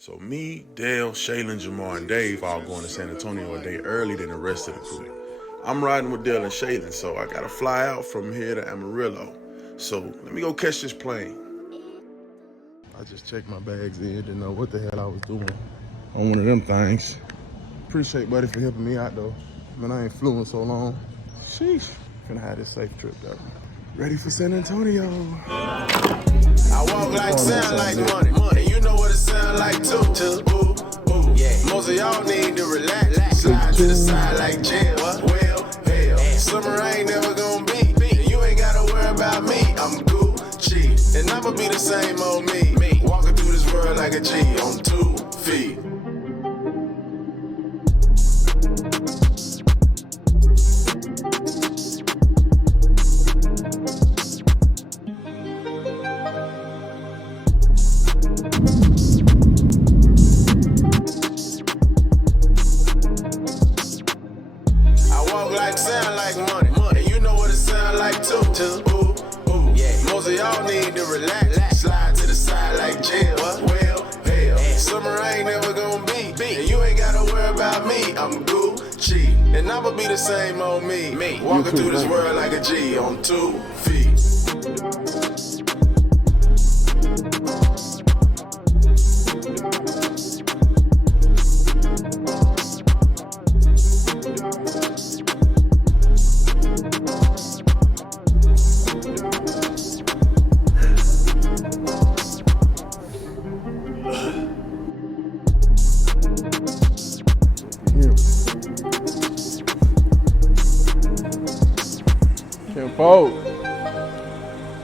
So me, Dale, Shaylin, Jamar, and Dave all going to San Antonio a day early than the rest of the crew. I'm riding with Dale and Shaylin, so I gotta fly out from here to Amarillo. So let me go catch this plane. I just checked my bags in, didn't know what the hell I was doing on one of them things. Appreciate buddy for helping me out though. Man, I ain't flew in so long. Sheesh. Finna have this safe trip though. Ready for San Antonio. I walk like sound like money, and you know what it sound like too. Ooh, ooh, yeah. Most of y'all need to relax, slide to the side like jail. Well, hell, summer ain't never gonna be, and you ain't gotta worry about me. I'm Gucci, and I'ma be the same old me, walking through this world like a G on 2 feet. Sound like money, and you know what it sound like too. Ooh, ooh, yeah. Most of y'all need to relax, slide to the side like jail. Well, hell, summer ain't never gonna be, and you ain't gotta worry about me. I'm Gucci, and I'ma be the same old me, walking through this world like a G on 2 feet.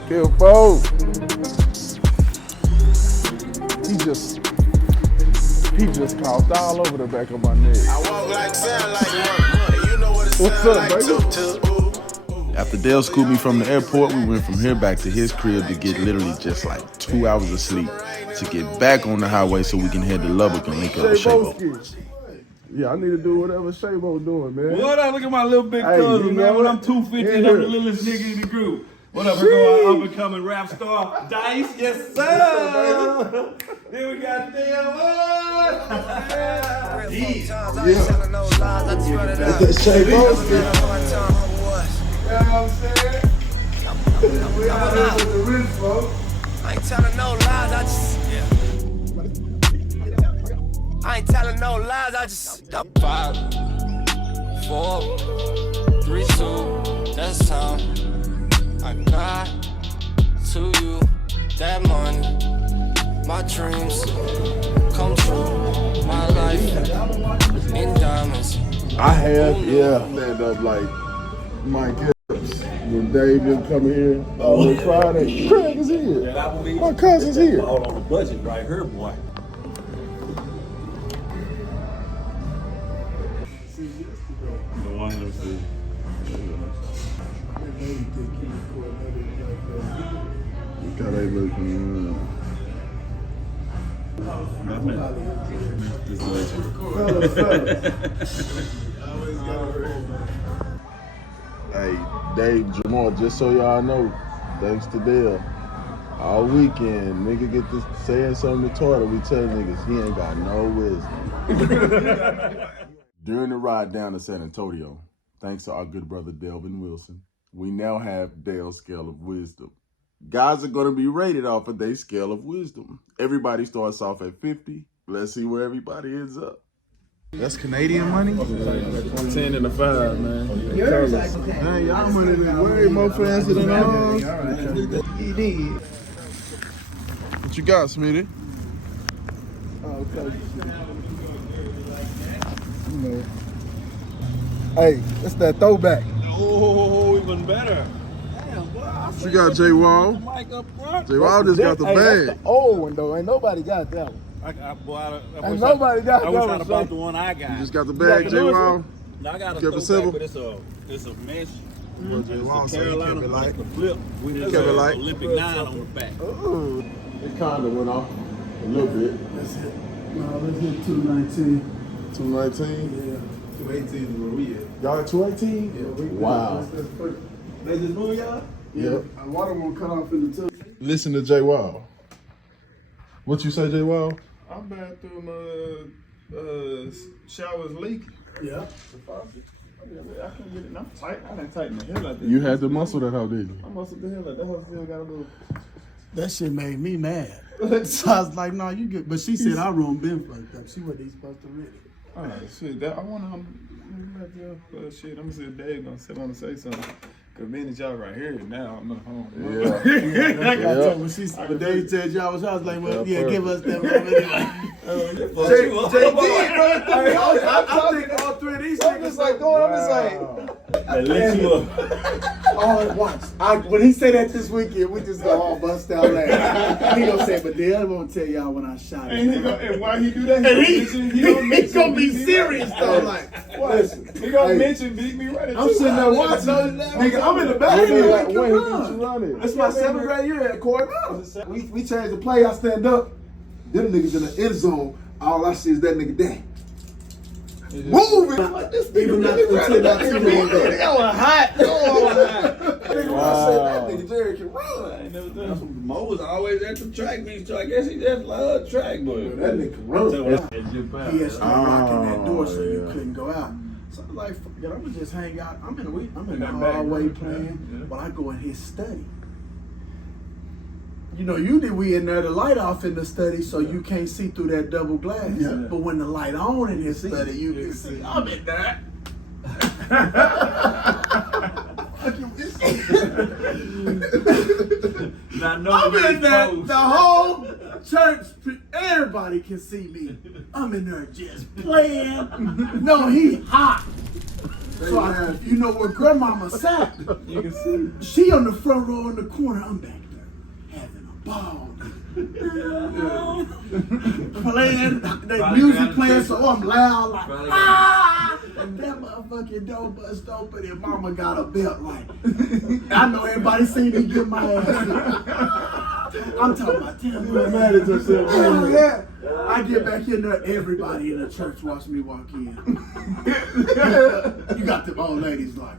Kill folk. He just coughed all over the back of my neck. I walk like sound like money, you know what it sound like too. After Dale scooped me from the airport, we went from here back to his crib to get literally just like 2 hours of sleep to get back on the highway so we can head to Lubbock and link up with Shabo. Yeah, I need to do whatever Shabo doing, man. What up? Look at my little big cousin, man. When I'm 250 and I'm the littlest nigga in the group. What up? Here go our up-and-coming rap star, Dice. Yes, sir. Then we got Dale. Yeah. That's that Shabo. You know what I'm saying? We out here with the rich folks. I ain't telling no lies, I ain't telling no lies, I just 5, 4, 3, 2, that's time. I got to you that money, my dreams come true, my life in diamonds. I have, stand up like my kids. When Dave didn't come here on Friday, Craig is here. My cousin's here. All on the budget right here, boy. The one who's the God, they looking. Hey, Dave, Jamar, just so y'all know, thanks to Dale, all weekend, nigga get this saying something retarded, we tell niggas he ain't got no wisdom. During the ride down to San Antonio, thanks to our good brother Delvin Wilson, we now have Dale's scale of wisdom. Guys are going to be rated off of their scale of wisdom. Everybody starts off at 50. Let's see where everybody ends up. That's Canadian money? Yeah, 10 and a 5, man. Man, y'all money is way more fancy than ours. What you got, Smitty? Okay. You know. Hey, it's that throwback. Oh, even better. What you got, J Wall? J Wall just got the bag. That's the old one though. Ain't nobody got that one. Ain't nobody got that one. I wish I'd about the one I got. You just got the bag, J Wall? No, I got a kept it throwback, simple? but it's a mesh. J Wall said he Carolina, kept it light. the flip. Kept it light. Olympic 9 on the back. Ooh. It kind of went off a little bit. Let's hit 219. 219? Yeah. 218 is where we at. Y'all at 218? Yeah, wow. That's perfect. They just moved y'all? Yep. Our water won't cut off in the tube. Listen to J Wall. What you say, J Wall? our bathroom shower's leaking. Yeah. The faucet. I can't get it. I'm tight. I didn't tighten the hell out of it. You had to muscle that out, didn't you? I muscled the hell out. That hoe still got a little. That shit made me mad. So I was like, no, you good. But she said our room been fucked up. She wasn't even supposed to read it. Oh shit! That I want to. Shit, I'm gonna see if Dave gonna sit on and say something. Cause me and y'all right here now. I'm not home. Yeah. When she said, when Dave said y'all was, I was like, well, yeah, give us that moment. I think all three of these I'm just like going. I'm just like. They lit you up. all at once. When he said that this weekend, we just go all bust out laughing. He gonna say, but Dale won't tell y'all when I shot him. And why he do that? He gonna be serious though. Like, listen, he gonna mention beat me right. I'm sitting there watching. Nigga, I'm in the back. When he beat you running? It's my 7th grade year at Coronado. We changed the play. I stand up. Them niggas in the end zone. All I see is that nigga down. Moving. I'm like, this nigga really running. That was hot. That nigga Jerry can run. I ain't never done it. Mo was always at the track meet, so I guess he just loved track, boy. That nigga can run. He had started rocking that door so you couldn't go out. So I'm like, fuck it, I'm gonna just hang out. I'm in the hallway playing, but I go in his study. You know, usually we in there, the light off in the study, so you can't see through that double glass. Yeah. But when the light on in his study, you can see. I'm in there. I'm in there. The whole church, everybody can see me. I'm in there just playing. No, he hot. So you know where grandmama sat? You can see. She on the front row in the corner. I'm back there having a ball. Playing the music playing, so I'm loud like and that motherfucking door bust open and mama got a belt like I know everybody seen me get my ass. I'm talking about damn mad at yourself. Yeah. I get back in there, everybody in the church watch me walk in. You got them old ladies like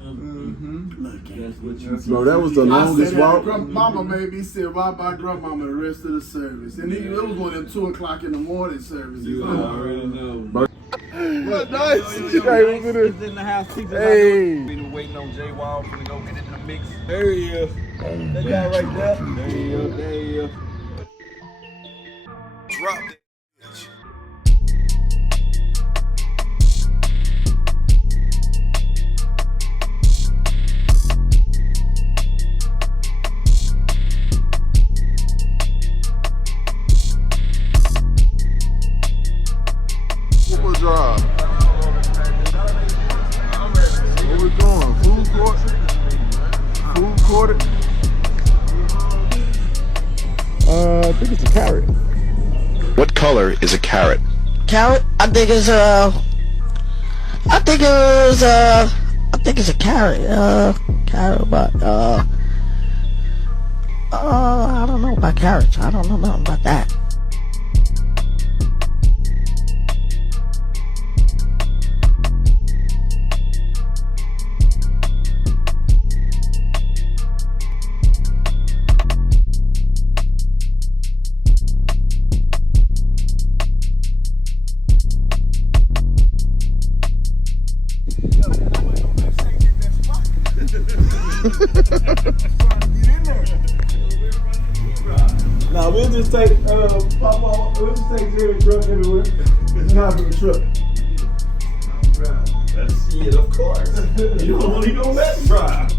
look at it. Bro, that was the longest walk. Mama made me sit right by grandmama the rest of the service. And it was one of them 2 o'clock in the morning services. You already know. What nice. In the house, teachers Hey. been waiting on Jay Wall to go get in the mix. There he is. That guy right there. There he is. There he is. Drop it. Uber drive. Where we going? Food court? Food court? I think it's a carrot. What color is a carrot? Carrot? I think it's a carrot. Carrot, but I don't know about carrots. I don't know nothing about that. Nah, we'll just take Papa. We'll just take Jerry truck everywhere. Not for the truck. That's it, of course. You only know that drive.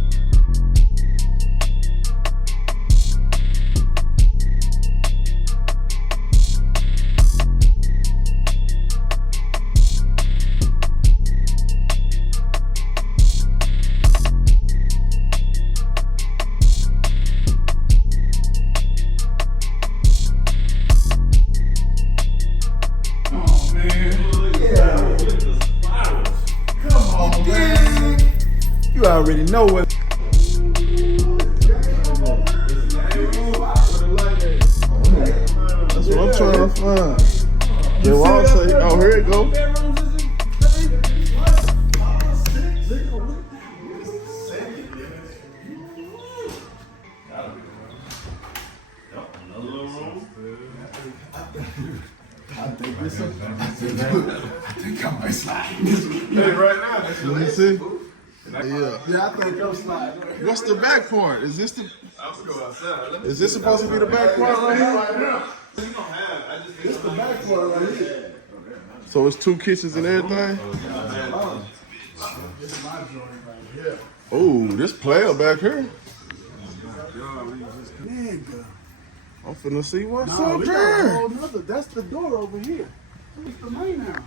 You already know what. That's what I'm trying to find. Then Wall say, oh, here it go. I I think I might slide. Hey, right now, that's Let me see. Yeah. Yeah, I think I'm sliding. What's the back part? Is this the? I'm gonna go outside. Is this supposed to be the back part right here? It's the back part right here. So it's 2 kitchens and everything. This is my joint right here. Oh, this player back here. Nigga. I'm finna see what's No, up we got a there. whole nother. That's the door over here. It's the main now.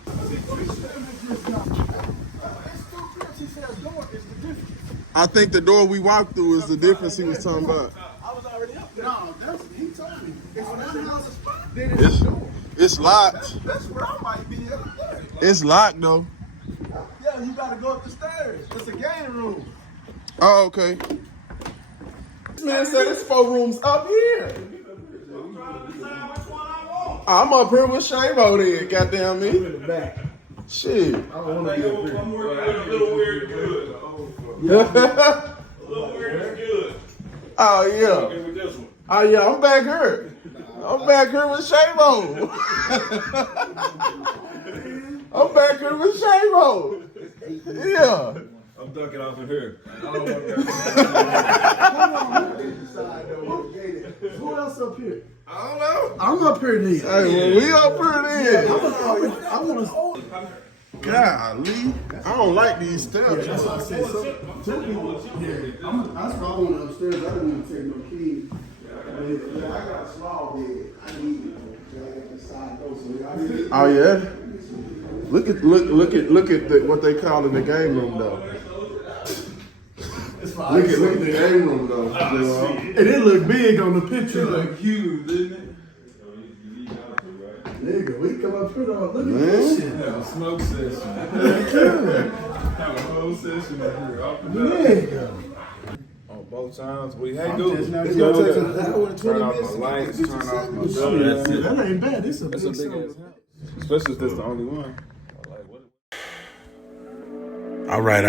He said door is the difference. I think the door we walked through is the difference he was talking about. I was already up there. No, that's he told me. It's one house of spot. It's locked. That's where I might be up there. It's locked though. Yeah, you gotta go up the stairs. It's a game room. Oh, okay. This man said it's 4 rooms up here. I'm up here with Shavo then, goddamn me. In the back. Shit. I don't want to be up here. I'm working with a little weird good. A little weird is good. Oh yeah. Okay with this one. Oh yeah, I'm back here. I'm back here with Shavo. I'm back here with Shavo. Yeah. I'm ducking off in here. Who else up here? I don't know. I'm up here then. Hey, well, we up here then. I want to. Golly. I don't like these steps. That's what I said. Two people. Yeah. That's why I went upstairs. I didn't want to take no keys. Yeah, I got a small bed. I need it. Side door, so Oh yeah. Look at what they call in the game room though. Look at the game room though. And it look big on the picture. Look huge, didn't it? Nigga, we come up here though. Look at Man. this shit. Have a smoke session. Have a whole session up here. Off the top. Nigga. On both sides, we hey It's dude. gonna take an hour and 20 Turn off minutes. my lights, turn off my Shit, door. That's it. that ain't bad. This a That's a big big summer. ass house. Especially if this the only one. All right.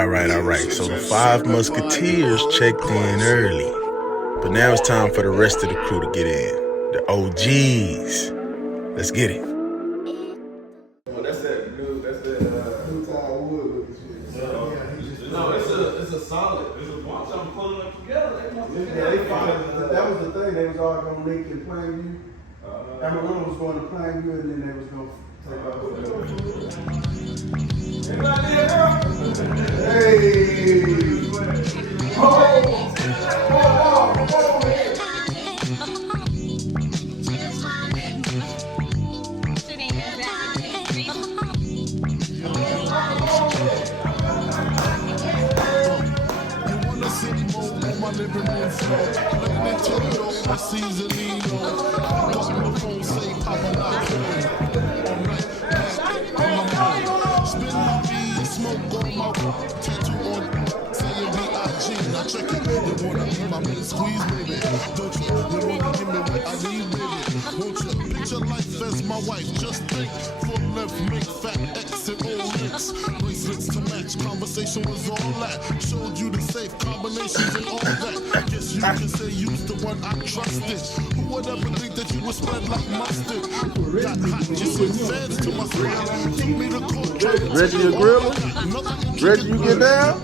So the 5 Musketeers checked in early. But now it's time for the rest of the crew to get in. The OGs. Let's get it. Well, that's that dude. That's that. No, it's a solid. There's a bunch of them pulling up together. Yeah, they found that was the thing. They was all gonna link in Plainview. Everyone was going to Plainview, and then they was gonna take off. Hey! Picture life as my wife, just think. Foot left, make fat exit, all links. Bracelets to match, conversation was all that. Showed you the safe combinations and all that. Guess you can say you's the one I trusted. Who would ever think that you would spread like mustard? Got hot, you sent feds to my spot. Took me to court. Reggie a griller? Reggie, you get down?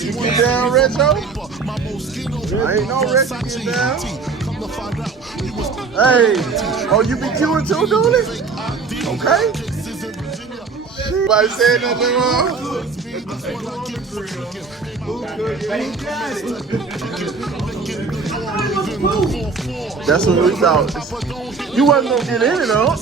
You get down, Reggio? I ain't know Reggie get down. Hey, oh, you be queuing too, Dooley? Okay. Anybody saying nothing wrong? That's what we thought. You wasn't gonna get in it, though.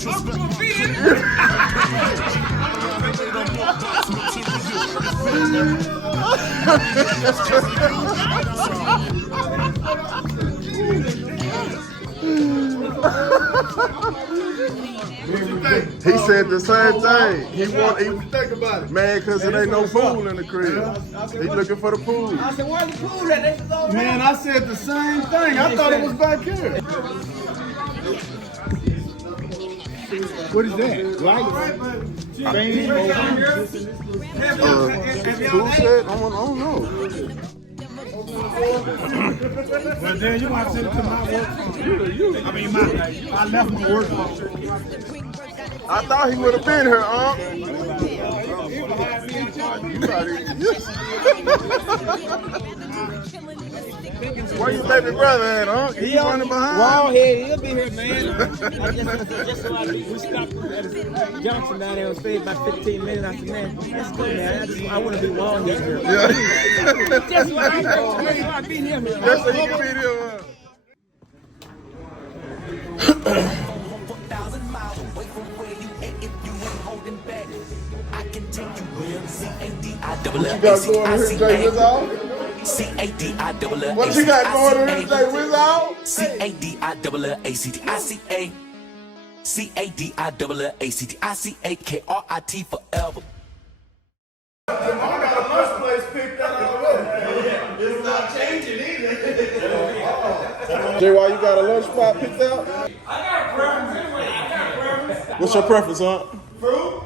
He said the same thing. He think about it, man, because it ain't no pool in the crib. He looking for the pool. I said, where's the pool at? This is all Man, I said the same thing. I thought it was back here. What is that? Lights? Who said? I don't know. But then you want to send it to my work phone. I left my work phone. I thought he would have been here, Where your baby brother at, He running behind? Wall head, he'll be here, man. just so we stopped at a junction down there and stayed about 15 minutes. I said, man, let's go, man. I want to be wall head here. Yeah. Just so I be here, man. Just so you can be here, What you got going on here, Jay Wizzo? What you got going on here, Jay Wizzo? CADIACTICACADIACTICAKRIT forever. I got a lunch place picked up already. It's not changing either. Jay, why you got a lunch spot picked out? I got a preference anyway. What's your preference, Fruit?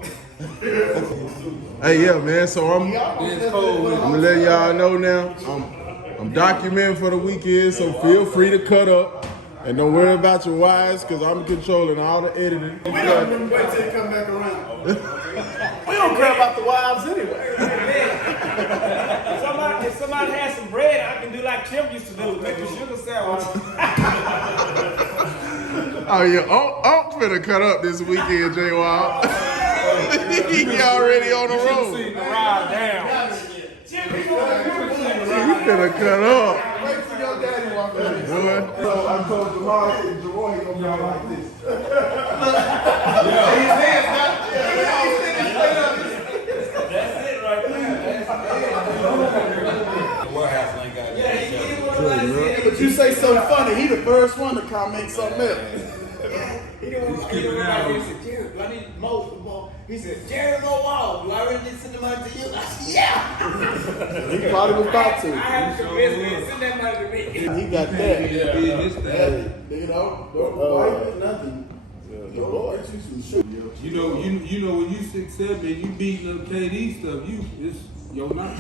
Hey, yeah, man. So I'm gonna let y'all know now. I'm documenting for the weekend, so feel free to cut up. And don't worry about your wives, because I'm controlling all the editing. We don't wait till you come back around. We don't care about the wives anyway. If somebody has some bread, I can do like Tim used to do, make a sugar sandwich. Oh, yeah. Unc finna cut up this weekend, J. Wild. He already on the road. See the ride down. He finna cut up. Wait till your daddy walk in. Boy. So I told Jamal, Jamal, he gonna be out like this. That's it right there. But you say something funny, he the first one to comment something else. He said, Jared, do I need more? He said, Jared, go wall. Do I really need to send the money to you? I said, yeah. He probably was about to. I have to convince me to send that money to me. He got that. You know, nothing. You know when you 6'7" and you beating up KD stuff, not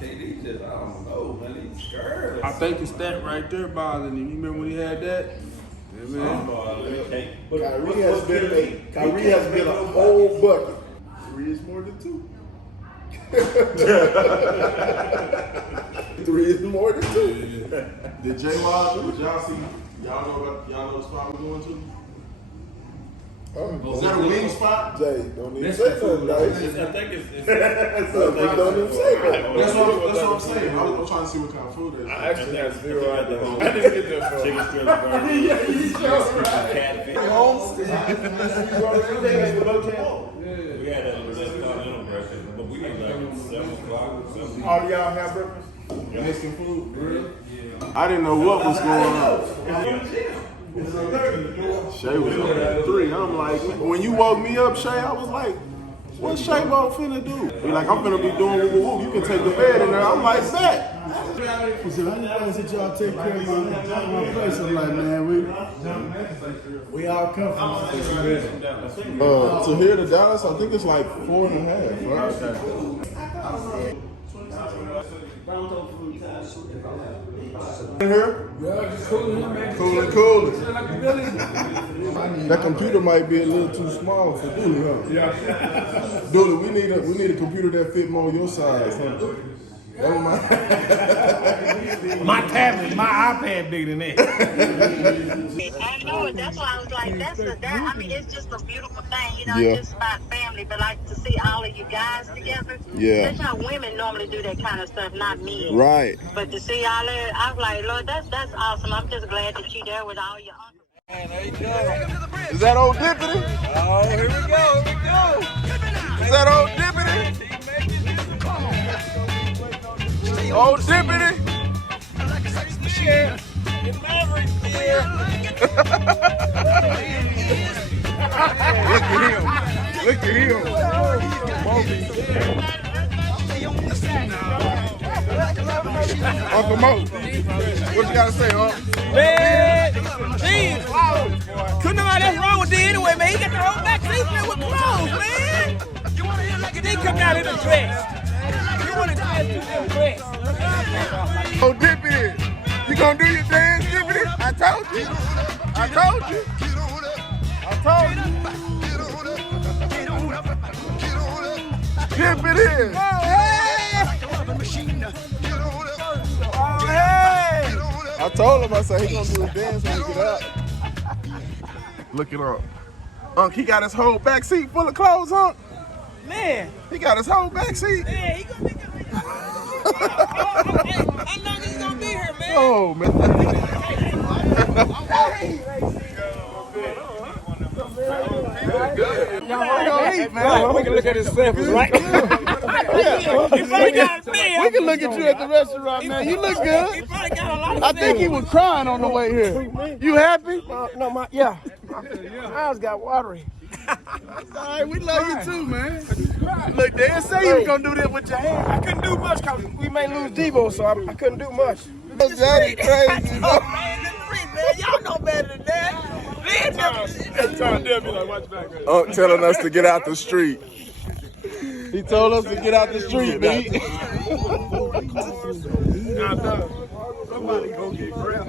KD just I don't know, man. He's scared. I think it's that right there bothering him. You remember when he had that? Yeah, man. Kyrie has been a whole bucket. 3 is more than 2. 3 is more than 2. Did J. Wild, did y'all see? Y'all know the spot we're going to? Is that a wing spot? Jay, don't even say nothing, guys. I think it's Don't even say nothing. That's what I'm saying. I'm trying to see what kind of food it is. I actually had zero idea. I didn't get that from chicken strip burger. Catfish. We had that continental breakfast, but we ate like 7 o'clock. All y'all have breakfast? Mexican food? Yeah. I didn't know what was going on. Shay was up at 3. I'm like, when you woke me up, Shay, I was like, what's Shay Bo finna do? He like, I'm finna be doing woo woo. You can take the bed in there. I'm like, bet. He said, I just ask that y'all take care of my place. I'm like, man, we all come from To here to Dallas, I think it's like 4.5, right? In here? Yeah, just cooling him, man. Cooling. That computer might be a little too small for Dooley, huh? Yeah. Dooley, we need a computer that fit more your size, huh? My tablet, my iPad bigger than that. I know it. That's why I was like, I mean, it's just a beautiful thing, you know. Yeah. It's just about family, but like to see all of you guys together. Yeah. That's how women normally do that kind of stuff, not men. Right. But to see all that, I was like, Lord, that's awesome. I'm just glad that you're there with all your uncles. There you go. Is that old Dippity? Oh, here we go. Is that old Dippity? Old Dippity? Yeah. Get Maverick here. Look at him. Uncle Mo, what you gotta say, Uncle? Man, geez, couldn't nobody else wrong with D anyway, man. He got the whole back seat filled with clothes, man. He come down in the dress. You want to dress to them dress. Oh, Dippity. gonna do your dance, Tiffany? I told you. I told you. I told you. Dip it in. Oh, hey. Oh, hey. I told him, I said, he gonna do his dance when he get up. Look it up. Unc, he got his whole back seat full of clothes, Unc. Man. He got his whole back seat. Man, he gonna be How long is he gonna be here, man? Oh, man. We can look at his samples, right? We can look at you at the restaurant, man. You look good. I think he was crying on the way here. You happy? No, yeah. My eyes got watery. All right, we love you too, man. Look, they didn't say you was gonna do that with your hand. I couldn't do much because we may lose Debo, so I couldn't do much. That's crazy. Man, y'all know better than that. Unc telling us to get out the street. He told us to get out the street, B.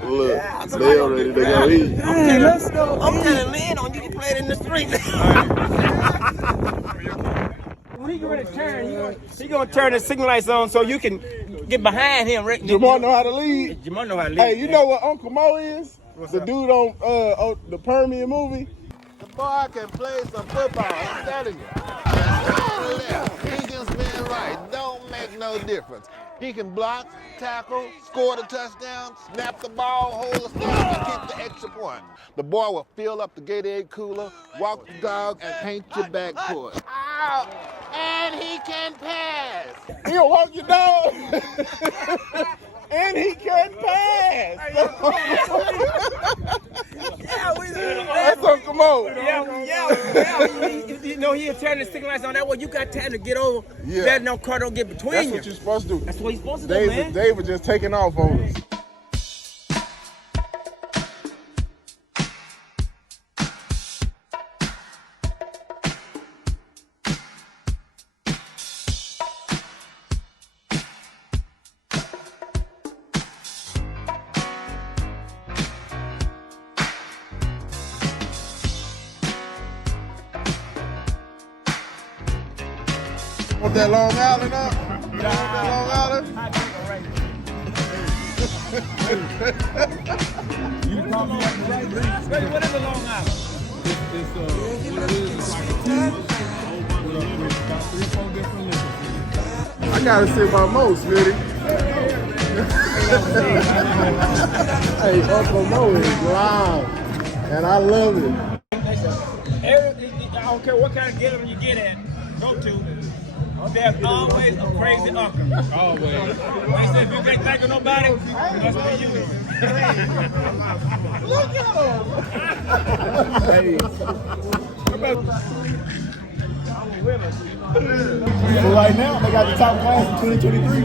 Look, they already, they gonna eat. Let's go. I'm telling Lynn on you can play it in the street. When he get ready to turn, he gonna turn the signal lights on so you can get behind him. Jamar know how to lead. Jamar know how to lead. Hey, you know what Uncle Mo is? The dude on the Permian movie. The boy can play some football, I'm telling you. He can spin right, don't make no difference. He can block, tackle, score the touchdown, snap the ball, hold the snap, and kick the extra point. The boy will fill up the Gatorade cooler, walk the dog, and paint your backcourt. Ow! And he can pass. He'll walk your dog. And he can pass. That's Uncle Mo. Yeah. You know, he'll turn the signal lights on that way. You got time to get over. Yeah. That no car don't get between That's you. what you're supposed to do. That's what he's supposed to do, man. Dave was just taking off on us. Want that Long Island up? You want that Long Island? What is a Long Island? I gotta say my most, Smitty. Hey, Uncle Mo is loud, and I love it. I don't care what kind of gathering you get at, go to. There's always a crazy uncle. Always. Like I said, if you can't think of nobody, that's what you is. Look at him! So right now, they got the top class in 2023.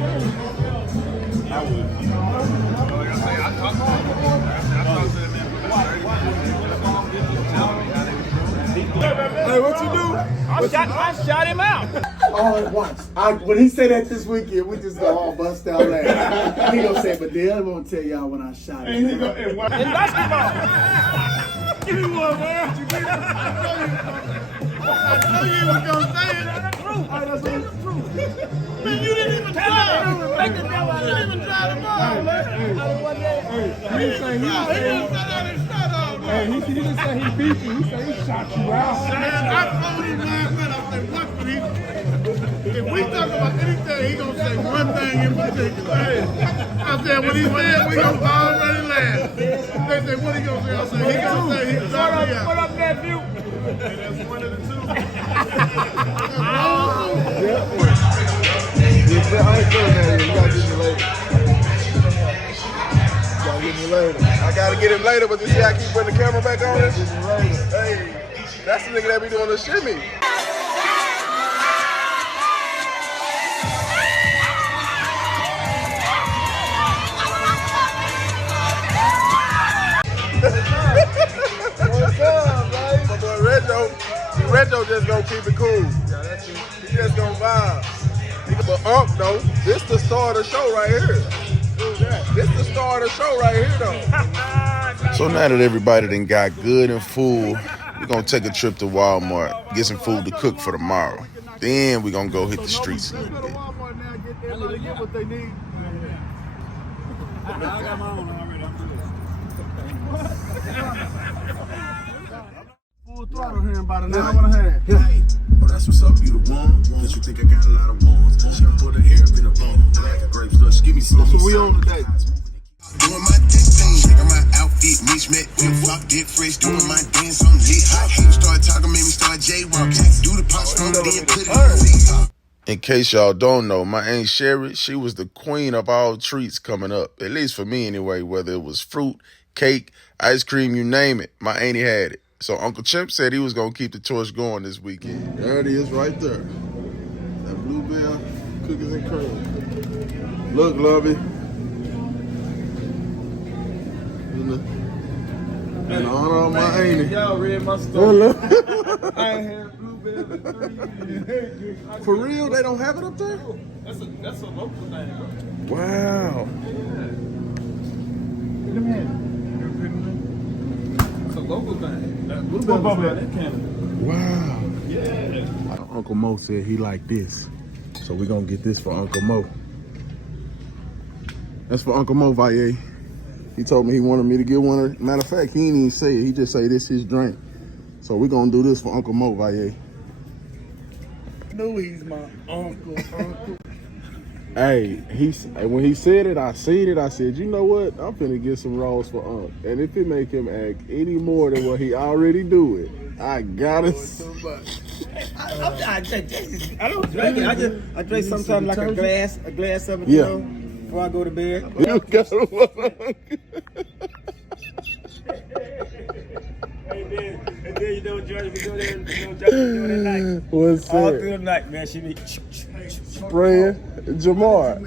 Hey, what you do? I shot him out. All at once. When he said that this weekend, we just go all bust out laughing. He gonna say, but then I'm gonna tell y'all when I shot him. In basketball. Give me one, man. I know you was gonna say it. That's the truth. Man, you didn't even try. You didn't even try the ball, man. He didn't say he beat you. He said he shot you out. I told him last night, I said, what would he do? If we talk about anything, he gonna say one thing in particular. I said, when he said, we gonna already laugh. They said, what he gonna say? I said, he gonna say he shot me out. What up, nephew? That's one of the two. I ain't feeling that here. You gotta get me later. I gotta get him later, but you see I keep putting the camera back on it? Hey, that's the nigga that be doing the shimmy. What's up, man? My boy Retro just gonna keep it cool. Yeah, that's it. He just gonna vibe. But Unc though, this the star of the show right here. This the star of the show right here, though. So now that everybody done got good and full, we're gonna take a trip to Walmart, get some food to cook for tomorrow. Then we're gonna go hit the streets a little bit. Everybody get what they need. I got my own already. Full throttle here in about an hour and a half. Hey, oh, that's what's up, you the one. Cause you think I got a lot of ones. Shampoo the hair, been a bone. Like a grape slush, give me some. That's what we on today. Doing my thing, taking my outfit, Mitch met, flip flop, did fresh, doing my dance, I'm lit. Hot hate, start talking, made me start jaywalking. Do the pop smoke, then put it on. In case y'all don't know, my Aunt Sherry, she was the queen of all treats coming up. At least for me anyway, whether it was fruit, cake, ice cream, you name it, my auntie had it. So Uncle Chimp said he was going to keep the torch going this weekend. There it is right there. That Bluebell cookies and cream. Look, lovey. In honor of my auntie. Y'all read my story. I ain't had Bluebell in 3 years. For real? They don't have it up there? That's a local thing. Wow. It's a local thing. Bluebell is in Canada. Wow. Yeah. Uncle Mo said he liked this. So we're going to get this for Uncle Mo. That's for Uncle Mo, Valle. He told me he wanted me to get one. Matter of fact, he didn't even say it. He just say this his drink. So we're going to do this for Uncle Mo, Valle. Knew he's my uncle. Hey, when he said it, I seen it. I said, you know what? I'm finna get some rolls for Unc. And if it make him act any more than what he already do it, I gotta. I don't drink it. I drink sometimes like a glass of it, you know, before I go to bed. You got And then you know, George, we go there and doing that night. What's All that? through the night, man. She be Spraying. Jamar.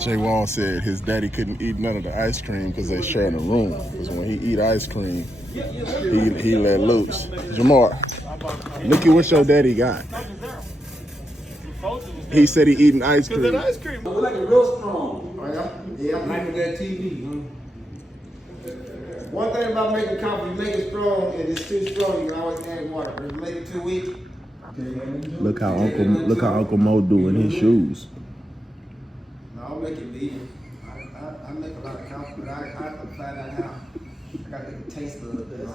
Jay Wall said his daddy couldn't eat none of the ice cream because they sharing a room. Because when he eat ice cream, he let loose. Jamar, look at what your daddy got. He said he eating ice cream. That ice cream was like a real strong. Yeah, I'm like that TV. One thing about making coffee, you make it strong, and it's too strong, you can always add water. If you make it too weak. Look how Uncle Mo doing his shoes. No, I'll make it medium. I make a lot of coffee, but I have to find out how. I got to get the taste of it. I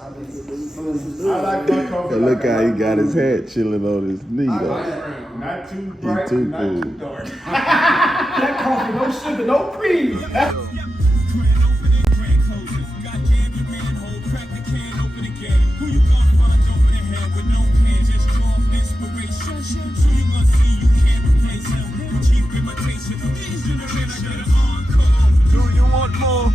like my coffee. And look how he got his hat chilling on his knee. I like brown. Not too bright, too not cool. too dark. That coffee, no sugar, no cream. Do you want more?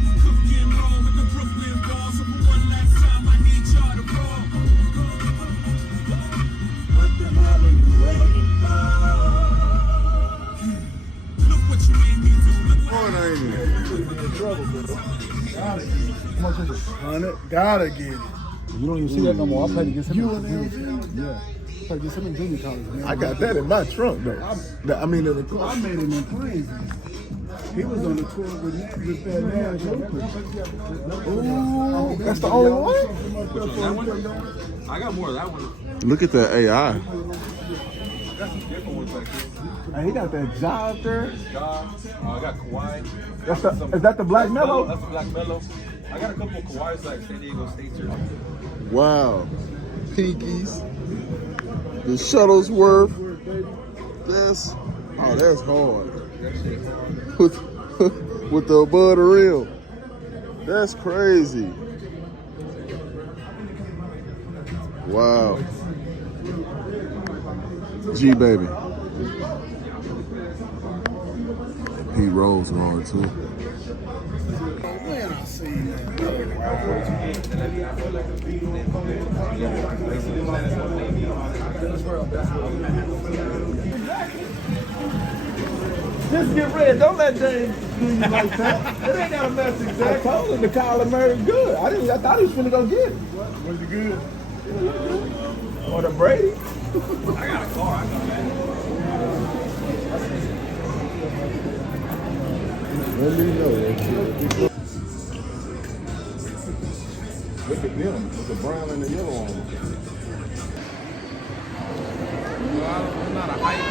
Gotta get it. You don't even see that no more. I played against him. You and LG? Yeah. I played against him in junior college, man. I got that in my trunk though. I mean in the car. I made him in planes. He was on the tour with that man. Ooh, that's the only one? That one? I got more of that one. Look at that AI. Got some different ones like this. Hey, he got that job there. I got Kawhi. Is that the Black Mellow? That's the Black Mellow. I got a couple of Kawhis like San Diego State jerseys. Wow. Pinkies. The Shuttlesworth. That's hard. With the above the rim. That's crazy. Wow. G baby. Pete Rose hard too. Man, I see that. Just get ready. Don't let James do you like that. It ain't got a mess exact. I told him the Kyler Murray good. I thought he was finna go get it. Was it good? Or the Brady. I got a car. I got that. Let me know. Look at them with the brown and the yellow on them. I'm not a hype.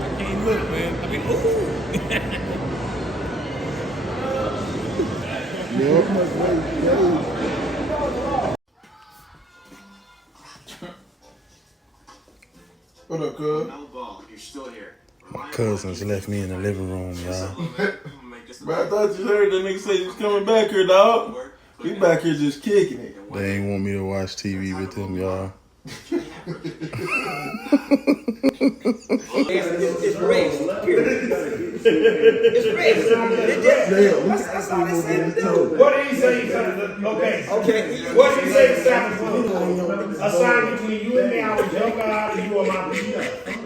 I can't look, man. I mean, ooh. What up, cuz? You're still here. My cousins left me in the living room, y'all. Bro, I thought you heard that nigga say he was coming back here, dog. He back here just kicking it. They ain't want me to watch TV with them, y'all. It's race. It's race. That's all they said to do. What did he say? Okay. What did he say the Sabbath was? A sign between you and me, I was your God and you are my people.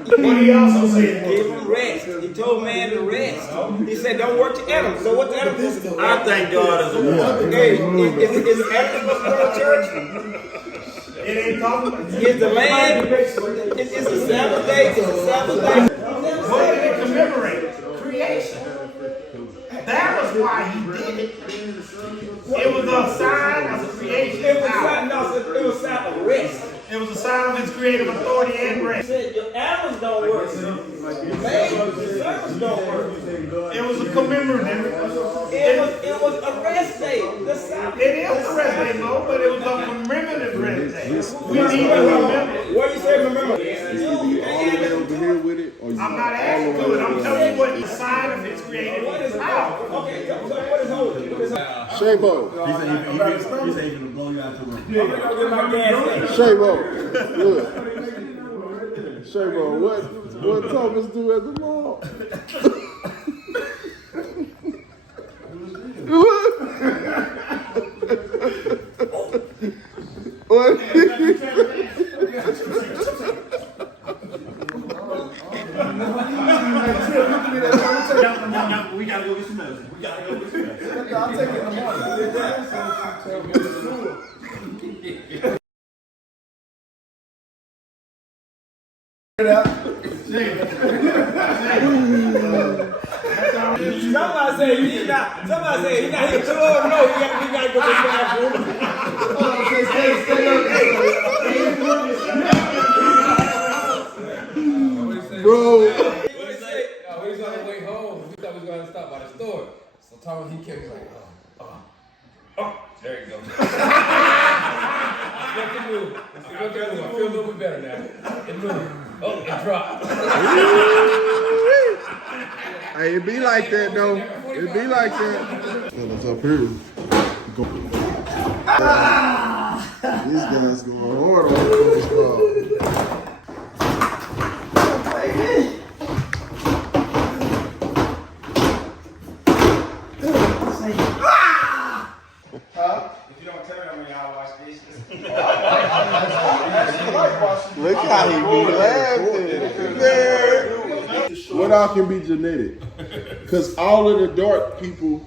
What did he also say? Give him rest. He told man to rest. He said, don't work the animals. So what the animals do? I thank God as a woman. Hey, is animals going to church? It ain't talking about Is the land? It's a Sabbath day. It's a Sabbath day. What did it commemorate? Creation. That was why he did it. It was a sign of creation. It was a sign of rest. It was a sign of his creative authority and rest. Your animals don't work. The servants don't work. It was a commemorative. It was a rest day. The Sabbath. It is a rest day, no, but it was a commemorative rest day. We need to remember. What do you say, remember? I'm not asking to it. I'm telling you what the sign of his creative power. Okay, so what is holy? Shabo. He's able to blow you out the room. Shabo. Look. Shabo, what Thomas do at the mall? What? We gotta go get some medicine. I'll take it in the morning. Somebody say he's not here too old. No, he got to go to the bathroom. Bro. He's on the way home. We thought we was going to stop by the store. So Thomas, he kept like, there you go. I feel a little bit better now. It moved. Oh, it dropped. Hey, it be like that though. It be like that. Fellas up here. These guys going hard on the first ball. If you don't tell me how many hours I watch this. Look how he be laughing. What all can be genetic? Because all of the dark people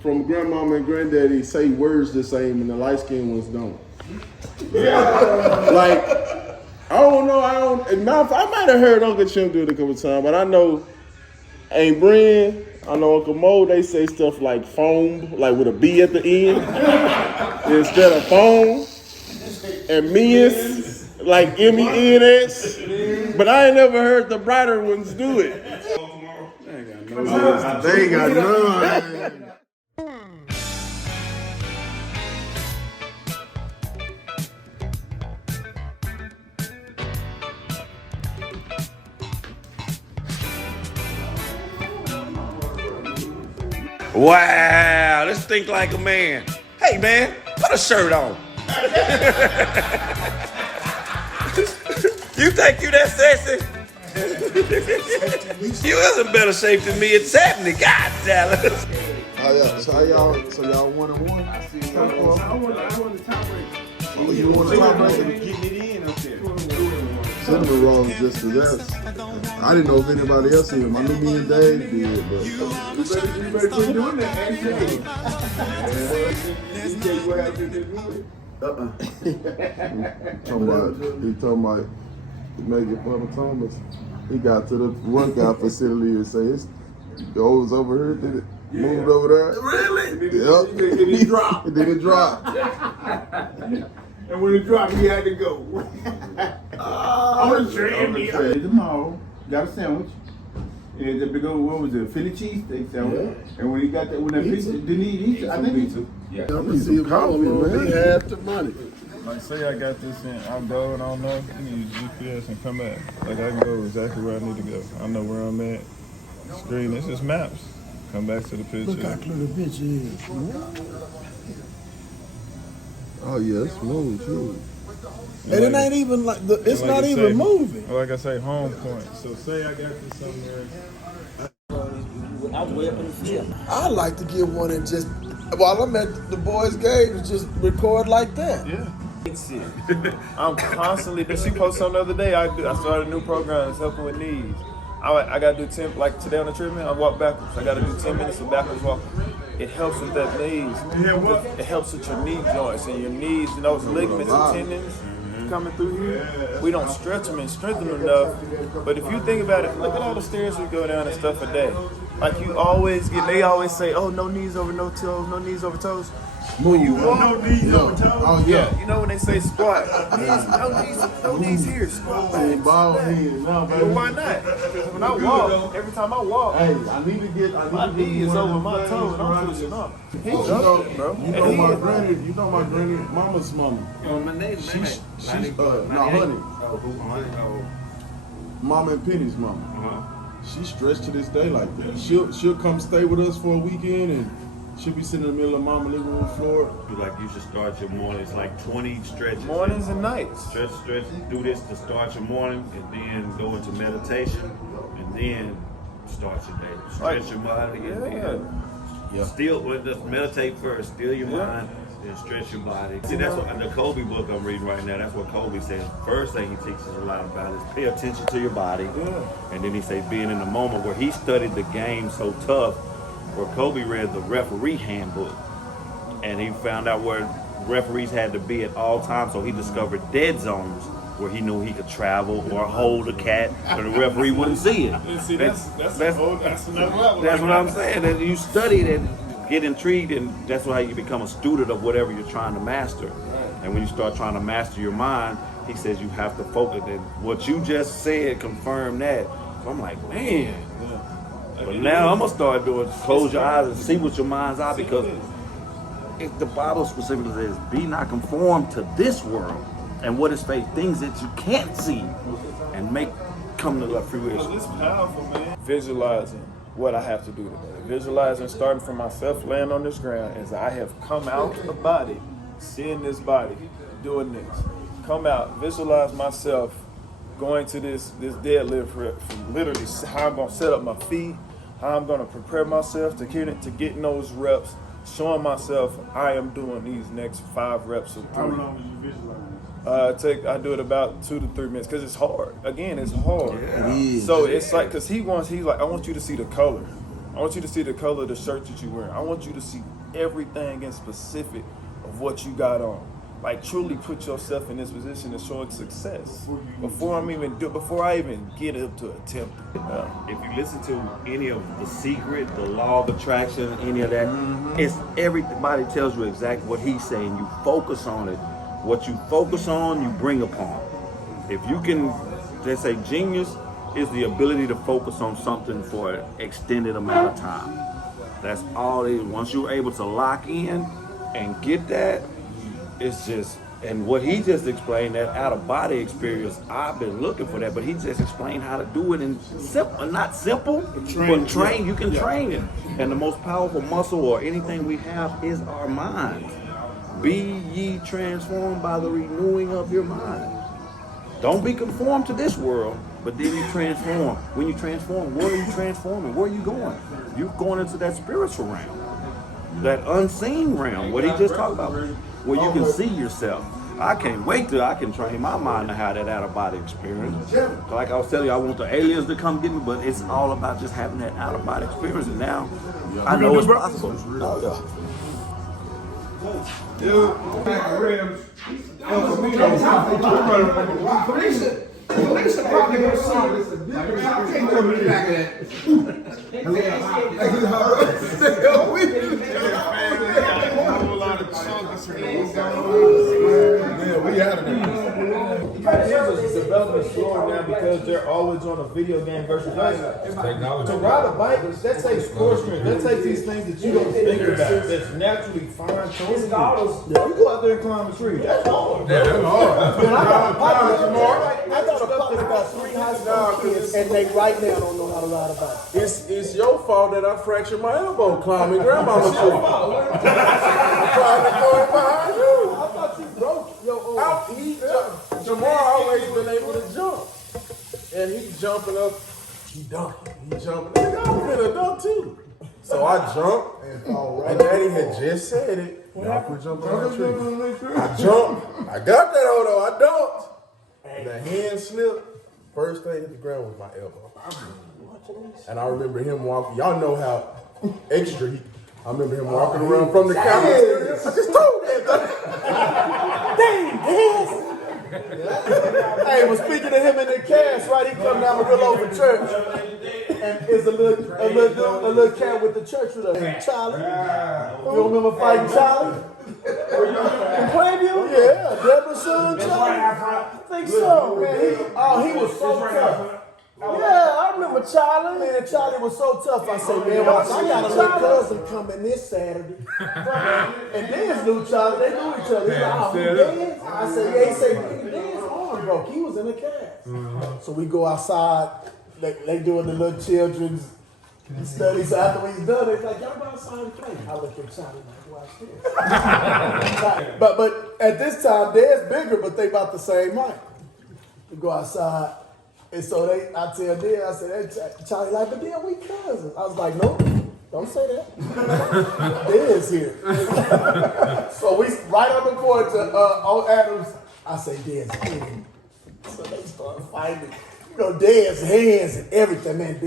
from grandmama and granddaddy say words the same and the light skinned ones don't. Like, I don't know, I might have heard Uncle Chim do it a couple times, but I know Aunt Bren, I know Uncle Mo, they say stuff like foam, like with a B at the end, instead of foam, and means, like M-E-N-S, but I ain't never heard the brighter ones do it. They ain't got none. Wow, let's think like a man. Hey man, put a shirt on. You think you that sexy? You is in better shape than me. It's happening. God damn it. Oh yeah, so y'all 1-1? I want the top rating. Oh, you want the top rating? Getting it in up there. Cinnamon rolls just for that. I didn't know if anybody else seen them. I knew me and Dave did, but You better quit doing that, actually. He told my making fun of Thomas. He got to the workout facility and say Yo was over here, did it? Moved over there. Really? Yep. Then it dropped. And then it dropped. And when it dropped, he had to go. On the train. Tomorrow, got a sandwich. And the big old, what was it, Philly cheesesteak sandwich. Yeah. And when he got that, when that pizza, didn't he eat? I think he took. Yeah. He half the money. Like, say I got this in, I'll go and I don't know, I need GPS and come back. Like, I can go exactly where I need to go. I know where I'm at. Screen, it's just maps. Come back to the picture. Look how clear the picture is. Oh yeah, it's smooth too. And it ain't even like it's not even moving. Like I say, home point. So say I got this somewhere. I'm way up in the field. I like to get one and just while I'm at the boys' games, just record like that. Yeah. I'm constantly. Did she post something the other day? I started a new program. It's helping with knees. I gotta do 10, like today on the treadmill, I walk backwards. I gotta do 10 minutes of backwards walking. It helps with that knees. It helps with your knee joints and your knees and those ligaments and tendons coming through here. We don't stretch them and strengthen them enough. But if you think about it, look at all the stairs we go down and stuff a day. Like you always get, they always say, oh, no knees over no toes, no knees over toes. When you walk, no knees over toes. Oh yeah, you know when they say squat, no knees here, squat. Ball head, no, baby. But why not? When I walk, every time I walk, hey, I need to get. my knee is over my toe and I'm pushing up. You know my granny. You know my granny, mama's mama. She's honey. Mama and Penny's mama. She stretched to this day like that. She'll come stay with us for a weekend and. She'll be sitting in the middle of mama living room floor. Like you should start your mornings like 20 stretches. Mornings and nights. Stretch, do this to start your morning and then go into meditation and then start your day. Stretch your body and then just meditate first, still your mind, then stretch your body. See, that's what the Kobe book I'm reading right now, that's what Kobe says. First thing he teaches a lot about is pay attention to your body. And then he says being in the moment where he studied the game so tough, where Kobe read the referee handbook and he found out where referees had to be at all times, so he discovered dead zones where he knew he could travel or hold a cat so the referee wouldn't see it. See, that's another level. That's what I'm saying. And you study it and get intrigued, and that's how you become a student of whatever you're trying to master. And when you start trying to master your mind, he says you have to focus. And what you just said confirmed that. So I'm like, man. But now I'm gonna start doing close your eyes and see what your mind's are, because if the Bible specifically says, be not conformed to this world and what is faith, things that you can't see and make come to the fruition. It's powerful, man. Visualizing what I have to do today. Visualizing starting from myself laying on this ground as I have come out the body, seeing this body, doing this. Come out, visualize myself going to this deadlift rep, literally how I'm gonna set up my feet, how I'm gonna prepare myself to getting those reps, showing myself I am doing these next 5 reps of 3. How long did you visualize? I do it about 2 to 3 minutes because it's hard. Again, it's hard. Yeah, it is. So it's like, cause he's like, I want you to see the color. I want you to see the color of the shirt that you're wearing. I want you to see everything in specific of what you got on. Like truly put yourself in this position of showing success before I even get up to attempt it. If you listen to any of The Secret, The Law of Attraction, any of that, it's everybody tells you exactly what he's saying. You focus on it. What you focus on, you bring upon. If you can, they say genius is the ability to focus on something for an extended amount of time. That's all it is. Once you're able to lock in and get that, it's just, and what he just explained, that out-of-body experience, I've been looking for that, but he just explained how to do it in simple, not simple, but train. You can train it. And the most powerful muscle or anything we have is our minds. Be ye transformed by the renewing of your mind. Don't be conformed to this world, but then you transform. When you transform, where are you transforming? Where are you going? You're going into that spiritual realm, that unseen realm, what he just talked about, where you can see yourself. I can't wait till I can train my mind to have that out-of-body experience. Like I was telling you, I want the aliens to come get me, but it's all about just having that out-of-body experience. And now I know it's possible. Felicia probably gonna see it. I can't come in back of that. Yeah, we out of there. Kansas is developing slower now because they're always on a video game versus us. To ride a bike, that takes core strength. That takes these things that you don't think about. That's naturally fine choices. You go out there and climb a tree. That's hard. Yeah, that's hard. Man, I got a puppy about 3 high school kids, and they right now don't know how to ride a bike. It's your fault that I fractured my elbow climbing grandmama's tree. Trying to go in behind you. I thought you broke your own. Jamar always been able to jump. And he jumping up, he jumping. Nigga, I'm finna dunk too. So I jumped, and Daddy had just said it. Y'all quit jumping on that tree. I jumped, I got that hold on, I dunked. And the hand slipped. First thing hit the ground was my elbow. And I remember him walking, y'all know how extra he, I remember him walking around from the counter. I just told that. Hey, well, speaking of him in the cast, right? He come down the Willow for church, and it's a little cat with the church with us, Charlie. You remember fighting Charlie? In Plainview? Yeah, Deborah's son, Charlie. I think so, man. He was so tough. Yeah, I remember Charlie. Man, Charlie was so tough. I said, man, I got a little cousin coming this Saturday. And Dan's knew Charlie. They knew each other. He's like, oh, who Dan? I said, yeah. He said, Dan's arm broke. He was in a cast. So we go outside. They doing the little children's study. So after we's done, they're like, y'all go outside and play. I look at Charlie like, watch this. but at this time, Dan's bigger, but they about the same height. We go outside. And so I tell Dan, I said, hey, Charlie, like, but Dan, we cousins. I was like, no, don't say that. Dan's here. So we right on the porch to old Adams. I say, Dan's here. So they start fighting. You know, Dan's hands and everything, man.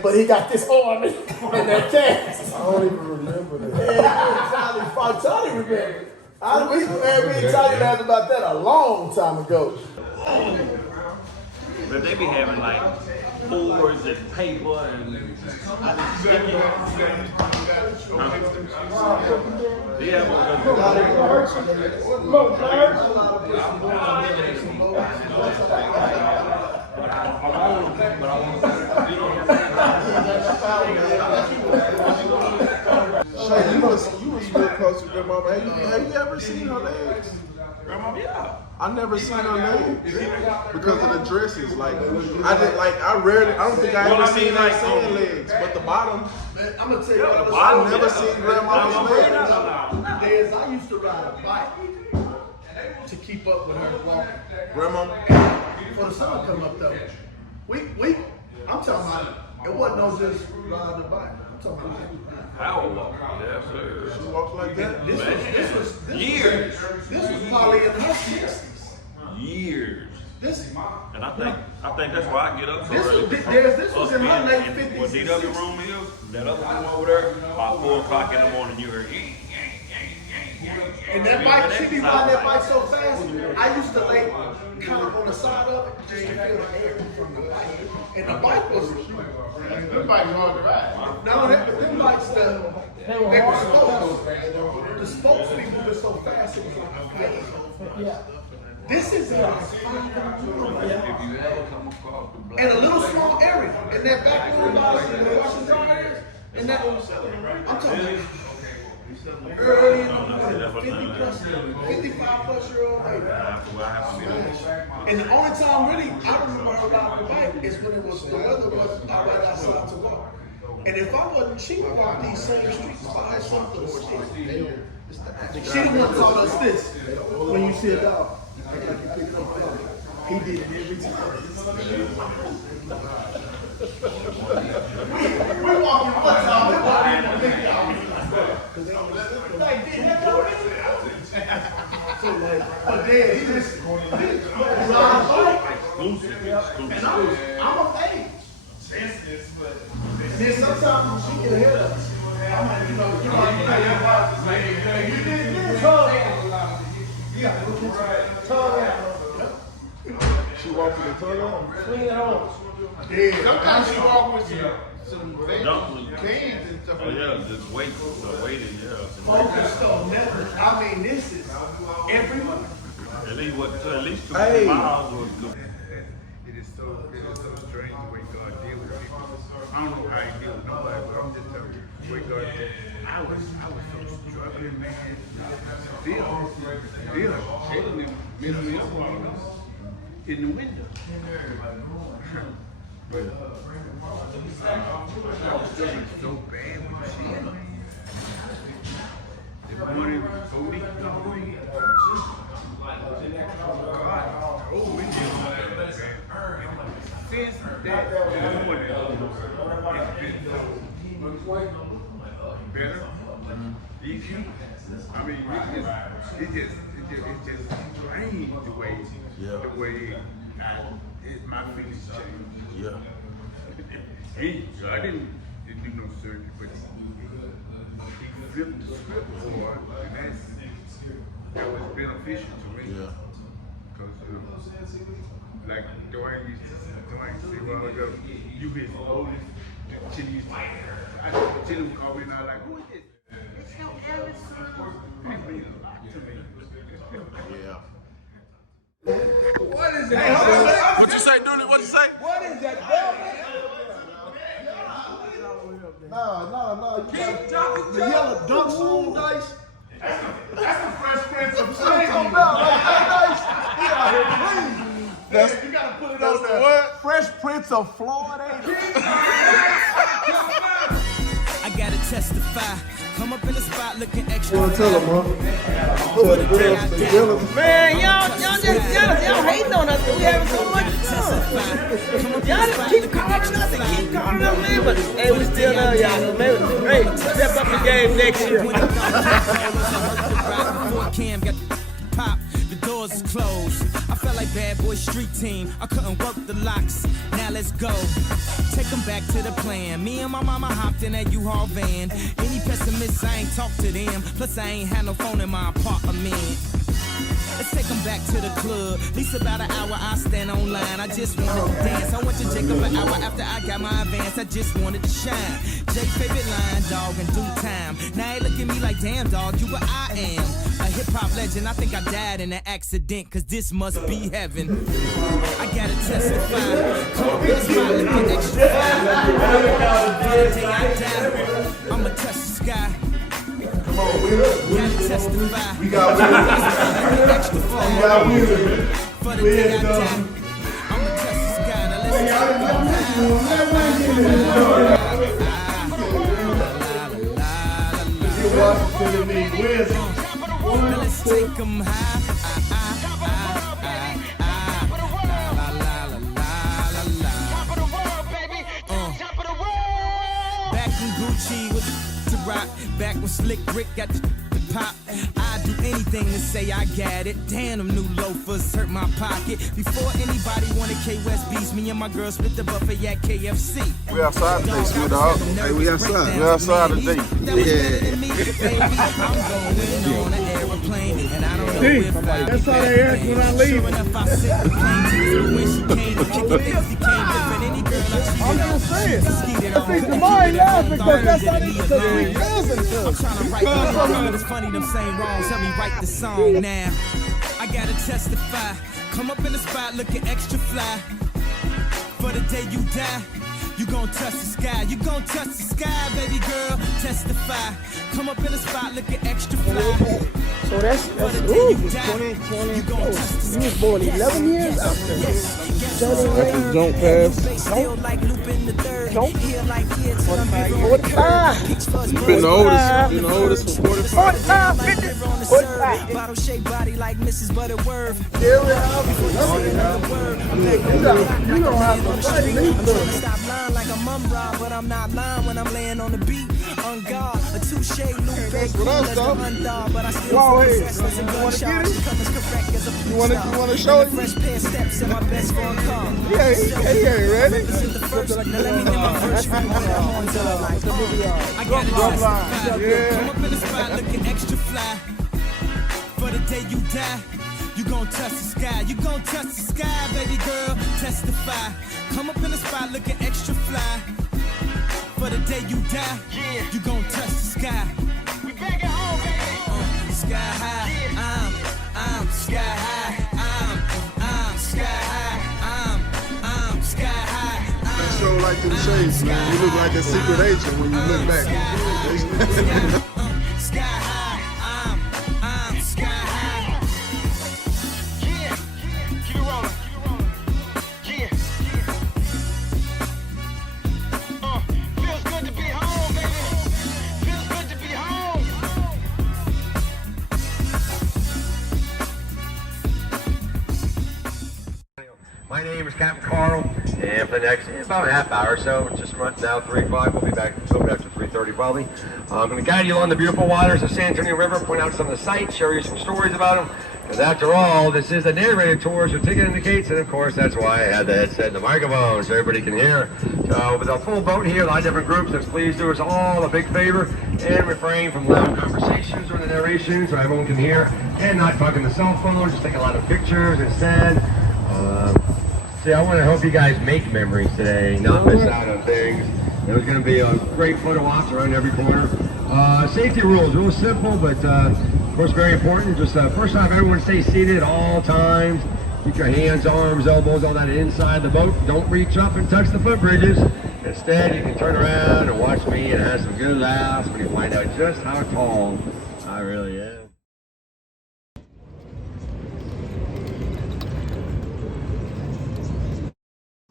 But he got this arm in that cast. I don't even remember that. Charlie fought. Charlie remember. Me and Charlie laughed about that a long time ago. But they be having like boards and paper and sticky. Yeah, Shay, you was real close to grandmama. Have you ever seen her legs? Grandma, yeah. I never seen her legs because of the dresses. I don't think I ever seen her sand legs, but the bottom. Man, I'm gonna tell you what. I never seen grandmama's legs. Days, I used to ride a bike to keep up with her walking. Grandma. For the sun come up though, I'm talking about it wasn't no just riding a bike. I'm talking about power walk. Yes, sir. She walks like that. This years. This was probably in her 60s. Years. And I think that's why I get up so This was in her late 50s. What DW room is, that other room over there, about 4 o'clock in the morning, you heard. And that bike, she be riding that bike so fast. I used to lay kind of on the side of it just to feel the air from the bike. And the bike was. Them bikes hard to ride. Not only that, but them bikes, they were spokes. The spokes people were so fast, it was like a plane. Yeah. This is a and a little small area. In that back room, in the washing dryers, in that, I'm talking about early in the morning, 55 plus year old lady. And the only time really I remember her riding the bike is when the weather was right outside to walk. And if I wasn't, she would walk these same streets by herself to the stick. She the one taught us this. When you see a dog, he did it every time. We walking one time, we walking in the big dog. But then he just ride a bike. And I'm of age. And then sometimes she can hit us. I'm like, you know, you did this. You gotta look at your tongue out. she walk to the toilet? Clean at home. Yeah, sometimes she walk with some cans and stuff. Oh yeah, just waiting, yeah. Focus though, never. I mean, this is every month. At least 2 Hey. miles or It is so strange the way God deal with people. I don't know how he deal with nobody, but I'm just telling you, the way God deal. I was so struggling, man. Still, Jalen missed me up in the window. But I was struggling so bad with shit, man. The money was so weak. God, oh, we did all that, man. Since that morning, it's been better, easy. I mean, it's just strange the way my feelings changed. Yeah. I didn't do no surgery, but he flipped the script for it, and that was beneficial to me. Yeah. Because, like Dwayne used to say a while ago, you his oldest, Chili used to, Chili would call me and I was like, who is this? It's your eldest son. That means a lot to me. Yeah. What is that? What you say, Dooney? What you say? What is that bell? No. You got the yellow Dunk Spoon dice. That's the Fresh Prince of Talking about like that dice. He out here clean. That's, you gotta put it on there. What? Fresh Prince of Florida. I gotta testify. Come up in the spot looking extra. You wanna tell him, huh? Tell the girls, they jealous. Man, y'all just jealous. Y'all hating on us. We having so much fun. Y'all just keep calling us and keep calling us, man. But hey, we still love y'all. Man, hey, step up the game next year. Cam got pop. The doors is closed. I felt like bad boy street team. I couldn't work the locks. Now let's go. Take them back to the plan. Me and my mama hopped in that U-Haul van. Any pessimists, I ain't talk to them. Plus, I ain't had no phone in my apartment. Let's take them back to the club. At least about an hour I stand online. I just wanted to dance. I went to Jacob an hour after I got my advance. I just wanted to shine. Jake's favorite line, dog, in due time. Now they look at me like, damn, dog, you what I am. A hip-hop legend. I think I died in an accident, cause this must be heaven. I gotta testify. Come up in the spot, looking extra fly. I'ma touch the sky. Come on, we testify. We got winners. We got winners. For the day I die, I'ma touch the sky. Now let's take them high. Back in Gucci with the rock. Back when Slick Rick got the pop. I'd do anything to say I got it. Damn, them new loafers hurt my pocket. Before anybody wanted K-West beats, me and my girl split the buffet at KFC. We outside today, Smith dog. Hey, we outside. We outside today. I'm going on an airplane, and I don't know if that's how they act when I leave. Sure enough, I said the plane when she came to kick it, things became different. Any girl I cheated on, I'm just saying. skeeted on. I think Jamari laughing because that's how they we cousins. I'm trying to write my song, but it's funny them same wrongs. Help me write the song now. I gotta testify. Come up in the spot looking extra fly. For the day you die, you gon' touch the sky. You gon' touch the sky, baby girl. Testify. Come up in the spot looking extra fly. So that's ooh, 20. You was born 11 years after. After jump pass. Don't. 45. You've been the oldest. Been the oldest for 45. 45, 50, 45. Bottle shaped body like Mrs. Butterworth. Yeah, you don't have to fight me. Stop lying like a mum rob, but I'm not lying when I'm laying on the beat. On guard, a touche, Lupe, cool as the undog, but I still success and gunshot. Come as correct as a You wanna show it? fresh pair of steps and my best for a car. Yeah, he ain't ready. Represent the first. Now let me get my first one. I got to testify. Come up in the spot looking extra fly. For the day you die, You gon' touch the sky, you gon' touch the sky, baby girl, testify. Come up in the spot looking extra fly. For the day you die, you gon' touch the sky. We back at home, baby. Sky high, I'm sky high. I'm sky high. I'm sky high. That show like them shades, man. You look like a secret agent when you look back. Sky high, I'm sky high. Yeah, keep it rolling. Yeah. Feels good to be home, baby. Feels good to be home. My name is Captain Carl, and for the next about a half hour or so, just run now 3:05. We'll be back a little bit after 3:30 probably. I'm going to guide you along the beautiful waters of San Antonio River, point out some of the sights, show you some stories about them. Because after all, this is the narrated tour, so ticket indicates, and of course that's why I had the headset and the microphone, so everybody can hear. So with a full boat here, a lot of different groups, so please do us all a big favor and refrain from loud conversations during the narration, so everyone can hear, and not talking the cell phone, just take a lot of pictures instead. See, I want to help you guys make memories today, not miss out on things. There's going to be a great photo ops around every corner. Safety rules, real simple, but of course very important. Just first off, everyone stay seated at all times. Keep your hands, arms, elbows, all that inside the boat. Don't reach up and touch the footbridges. Instead, you can turn around and watch me and have some good laughs when you find out just how tall I really am.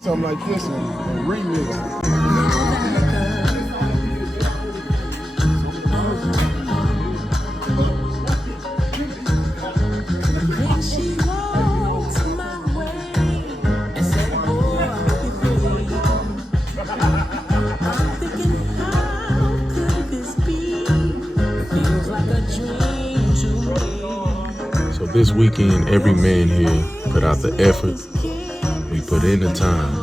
Something like this and remix. So this weekend, every man here put out the effort. We put in the time,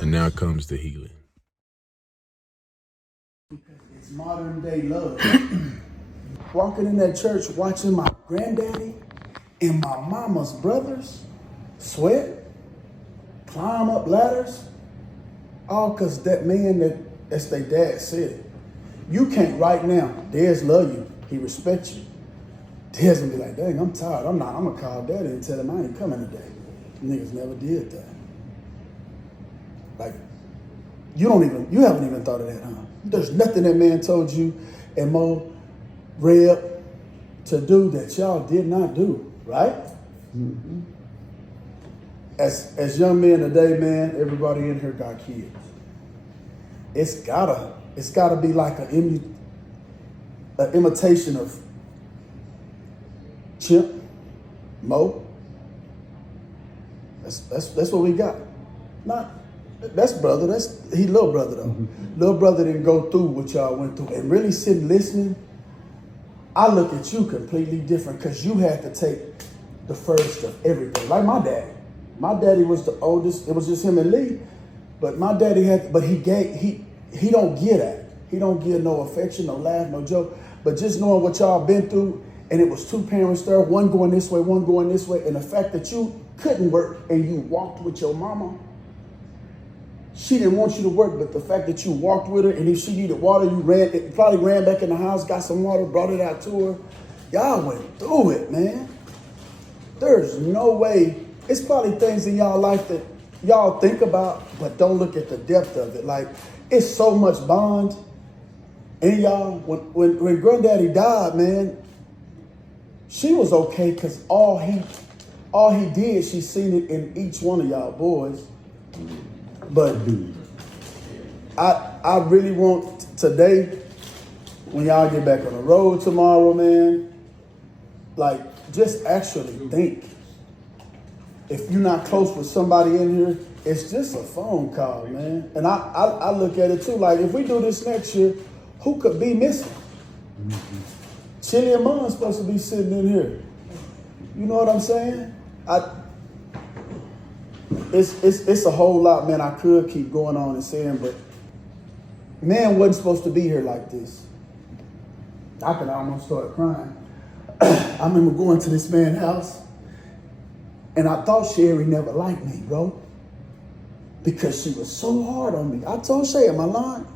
and now comes the healing. It's modern day love. Walking in that church, watching my granddaddy and my mama's brothers sweat, climb up ladders, all because that man that's their dad said. You can't right now. Dad's love you. He respects you. Dad's gonna be like, dang, I'm tired. I'm gonna call daddy and tell him I ain't coming today. Niggas never did that. Like, you haven't even thought of that, huh? There's nothing that man told you and Mo Reb to do that y'all did not do, right? Mm-hmm. As young men today, man, everybody in here got kids. It's gotta be like an imitation of Chimp, Mo. That's what we got. That's brother. He little brother though. Mm-hmm. Little brother didn't go through what y'all went through and really sitting listening. I look at you completely different because you had to take the first of everything. Like my daddy. My daddy was the oldest. It was just him and Lee. But my daddy he don't get at. He don't give no affection, no laugh, no joke. But just knowing what y'all been through, and it was two parents there, one going this way, one going this way, and the fact that you couldn't work and you walked with your mama. She didn't want you to work, but the fact that you walked with her, and if she needed water, you probably ran back in the house, got some water, brought it out to her. Y'all went through it, man. There's no way. It's probably things in y'all life that y'all think about, but don't look at the depth of it. Like, it's so much bond in y'all. When Granddaddy died, man, she was okay because all he did, she seen it in each one of y'all boys. But I really want today, when y'all get back on the road tomorrow, man, like, just actually think. If you're not close with somebody in here, it's just a phone call, man. And I look at it too, like, if we do this next year, who could be missing? Mm-hmm. Chili and Mom's supposed to be sitting in here. You know what I'm saying? It's a whole lot, man. I could keep going on and saying, but man wasn't supposed to be here like this. I could almost start crying. I remember going to this man's house, and I thought Sherry never liked me, bro, because she was so hard on me. I told Sherry, am I lying?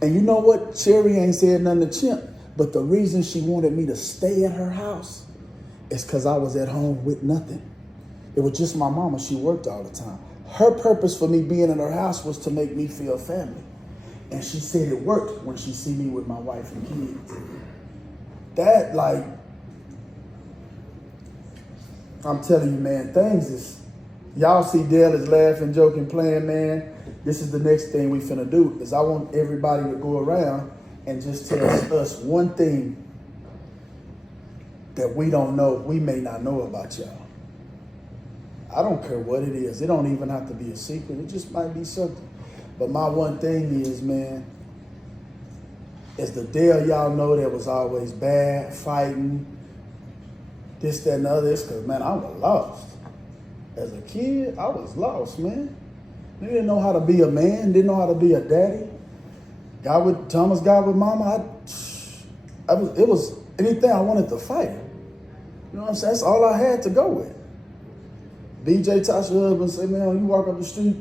And you know what? Sherry ain't said nothing to Chimp, but the reason she wanted me to stay at her house is because I was at home with nothing. It was just my mama. She worked all the time. Her purpose for me being in her house was to make me feel family. And she said it worked when she see me with my wife and kids. That, like, I'm telling you, man, things is, y'all see Dale is laughing, joking, playing, man. This is the next thing we finna do, is I want everybody to go around and just tell us one thing that we don't know, we may not know about y'all. I don't care what it is. It don't even have to be a secret. It just might be something. But my one thing is, man, is the Dale y'all know that was always bad, fighting, this, that, and the other. It's because, man, I was lost. As a kid, I was lost, man. I didn't know how to be a man, didn't know how to be a daddy. Thomas got with mama, it was anything I wanted to fight. You know what I'm saying? That's all I had to go with. BJ Tasha husband said, man, you walk up the street,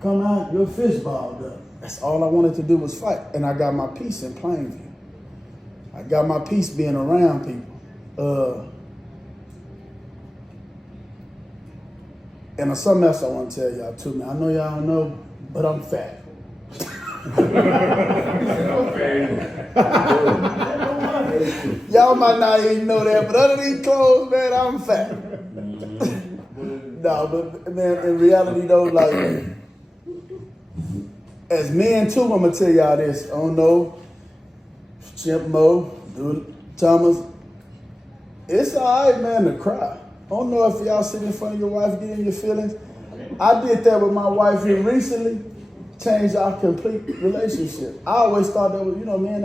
come out, your fist balled up. That's all I wanted to do was fight. And I got my peace in Plainview. I got my peace being around people. And there's something else I want to tell y'all too, man. I know y'all don't know, but I'm fat. Y'all might not even know that, but under these clothes, man, I'm fat. No, but man, in reality though, like, as men too, I'm gonna tell y'all this. I don't know, Chimp, Mo, Thomas, it's all right, man, to cry. I don't know if y'all sit in front of your wife getting your feelings. I did that with my wife here recently, changed our complete relationship. I always thought that was, you know, man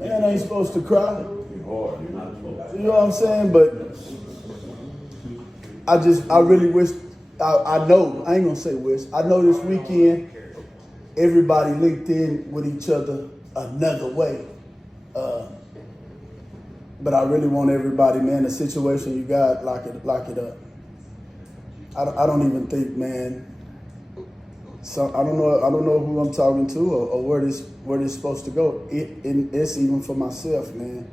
ain't supposed to cry. You know what I'm saying? But I really wish, I know, I ain't gonna say wish, I know this weekend, everybody linked in with each other another way. But I really want everybody, man, the situation you got, lock it up. I don't even think, man, so I don't know who I'm talking to or where this supposed to go. It's even for myself, man.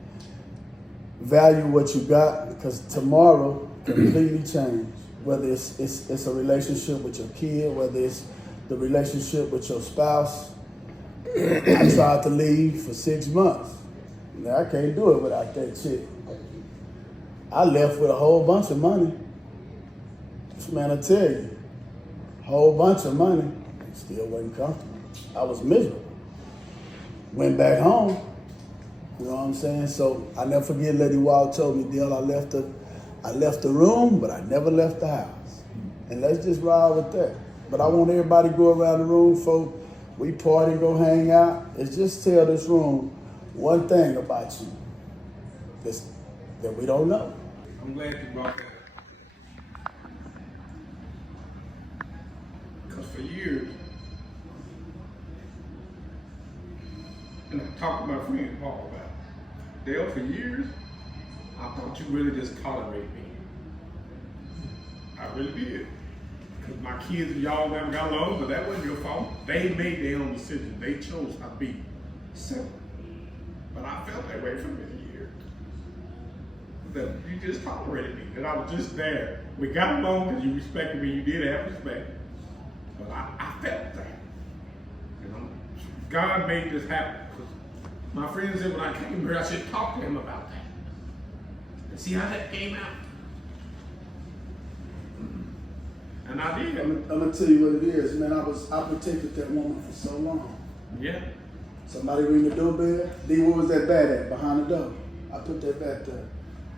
Value what you got, because tomorrow completely change. Whether it's a relationship with your kid, whether it's the relationship with your spouse. I tried to leave for 6 months. Now, I can't do it without that chick. I left with a whole bunch of money. Man, I tell you, a whole bunch of money. Still wasn't comfortable. I was miserable. Went back home. You know what I'm saying? So I never forget Lady Wild told me, Dale, I left the room, but I never left the house. And let's just ride with that. But I want everybody to go around the room, folk. We party, go hang out. Let's just tell this room one thing about you that we don't know. I'm glad you brought that. Because for years, and I talked to my friend Paul about it, Dale, for years, I thought you really just tolerated me. I really did. Because my kids and y'all never got along, but that wasn't your fault. They made their own decision. They chose how to be separate. But I felt that way for many years. That you just tolerated me, that I was just there. We got along because you respected me, you did have respect. But I felt that. You know, God made this happen. Because my friend said when I came here, I should talk to him about that. And see how that came out. And I did. I'm gonna tell you what it is, man. I protected that woman for so long. Yeah. Somebody ring the doorbell. D, where was that bat at? Behind the door. I put that bat there.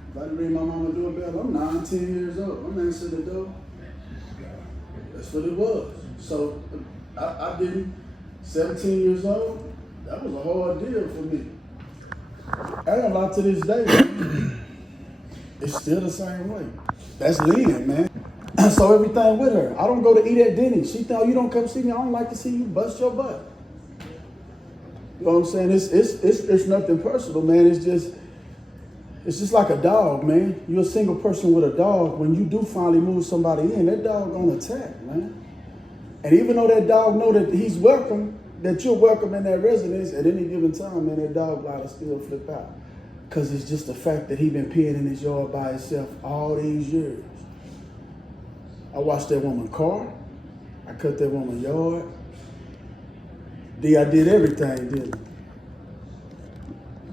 If I ring my mama doorbell, I'm 9, 10 years old. I'm answering the door. That's what it was. So I didn't. 17 years old, that was a hard deal for me. I got a lot to this day. It's still the same way. That's Lynn, man. So everything with her. I don't go to eat at Denny's. She thought, you don't come see me. I don't like to see you bust your butt. You know what I'm saying? It's nothing personal, man. It's just It's just like a dog, man. You're a single person with a dog. When you do finally move somebody in, that dog gonna attack, man. And even though that dog know that he's welcome, that you're welcome in that residence, at any given time, man, that dog gotta still flip out. Cause it's just the fact that he been peeing in his yard by himself all these years. I washed that woman's car. I cut that woman's yard. I did everything, didn't I?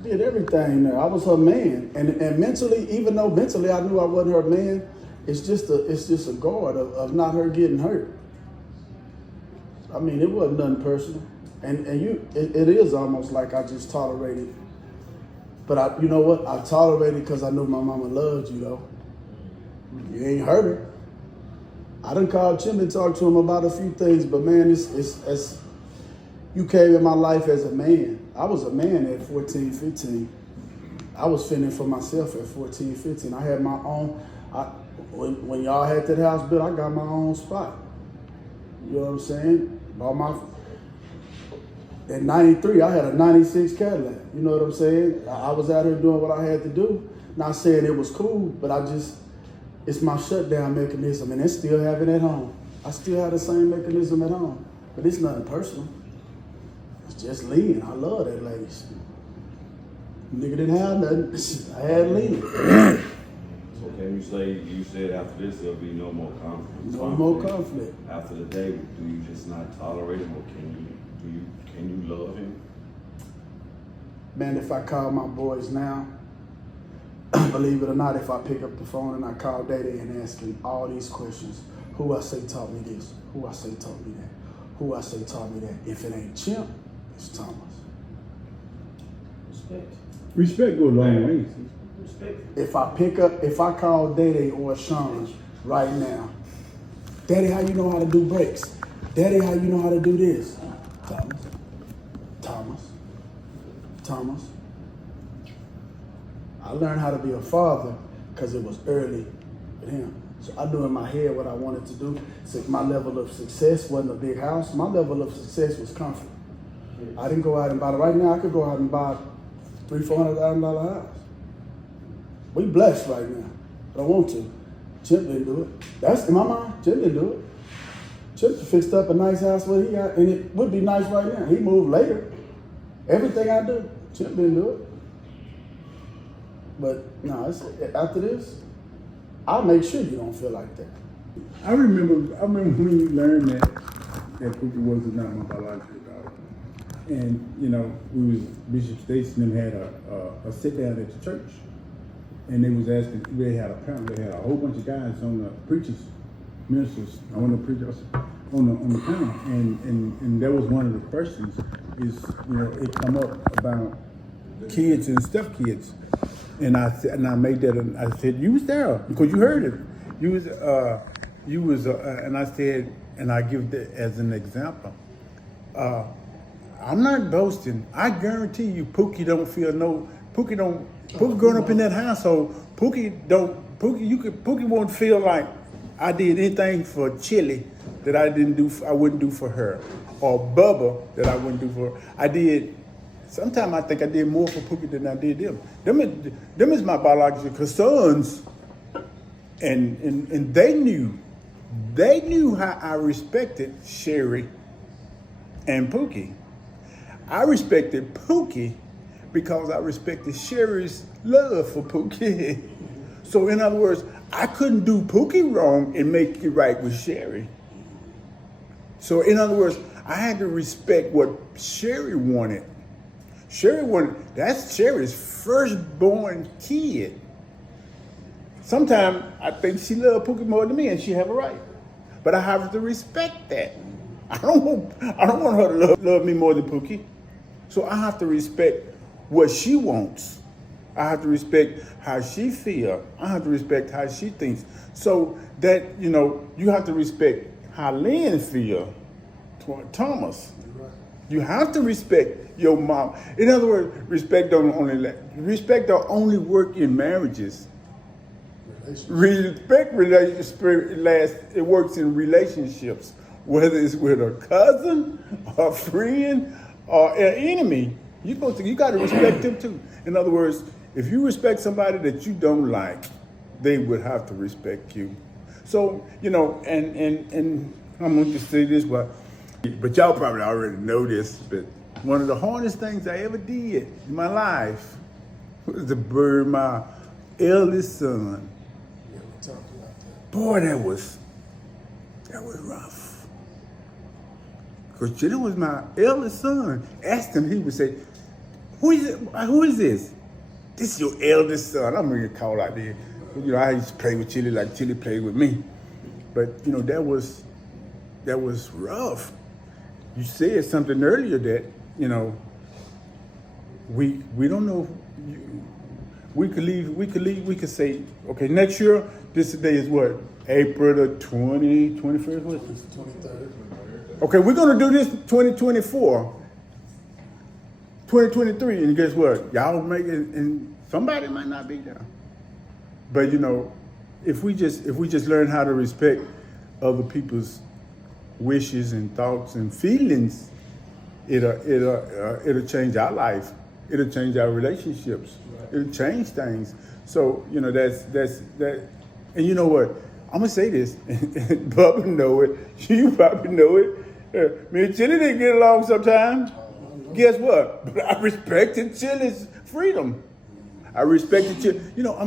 Did everything there. I was her man, and mentally, even though mentally I knew I wasn't her man, it's just a guard of not her getting hurt. I mean, it wasn't nothing personal, and it is almost like I just tolerated. But you know what? I tolerated because I knew my mama loved you though. You ain't hurt her. I done called Jim and talked to him about a few things, but man, it's you came in my life as a man. I was a man at 14, 15. I was fending for myself at 14, 15. I had my own, when y'all had that house built, I got my own spot. You know what I'm saying? In 93, I had a 96 Cadillac. You know what I'm saying? I was out here doing what I had to do. Not saying it was cool, but it's my shutdown mechanism, and I still have it at home. I still have the same mechanism at home, but it's nothing personal. It's just lean. I love that lady. Nigga didn't have nothing. I had lean. So can you say, you said after this there'll be no more conflict? No more conflict. After the day, do you just not tolerate him, or can you love him? Man, if I call my boys now, believe it or not, if I pick up the phone and I call Day-Day and ask him all these questions, who I say taught me this, who I say taught me that, who I say taught me that. If it ain't Chimp, it's Thomas. Respect goes a long way. If I call Day-Day or Sean right now, Daddy, how you know how to do brakes? Daddy, how you know how to do this? Thomas. I learned how to be a father because it was early with him. So I knew in my head what I wanted to do. So my level of success wasn't a big house. My level of success was comfort. I didn't go out and buy it. Right now, I could go out and buy $300,000-$400,000 house. We blessed right now, but I want to. Chimp didn't do it. That's in my mind. Chimp didn't do it. Chimp fixed up a nice house where he got, and it would be nice right now. He moved later. Everything I do, Chimp didn't do it. But no, after this, I'll make sure you don't feel like that. I remember when you learned that Pookie was not my biological daughter. And, you know, Bishop Stacy and them had a sit down at the church. And they was asking, they had a panel, they had a whole bunch of guys on the preachers, ministers, on the preachers, on the panel. And that was one of the questions is, you know, it come up about kids and stepkids. And I made that, and I said, you was there, because you heard it. And I said, and I give that as an example. I'm not boasting. I guarantee you, Pookie growing up in that household, Pookie won't feel like I did anything for Chili that I wouldn't do for her, or Bubba that I wouldn't do for her. Sometimes I think I did more for Pookie than I did them. Them is my biological sons, and they knew how I respected Sherry and Pookie. I respected Pookie because I respected Sherry's love for Pookie. So in other words, I couldn't do Pookie wrong and make it right with Sherry. So in other words, I had to respect what Sherry wanted. That's Sherry's firstborn kid. Sometimes I think she loved Pookie more than me, and she have a right. But I have to respect that. I don't want her to love me more than Pookie. So I have to respect what she wants. I have to respect how she feels. I have to respect how she thinks. So that, you know, you have to respect how Lynn feels toward Thomas. You have to respect your mom. In other words, respect don't only work in marriages. Respect it works in relationships, whether it's with a cousin, a friend, or an enemy. You got to respect them too. In other words, if you respect somebody that you don't like, they would have to respect you. So, you know, and I'm gonna just say this, but y'all probably already know this, but one of the hardest things I ever did in my life was to bury my eldest son. Yeah, we talked about that. Boy, that was rough. Because Chili was my eldest son. Asked him, he would say, who is this? This is your eldest son. I'm gonna call out there. You know, I used to play with Chili like Chili played with me. But you know, that was rough. You said something earlier that, you know, we don't know. We could say, okay, next year, this day is what? April the 21st? What? It's the 23rd. Okay, we're gonna do this 2024, 2023, and guess what? Y'all make it, and somebody might not be there. But you know, if we just learn how to respect other people's wishes and thoughts and feelings, it'll change our life. It'll change our relationships. It'll change things. So you know that's that. And you know what? I'm gonna say this. Bubba know it. You probably know it. Me and Chili didn't get along sometimes. Guess what? But I respected Chili's freedom. I respected Chili. You know,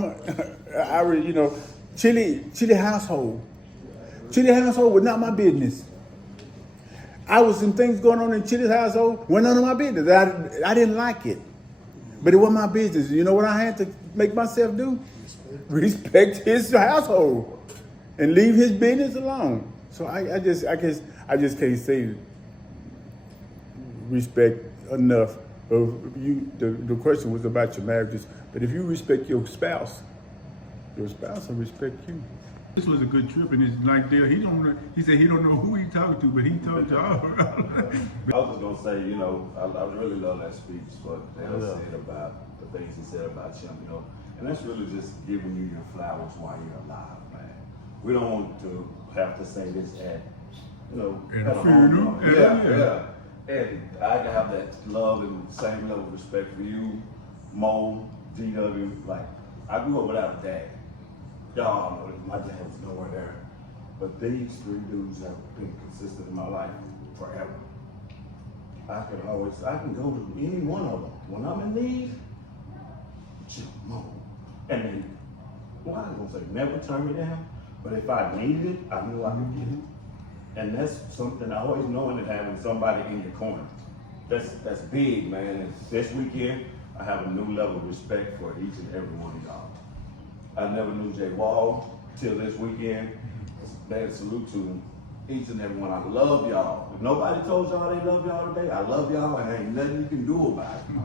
Chili household. Chili household was not my business. I was some things going on in Chili's household, were none of my business. I didn't like it. But it wasn't my business. You know what I had to make myself do? Respect his household and leave his business alone. So I just can't say respect enough. The question was about your marriages, but if you respect your spouse will respect you. This was a good trip, and it's like Dale. He said he don't know who he talked to, but he talked to all. I was just gonna say, you know, I really love that speech, what Dale said about the things he said about you, you know, and that's really just giving you your flowers while you're alive, man. We don't want to have to say this at, you know, at a home. Yeah. And I have that love and same level of respect for you, Mo, DW. Like, I grew up without a dad. Y'all know that my dad was nowhere there. But these three dudes have been consistent in my life forever. I can go to any one of them. When I'm in need, Mo. And they, well, I was gonna say never turn me down, but if I needed it, I knew I could get it. And that's something I always knowing that having somebody in your corner. That's big, man. And this weekend, I have a new level of respect for each and every one of y'all. I never knew Jay Wall till this weekend. Man, salute to each and every one. I love y'all. If nobody told y'all they love y'all today, I love y'all and ain't nothing you can do about it. You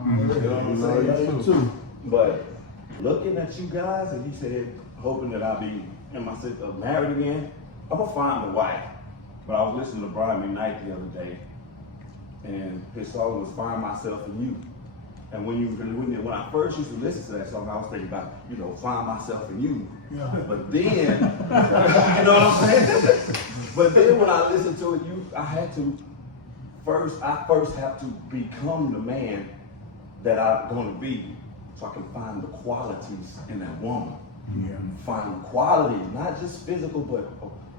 know what I'm saying? But looking at you guys, and he said, hoping that I'll be and my sister married again, I'm gonna find a wife. But I was listening to Brian McKnight the other day, and his song was "Find Myself in You." And when I first used to listen to that song, I was thinking about, you know, find myself in you. Yeah. But then, you know what I'm saying? But then when I listened to it, I first have to become the man that I'm going to be, so I can find the qualities in that woman. Yeah. Find qualities, not just physical, but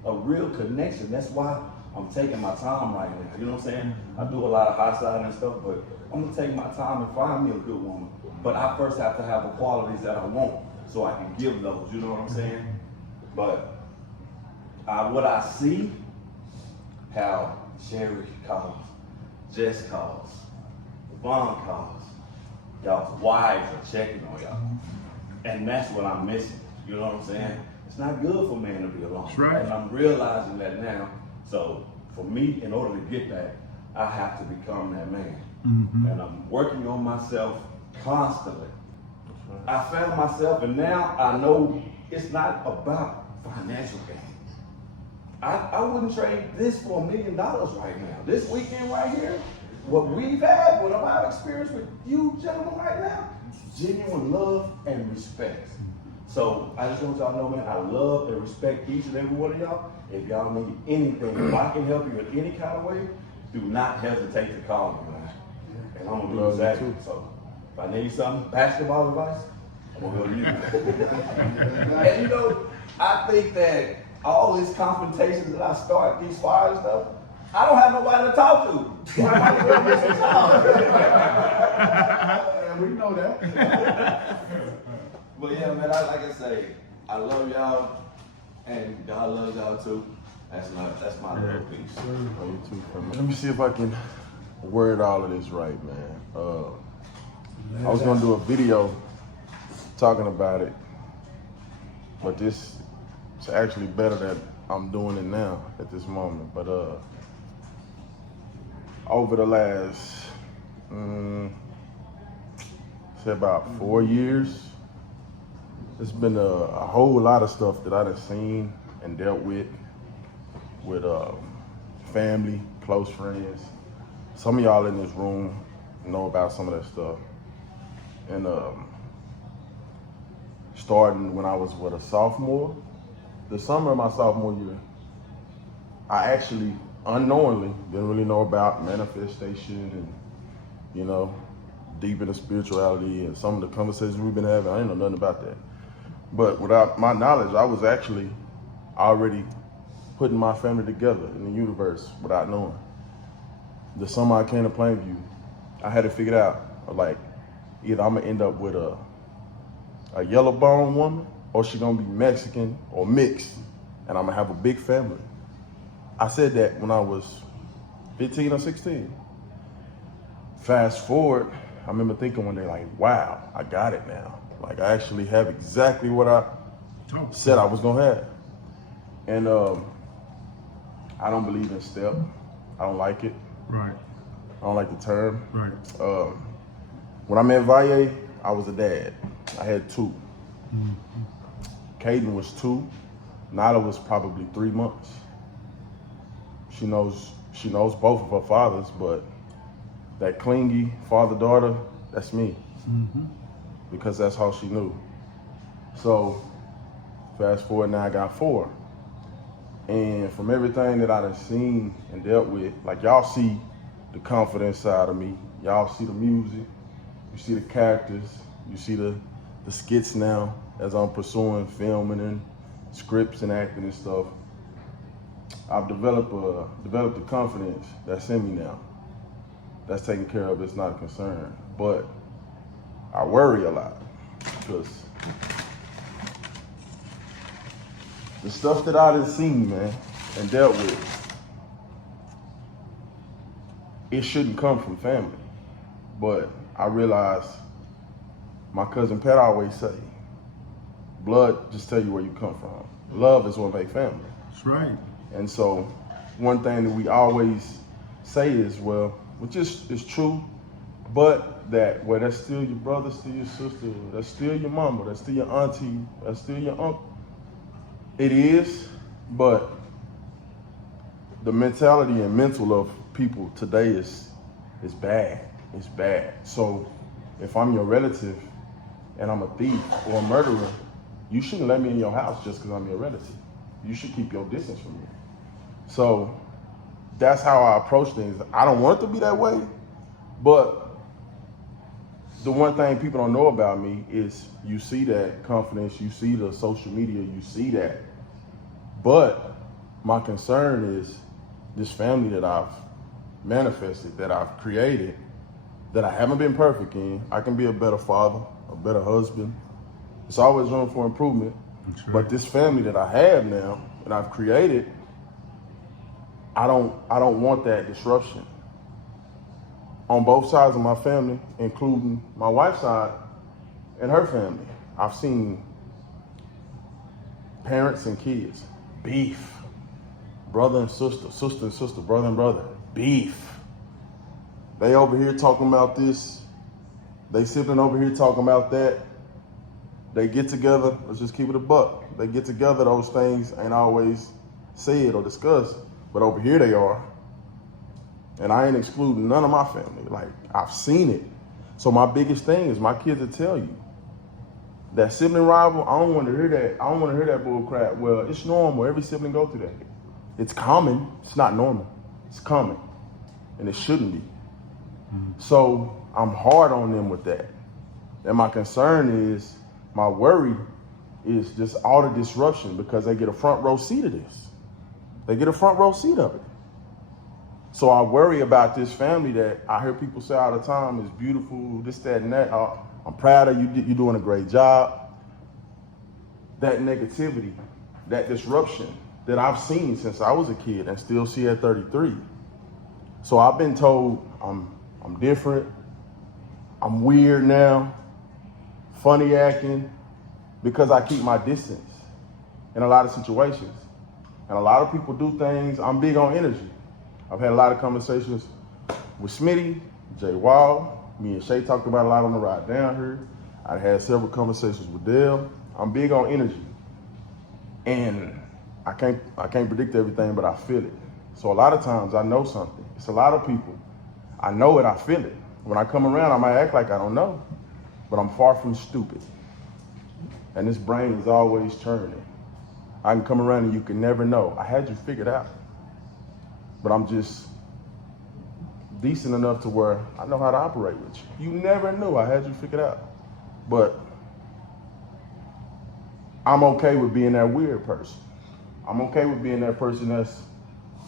a real connection. That's why I'm taking my time right now. You know what I'm saying? I do a lot of hot side and stuff, but I'm gonna take my time and find me a good woman. But I first have to have the qualities that I want so I can give those. You know what I'm saying? But what I see, how Sherry calls, Jess calls, Vaughn calls, y'all's wives are checking on y'all. And that's what I'm missing. You know what I'm saying? It's not good for men to be alone. That's right. And I'm realizing that now. So for me, in order to get that, I have to become that man. Mm-hmm. And I'm working on myself constantly. I found myself, and now I know it's not about financial gain. I wouldn't trade this for $1 million right now. This weekend right here, what we've had, what I've experienced with you gentlemen right now, genuine love and respect. So I just want y'all to know, man, I love and respect each and every one of y'all. If y'all need anything, if I can help you in any kind of way, do not hesitate to call me, man. And I'm gonna do exactly. So if I need something, basketball advice, And you know, I think that all these confrontations that I start, these fires stuff, I don't have nobody to talk to. Why am I doing this at all? And we know that. But yeah, man, like I say, I love y'all, and God loves y'all too. That's my little piece. You too, let me see if I can word all of this right, man. I was gonna do a video talking about it, but this is actually better that I'm doing it now at this moment. But over the last, say about 4 years, there's been a whole lot of stuff that I done seen and dealt with family, close friends. Some of y'all in this room know about some of that stuff. And starting when I was, a sophomore? The summer of my sophomore year, I actually unknowingly didn't really know about manifestation and, you know, deep into spirituality and some of the conversations we've been having. I didn't know nothing about that. But without my knowledge, I was actually already putting my family together in the universe without knowing. The summer I came to Plainview, I had it figured out, like, either I'm gonna end up with a yellow bone woman, or she gonna be Mexican or mixed, and I'm gonna have a big family. I said that when I was 15 or 16. Fast forward, I remember thinking one day, like, wow, I got it now. Like, I actually have exactly what I said I was gonna have. And I don't believe in step. I don't like it. Right. I don't like the term. Right. When I met Valle, I was a dad. I had 2. Caden was 2. Nala was probably 3 months. She knows both of her fathers, but that clingy father-daughter, that's me. Because that's how she knew. So fast forward, now I got 4. And from everything that I done seen and dealt with, like, y'all see the confidence side of me. Y'all see the music, you see the characters, you see the skits now as I'm pursuing filming and scripts and acting and stuff. I've developed the confidence that's in me now. That's taken care of, it's not a concern. But I worry a lot because the stuff that I done seen, man, and dealt with, it shouldn't come from family. But I realize my cousin Pat always say, blood just tell you where you come from. Love is what makes family. That's right. And so one thing that we always say is, well, which is true, but that, well, that's still your brother, still your sister, that's still your mama, that's still your auntie, that's still your uncle. It is, but the mentality and mental of people today is bad. It's bad. So if I'm your relative and I'm a thief or a murderer, you shouldn't let me in your house just because I'm your relative. You should keep your distance from me. So that's how I approach things. I don't want it to be that way, but the one thing people don't know about me is you see that confidence, you see the social media, you see that. But my concern is this family that I've manifested, that I've created, that I haven't been perfect in. I can be a better father, a better husband. It's always room for improvement. That's right. But this family that I have now, that I've created, I don't want that disruption. On both sides of my family, including my wife's side and her family, I've seen parents and kids, beef, brother and sister, sister and sister, brother and brother, beef. They over here talking about this, they sibling over here talking about that. They get together, let's just keep it a buck. They get together, those things ain't always said or discussed, but over here they are. And I ain't excluding none of my family. Like, I've seen it. So my biggest thing is my kids will tell you that sibling rival, I don't want to hear that. I don't want to hear that bull crap. Well, it's normal. Every sibling go through that. It's common. It's not normal. It's common. And it shouldn't be. So I'm hard on them with that. And my concern is My worry is just all the disruption because they get a front row seat of this. They get a front row seat of it. So I worry about this family that I hear people say all the time is beautiful, this, that, and that. I'm proud of you, you're doing a great job. That negativity, that disruption that I've seen since I was a kid and still see at 33. So I've been told I'm different, I'm weird now, funny acting, because I keep my distance in a lot of situations. And a lot of people do things, I'm big on energy. I've had a lot of conversations with Smitty, Jay Wall, me and Shay talked about a lot on the ride down here. I had several conversations with Dale. I'm big on energy. And I can't predict everything, but I feel it. So a lot of times I know something. It's a lot of people. I know it, I feel it. When I come around, I might act like I don't know, but I'm far from stupid. And this brain is always churning. I can come around and you can never know. I had you figured out. But I'm just decent enough to where I know how to operate with you. You never knew I had you figured out. But I'm okay with being that weird person. I'm okay with being that person that's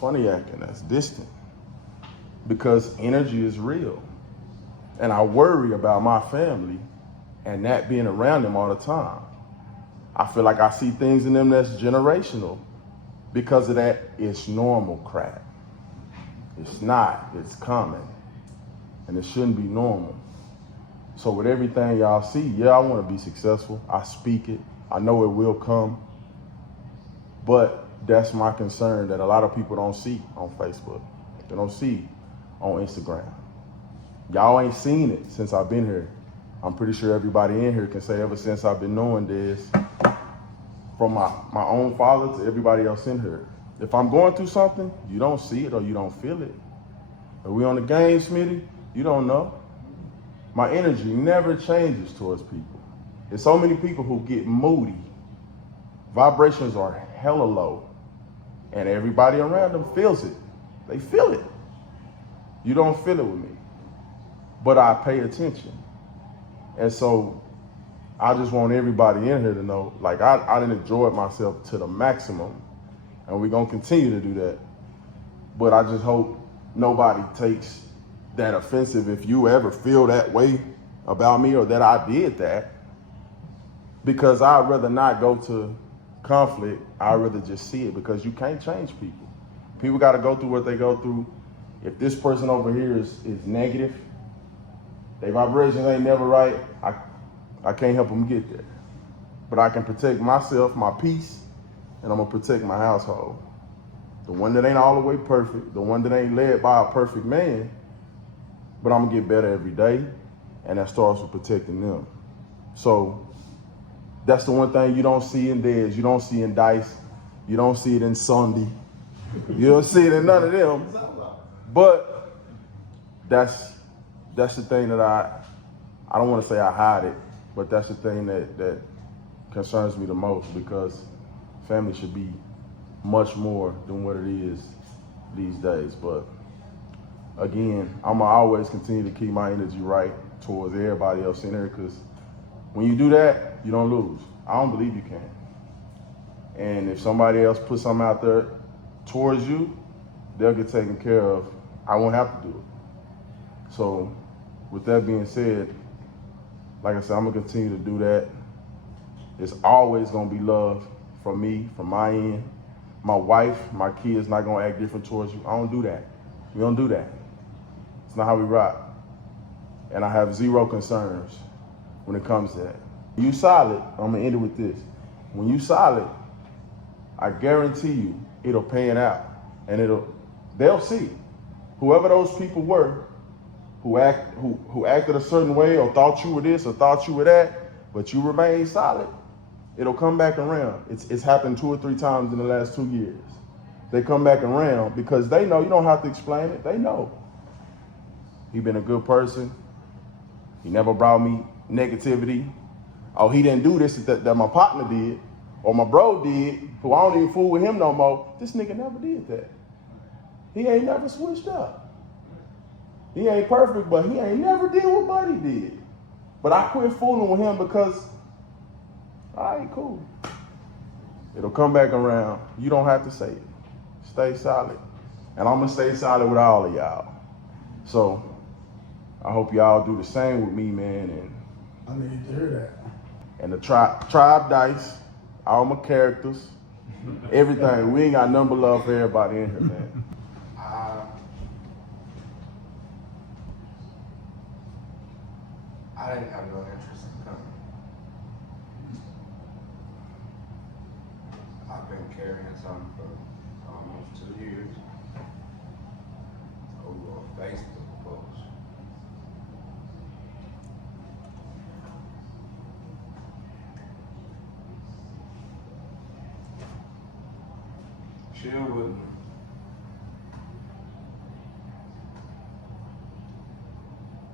funny acting, that's distant. Because energy is real. And I worry about my family and that being around them all the time. I feel like I see things in them that's generational. Because of that, it's normal crap. It's not, it's common. And it shouldn't be normal. So with everything y'all see, yeah, I want to be successful. I speak it. I know it will come. But that's my concern that a lot of people don't see on Facebook. They don't see on Instagram. Y'all ain't seen it since I've been here. I'm pretty sure everybody in here can say ever since I've been knowing this, from my own father to everybody else in here. If I'm going through something, you don't see it or you don't feel it. If we on the game, Smitty, you don't know. My energy never changes towards people. There's so many people who get moody. Vibrations are hella low. And everybody around them feels it. They feel it. You don't feel it with me. But I pay attention. And so I just want everybody in here to know, like I done enjoyed myself to the maximum. And we're gonna continue to do that. But I just hope nobody takes that offensive if you ever feel that way about me or that I did that. Because I'd rather not go to conflict, I'd rather just see it because you can't change people. People gotta go through what they go through. If this person over here is negative, their vibrations ain't never right, I can't help them get there. But I can protect myself, my peace, and I'm gonna protect my household. The one that ain't all the way perfect, the one that ain't led by a perfect man, but I'm gonna get better every day, and that starts with protecting them. So that's the one thing you don't see in Dez, you don't see in Dice, you don't see it in Sunday, you don't see it in none of them. But that's the thing that I don't want to say I hide it, but that's the thing that concerns me the most, because family should be much more than what it is these days. But again, I'm gonna always continue to keep my energy right towards everybody else in there, because when you do that, you don't lose. I don't believe you can. And if somebody else puts something out there towards you, they'll get taken care of. I won't have to do it. So with that being said, like I said, I'm gonna continue to do that. It's always gonna be love from me, from my end. My wife, my kids not gonna act different towards you. I don't do that. We don't do that. It's not how we rock. And I have zero concerns when it comes to that. You solid, I'm gonna end it with this. When you solid, I guarantee you it'll pan out, and they'll see. Whoever those people were who acted a certain way or thought you were this or thought you were that, but you remain solid, it'll come back around. It's happened 2 or 3 times in the last 2 years. They come back around because they know, you don't have to explain it, they know. He been a good person. He never brought me negativity. Oh, he didn't do this that my partner did, or my bro did, who I don't even fool with him no more. This nigga never did that. He ain't never switched up. He ain't perfect, but he ain't never did what Buddy did. But I quit fooling with him because All right, cool. It'll come back around. You don't have to say it. Stay solid. And I'm gonna stay solid with all of y'all. So I hope y'all do the same with me, man. And I need to hear that. And the tribe dice, all my characters, everything. We ain't got number love for everybody in here, man. I didn't have no interest in coming. I've been carrying something for almost 2 years over a Facebook post.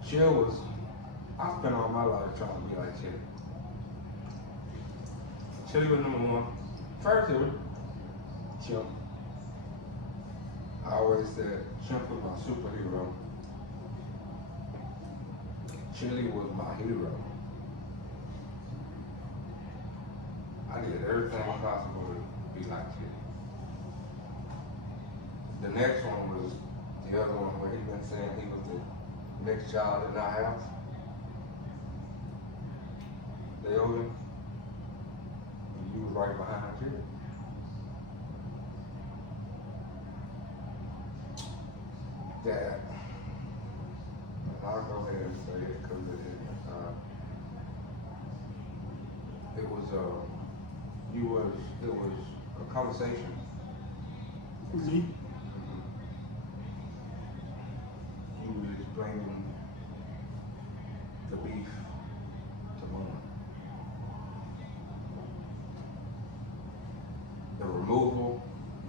Chill was, I spent all my life trying to be like Chili. Chili was number one. First it was Chimp. I always said Chimp was my superhero. Chili was my hero. I did everything possible to be like Chili. The next one was the other one where he been saying he was the next child in our house. They owe him. And you was right behind Chili. That, I'll go ahead and say it because it was a conversation. Me? You was explaining the beef to Mona. The removal,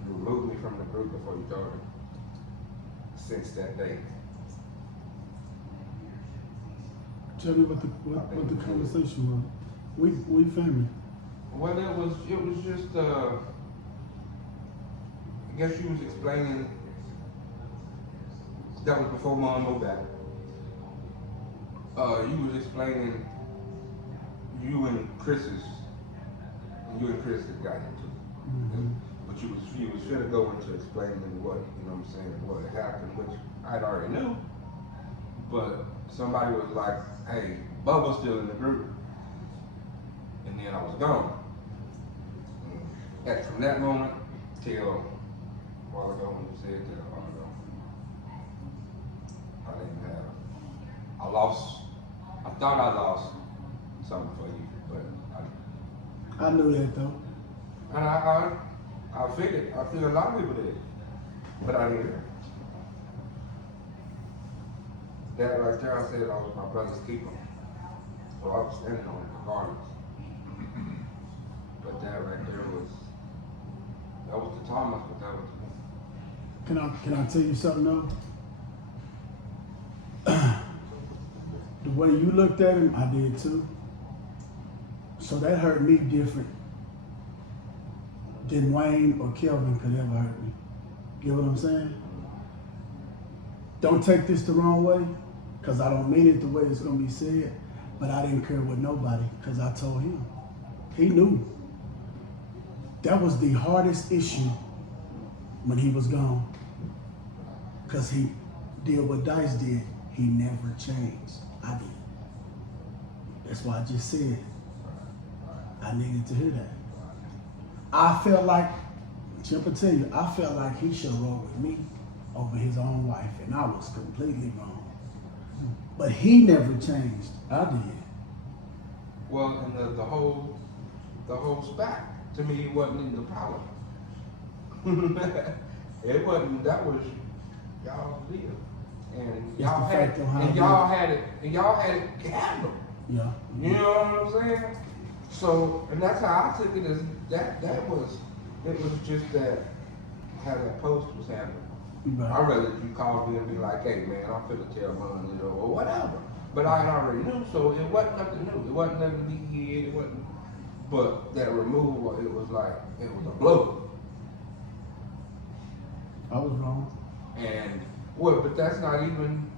you removed me from the group before you told her. Since that day. Tell me what the conversation was. We family. Well, it was just I guess you was explaining that was before Mom moved back. You was explaining you and Chris had got into it. Mm-hmm. But you was finna go into explaining what, you know what I'm saying, what had happened, which I'd already knew. But somebody was like, hey, Bubba's still in the group. And then I was gone. And from that moment till a while ago when you said that a while ago, I thought I lost something for you, but I knew that though. And I figured, I feel a lot of people did, but I didn't. That right there, I said I was my brother's keeper. So I was standing on it regardless. But that right there that was the Thomas, but that was me. Can I tell you something though? The way you looked at him, I did too. So that hurt me different than Wayne or Kelvin could ever hurt me. Get what I'm saying? Don't take this the wrong way, because I don't mean it the way it's going to be said, but I didn't care with nobody because I told him. He knew. That was the hardest issue when he was gone, because he did what Dice did. He never changed. I did. That's why I just said I needed to hear that. I felt like, Chimp will tell you, I felt like he should have rolled with me over his own wife, and I was completely wrong. But he never changed. I did. Well, and the whole SPAC to me wasn't even the problem. It wasn't. That was y'all's deal, and y'all had it handled. Yeah. You know what I'm saying? So, and that's how I took it as it was just that how that post was handled. Right. I'd rather you call me and be like, hey man, I'm finna tell Mom or whatever. But I already knew, so it wasn't nothing new. It wasn't nothing to be hid, it wasn't. But that removal, it was like, it was a blow. I was wrong. And, well, but that's not even,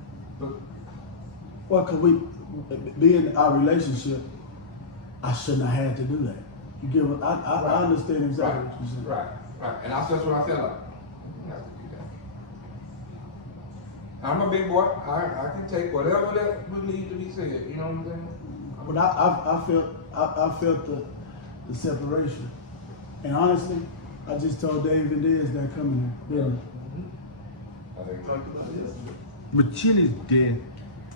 Well, cause being our relationship, I shouldn't have had to do that. You get what I understand exactly what you're saying. Right. And that's just what I feel like. You have to do that. I'm a big boy. I can take whatever that would need to be said. You know what I'm saying? But I felt the separation. And honestly, I just told Dave and Diz that coming here, didn't I? Talked about it yesterday. But Chili's death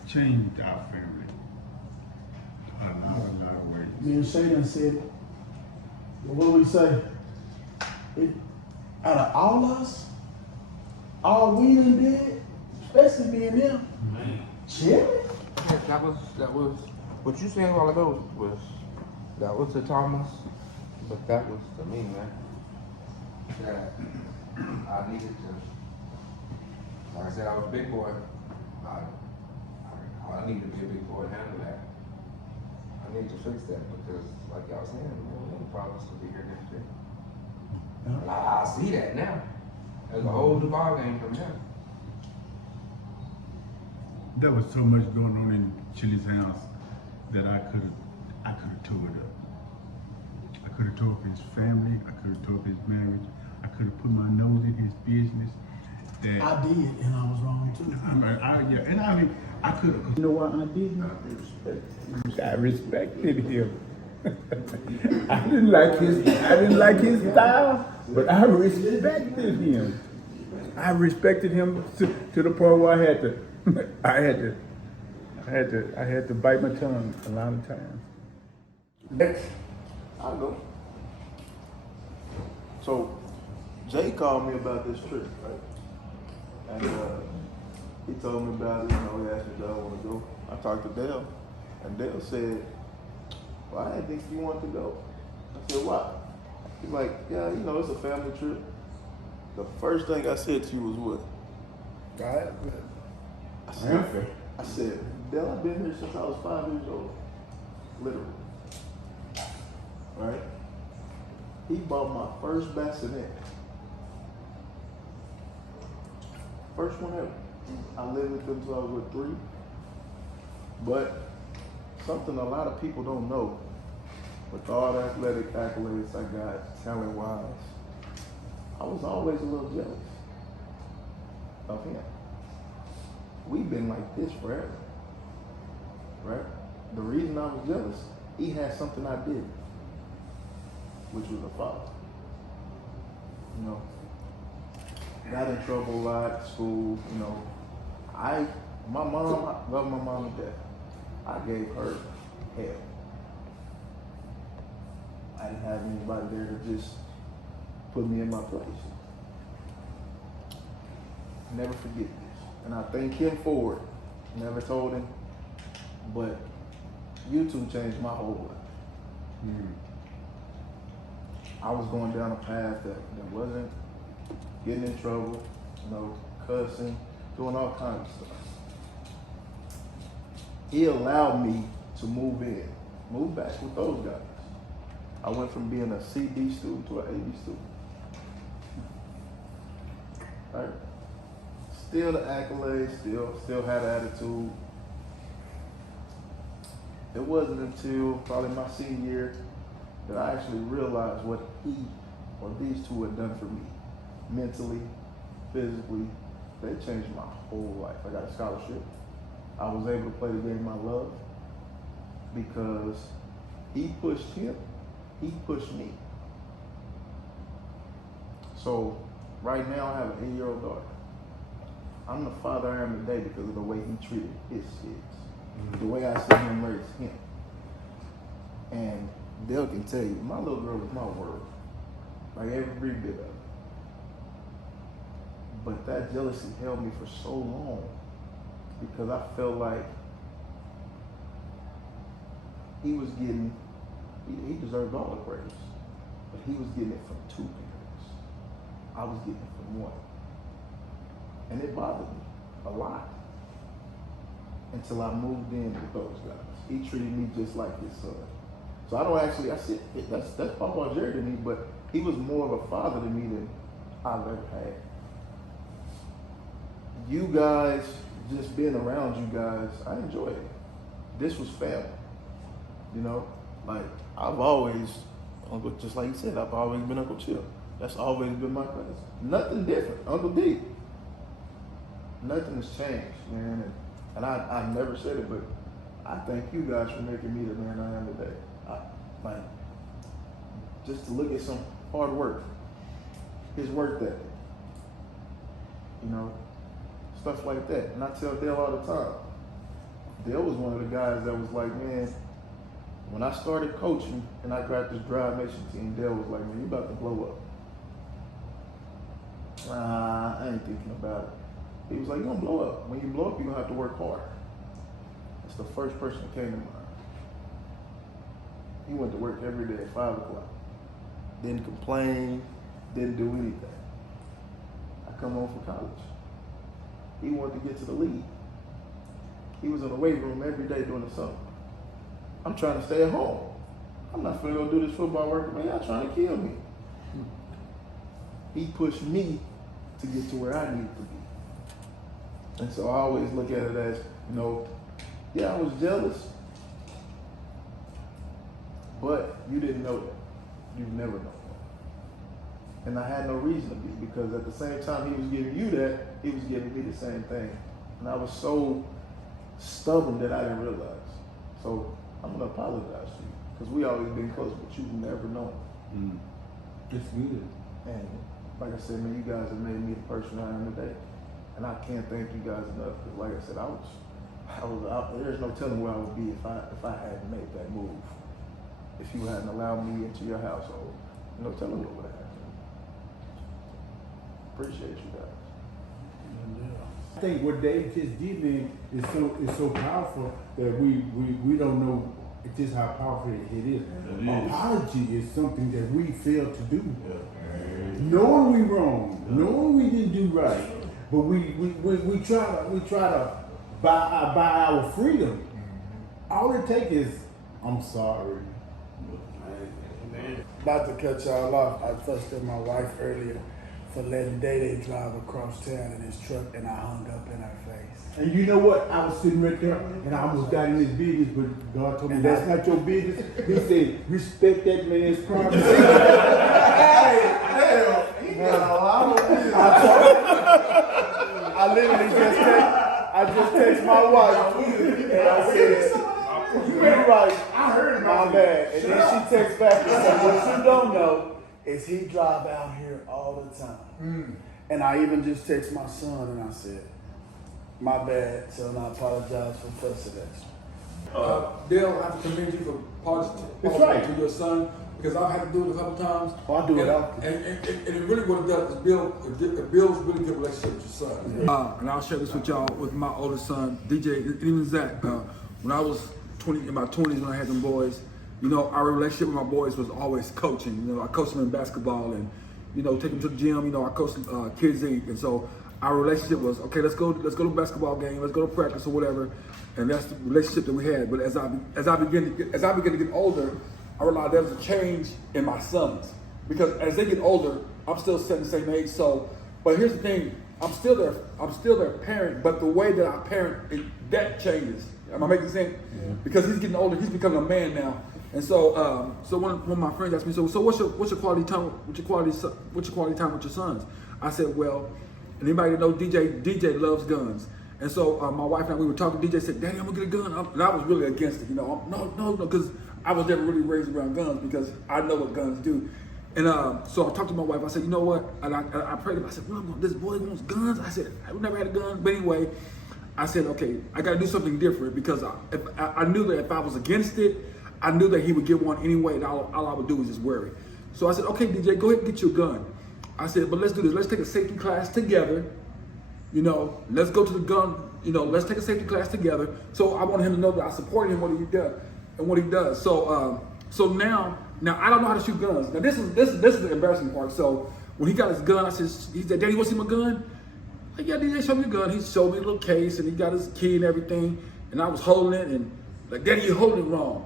changed our family. A lot of ways. Me and Shay done said it. But what do we say? Out of all us, all we done did, especially me and them, Chili? That was what you said a while ago that was to Thomas, but that was to me, man. That I needed to, like I said, I was a big boy. I need to be a big boy and handle that. I need to fix that because, like y'all saying, man, the problems to be here next year. And I see that now. There's a whole new ball game from now. There was so much going on in Chili's house that I could have tore it up. I could have tore up his family. I could have tore up his marriage. I could have put my nose in his business. That I did, and I was wrong too. I could have. You know why I didn't? I respected him. I didn't like his style, but I respected him. I respected him to the point where I had to bite my tongue a lot of times. Next, I'll go. So, Jay called me about this trip, right? And he told me about it, he asked me, do I want to go? I talked to Dale, and Dale said, well, I didn't think you wanted to go. I said, why? He's like, yeah, it's a family trip. The first thing I said to you was what? I said, Dale, I've been here since I was 5 years old. Literally. Right? He bought my first bassinet. First one ever. I lived with him until I was 3. But something a lot of people don't know, with all the athletic accolades I got, talent-wise, I was always a little jealous of him. We've been like this forever, right? The reason I was jealous, he had something I didn't, which was a father. Got in trouble a lot at school, my mom, I love my mom to death. I gave her hell. I didn't have anybody there to just put me in my place. Never forget this. And I thank him for it. Never told him, but YouTube changed my whole life. I was going down a path that wasn't getting in trouble, cussing, doing all kinds of stuff. He allowed me to move back with those guys. I went from being a CD student to an AB student. Right? Still the accolades, still had attitude. It wasn't until probably my senior year that I actually realized what he or these two had done for me. Mentally, physically, they changed my whole life. I got a scholarship. I was able to play the game I love because he pushed him, he pushed me. So right now I have an 8-year-old daughter. I'm the father I am today because of the way he treated his kids, the way I see him raise him. And Dale can tell you, my little girl was my world, like every bit of it. But that jealousy held me for so long because I felt like he was getting, he deserved all the praise, but he was getting it from 2 parents. I was getting it from 1. And it bothered me a lot until I moved in with those guys. He treated me just like his son. So I said, that's Papa Jerry to me, but he was more of a father to me than I've ever had. You guys, just being around you guys, I enjoyed it. This was family, Like, I've always, Uncle, just like you said, I've always been Uncle Chip. That's always been my cousin. Nothing different. Uncle D. Nothing has changed, man. And I never said it, but I thank you guys for making me the man I am today. Like, just to look at some hard work, his work ethic, you know, stuff like that. And I tell Dale all the time, Dale was one of the guys that was like, man, when I started coaching and I got this Drive Nation team, Dale was like, man, you about to blow up. I ain't thinking about it. He was like, you're gonna blow up. When you blow up, you're gonna have to work hard. That's the first person that came to mind. He went to work every day at 5 o'clock. Didn't complain, didn't do anything. I come home from college. He wanted to get to the league. He was in the weight room every day during the summer. I'm trying to stay at home. I'm not gonna go do this football work, man. Y'all trying to kill me. He pushed me to get to where I needed to be. And so I always look at it as, you know, yeah, I was jealous, but you didn't know that. You never know that. And I had no reason to be, because at the same time he was giving you that, he was giving me the same thing. And I was so stubborn that I didn't realize. So I'm gonna apologize to you, because we always been close, but you've never known. It's good. And like I said, man, you guys have made me the person I am today. And I can't thank you guys enough, because like I said, I was out, there's no telling where I would be if I hadn't made that move. If you hadn't allowed me into your household, no telling what would have happened. Appreciate you guys. I think what Dave just did then is so powerful that we don't know just how powerful it is. Apology is something that we fail to do. Knowing we wrong, knowing we didn't do right, but we try to buy our freedom. All it takes is, I'm sorry. About to cut y'all off. I fussed at my wife earlier for letting Day drive across town in his truck, and I hung up in her face. And you know what? I was sitting right there and I almost got in his business, but God told me that's not your business. He said, respect that man's privacy. I literally just text my wife and I said, you're right, I heard my bad. And then she texts back and said, what you don't know is he drive out here all the time. And I even just text my son and I said, my bad, son, I apologize for fussing at you. Dale, I have to commend you for apologizing to your son, because I've had to do it a couple times. Oh, I do it often. And it really what it does is it builds a really good relationship with your son. And I'll share this with y'all, with my oldest son, DJ, and even Zach. When I was in my 20s, when I had them boys, you know, our relationship with my boys was always coaching. You know, I coached them in basketball and, you know, take them to the gym. You know, I coached Kids Inc. And so our relationship was, okay, let's go to a basketball game, let's go to practice or whatever. And that's the relationship that we had. But as I began to get older, I realized there was a change in my sons, because as they get older, I'm still the same age. So, but here's the thing: I'm still their parent, but the way that I parent, that changes. Am I making sense? Yeah. Because he's getting older, he's becoming a man now, and so so one of my friends asked me, so what's your quality time? What's your quality time with your sons? I said, well, anybody that knows DJ loves guns. And so my wife and I, we were talking. DJ said, "Daddy, I'm gonna get a gun," and I was really against it. You know, no, because I was never really raised around guns, because I know what guns do. And so I talked to my wife. I said, you know what? And I prayed to him. I said, well, this boy wants guns. I said, I've never had a gun. But anyway, I said, okay, I got to do something different, because I knew that if I was against it, I knew that he would get one anyway, and all I would do was just worry. So I said, okay, DJ, go ahead and get your gun. I said, but let's do this. Let's take a safety class together. You know, let's go to the gun. You know, let's take a safety class together. So I wanted him to know that I supported him what he does. So now I don't know how to shoot guns. Now this is the embarrassing part. So when he got his gun, he said, "Daddy, you want to see my gun?" Like, yeah, DJ, show me your gun. He showed me a little case, and he got his key and everything. And I was holding it, and like, "Daddy, you're holding it wrong."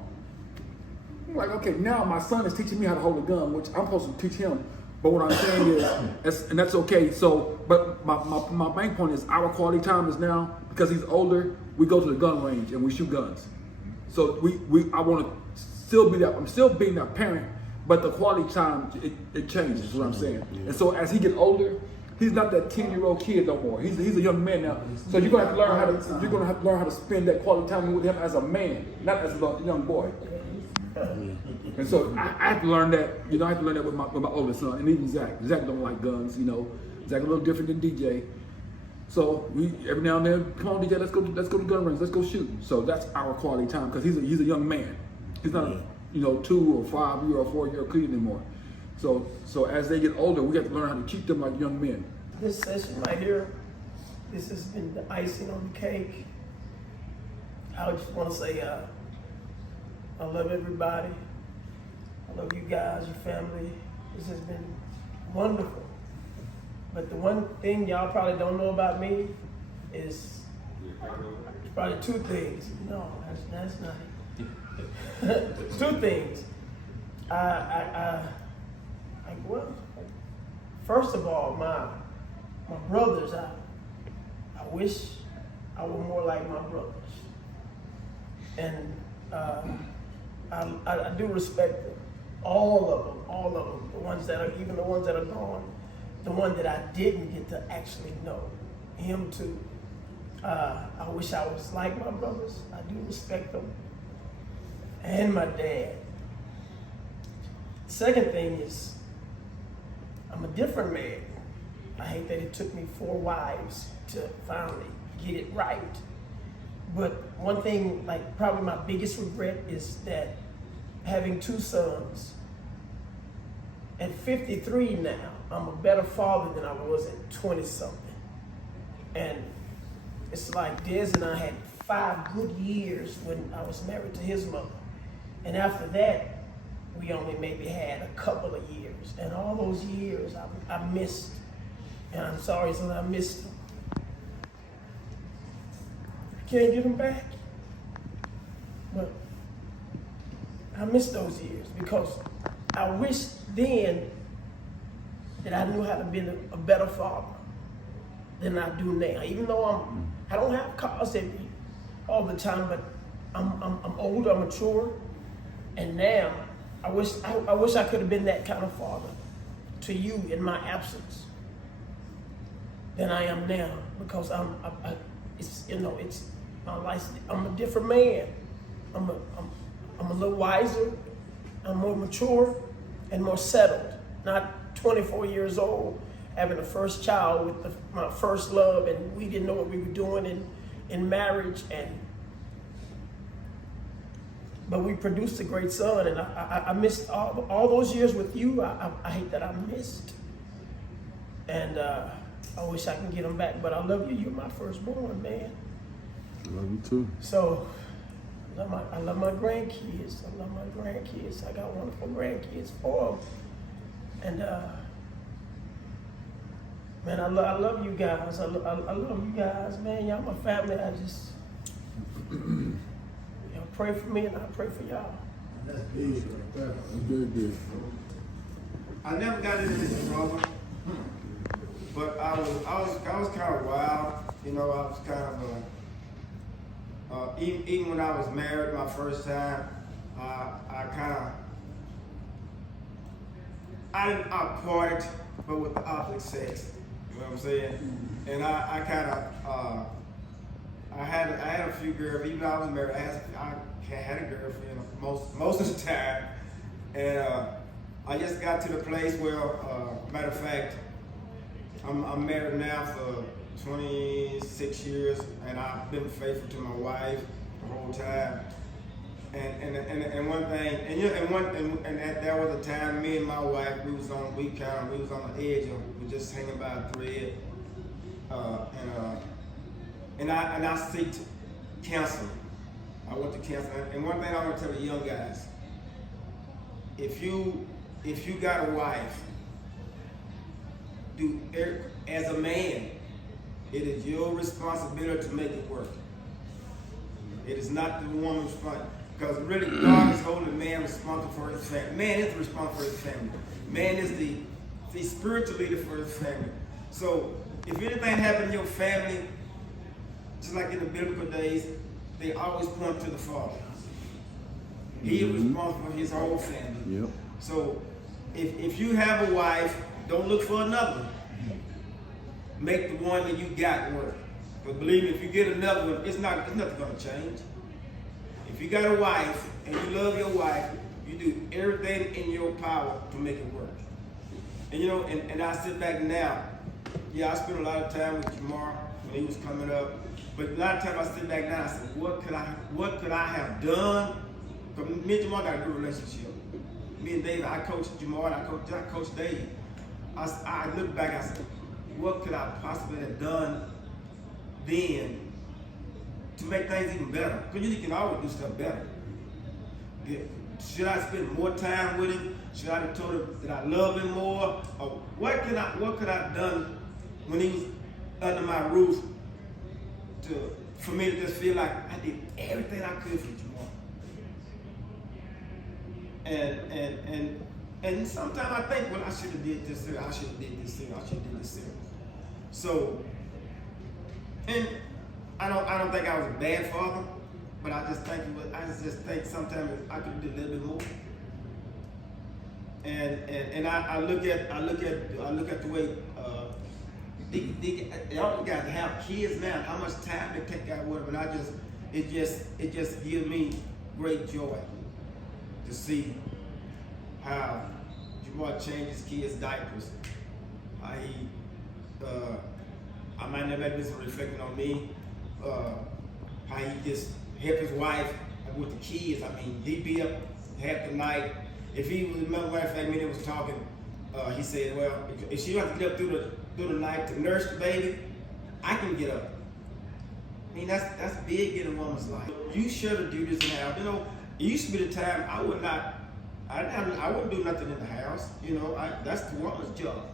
I'm like, okay, now my son is teaching me how to hold a gun, which I'm supposed to teach him. But what I'm saying is, and that's okay. So, but my main point is, our quality time is now, because he's older, we go to the gun range and we shoot guns. So I want to still be that. I'm still being that parent, but the quality time it changes. Is what I'm saying. And so as he gets older, he's not that 10-year-old kid no more. He's a young man now. So you're gonna have to learn how to spend that quality time with him as a man, not as a young boy. And so I have to learn that. You know, I have to learn that with my oldest son, and even Zach. Zach don't like guns. You know, Zach a little different than DJ. So we every now and then, come on DJ, let's go to gun range, let's go shoot. So that's our quality time because he's a young man. He's not a 2 or 5 year or 4 year kid anymore. So as they get older, we have to learn how to treat them like young men. This session right here, this has been the icing on the cake. I just want to say I love everybody. I love you guys, your family. This has been wonderful. But the one thing y'all probably don't know about me is probably 2 things. No, that's not it. 2 things. Well, first of all, my brothers, I wish I were more like my brothers. And I do respect them, all of them, the ones that are gone, the one that I didn't get to actually know, him too. I wish I was like my brothers. I do respect them, and my dad. Second thing is, I'm a different man. I hate that it took me 4 wives to finally get it right. But one thing, like probably my biggest regret is that having 2 sons, at 53 now, I'm a better father than I was at 20-something. And it's like Des and I had 5 good years when I was married to his mother. And after that, we only maybe had a couple of years. And all those years I missed. And I'm sorry, son, I missed them. I can't get them back. But I missed those years because I wish then that I knew how to be a better father than I do now. Even though I don't have cars all the time, but I'm older, I'm mature, and now I wish I could have been that kind of father to you in my absence than I am now, because it's my life. I'm a different man. I'm a little wiser. I'm more mature and more settled. Not 24 years old, having a first child with my first love, and we didn't know what we were doing in marriage, but we produced a great son, and I missed all those years with you. I hate that I missed, and I wish I can get them back. But I love you. You're my firstborn, man. Love you too. So I love my grandkids. I got wonderful grandkids for them. And man, I love you guys. I love you guys, man. Y'all my family. I just y'all pray for me, and I pray for y'all. That's big right there. That's very good. I never got into this trouble, but I was kind of wild. You know, I was kind of even when I was married my first time, I partied, but with the opposite sex. You know what I'm saying? And I had a few girls. Even though I was married, I had a girlfriend most of the time. And I just got to the place where, matter of fact, I'm married now for 26 years, and I've been faithful to my wife the whole time. And one thing, and there was a time me and my wife, we was on the edge of, we just hanging by a thread, and I seeked counseling. I went to counseling, and one thing I want to tell the young guys: if you got a wife, as a man, it is your responsibility to make it work. It is not the woman's responsibility. Because really, God is holding the man responsible for his family. Man is responsible for his family. Man is the spiritual leader for his family. So if anything happened in your family, just like in the biblical days, they always point to the father. He is responsible for his whole family. Yep. So if you have a wife, don't look for another one. Make the one that you got work. But believe me, if you get another one, it's nothing gonna change. If you got a wife and you love your wife, you do everything in your power to make it work. And you know, and I sit back now, yeah, I spent a lot of time with Jamar when he was coming up. But a lot of times I sit back now and I said, what could I have done? Because me and Jamar got a good relationship. Me and David, I coached Jamar, I coached David. I look back, I said, what could I possibly have done then to make things even better? Because you can always do stuff better. Should I spend more time with him? Should I have told him that I love him more? Or what could I have done when he was under my roof for me to just feel like I did everything I could for Jamar? And sometimes I think, well, I should have did this here, I should have did this here, I should have did this here. So, and I don't think I was a bad father, but I just think sometimes I could do a little bit more. And I look at the way y'all got to have kids now. How much time they take out with them, and it just gives me great joy to see how Jamar changes kids' diapers. How he, I might never have been reflecting on me. How he just help his wife with the kids. I mean, he'd be up half the night. If he was, matter of fact, me and him was talking, he said, well, if she don't have to get up through the night to nurse the baby, I can get up. I mean, that's big in a woman's life. You should do this in the house. You know, it used to be the time I wouldn't do nothing in the house. You know, that's the woman's job.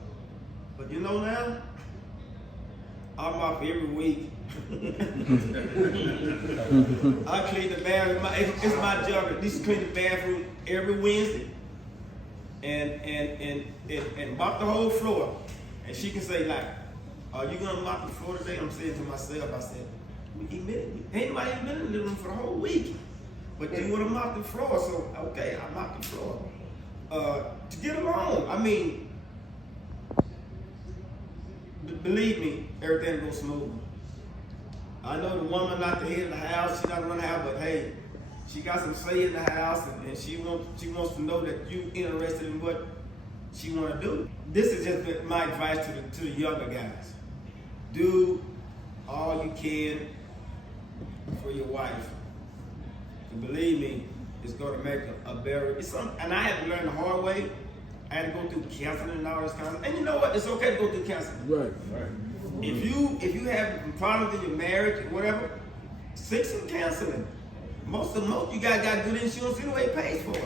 But you know now, I'm up every week. I clean the bathroom. It's my job at least clean the bathroom every Wednesday and mop the whole floor. And she can say, like, are you gonna mop the floor today? I'm saying to myself, I said, ain't nobody been in the living room for the whole week. But you wanna mop the floor, so okay, I mop the floor. To get along. I mean, believe me, everything goes smooth. I know the woman not the head of the house, she not running the house, but hey, she got some say in the house, and she wants to know that you interested in what she want to do. This is just my advice to the younger guys. Do all you can for your wife. And believe me, it's going to make a better. And I had to learn the hard way. I had to go through counseling and all this kind of stuff. And you know what? It's okay to go through counseling. Right. If you have problems in your marriage or whatever, seek some counseling. Most you got good insurance anyway, it pays for it.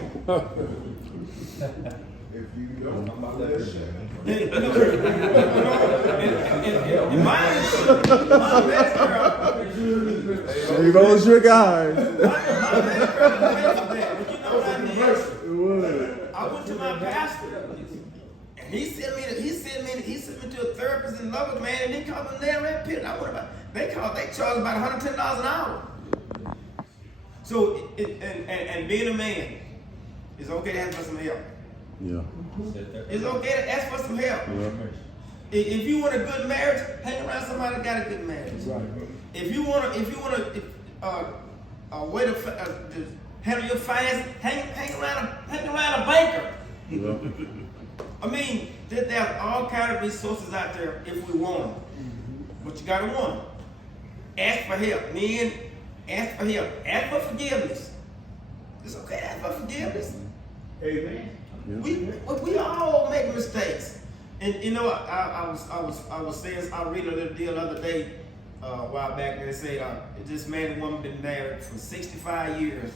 If you don't, I'm about to let you. There goes your guys. I went to my pastor, and he sent me to a therapist in Lubbock, man, and they called me there red pit. They charge about $110 an hour. So and being a man, it's okay to ask for some help. Yeah. It's okay to ask for some help. Yeah. If you want a good marriage, hang around somebody that got a good marriage. Right. If you want a way to handle your finances, hang around a banker. Yeah. I mean, there's all kinds of resources out there if we want them. But you gotta want them. Ask for help, men. Ask for help. Ask for forgiveness. It's okay to ask for forgiveness. Amen. Yeah. We all make mistakes. And you know, I was saying, I read a little deal the other day, a while back, and they said this man and woman been married for 65 years.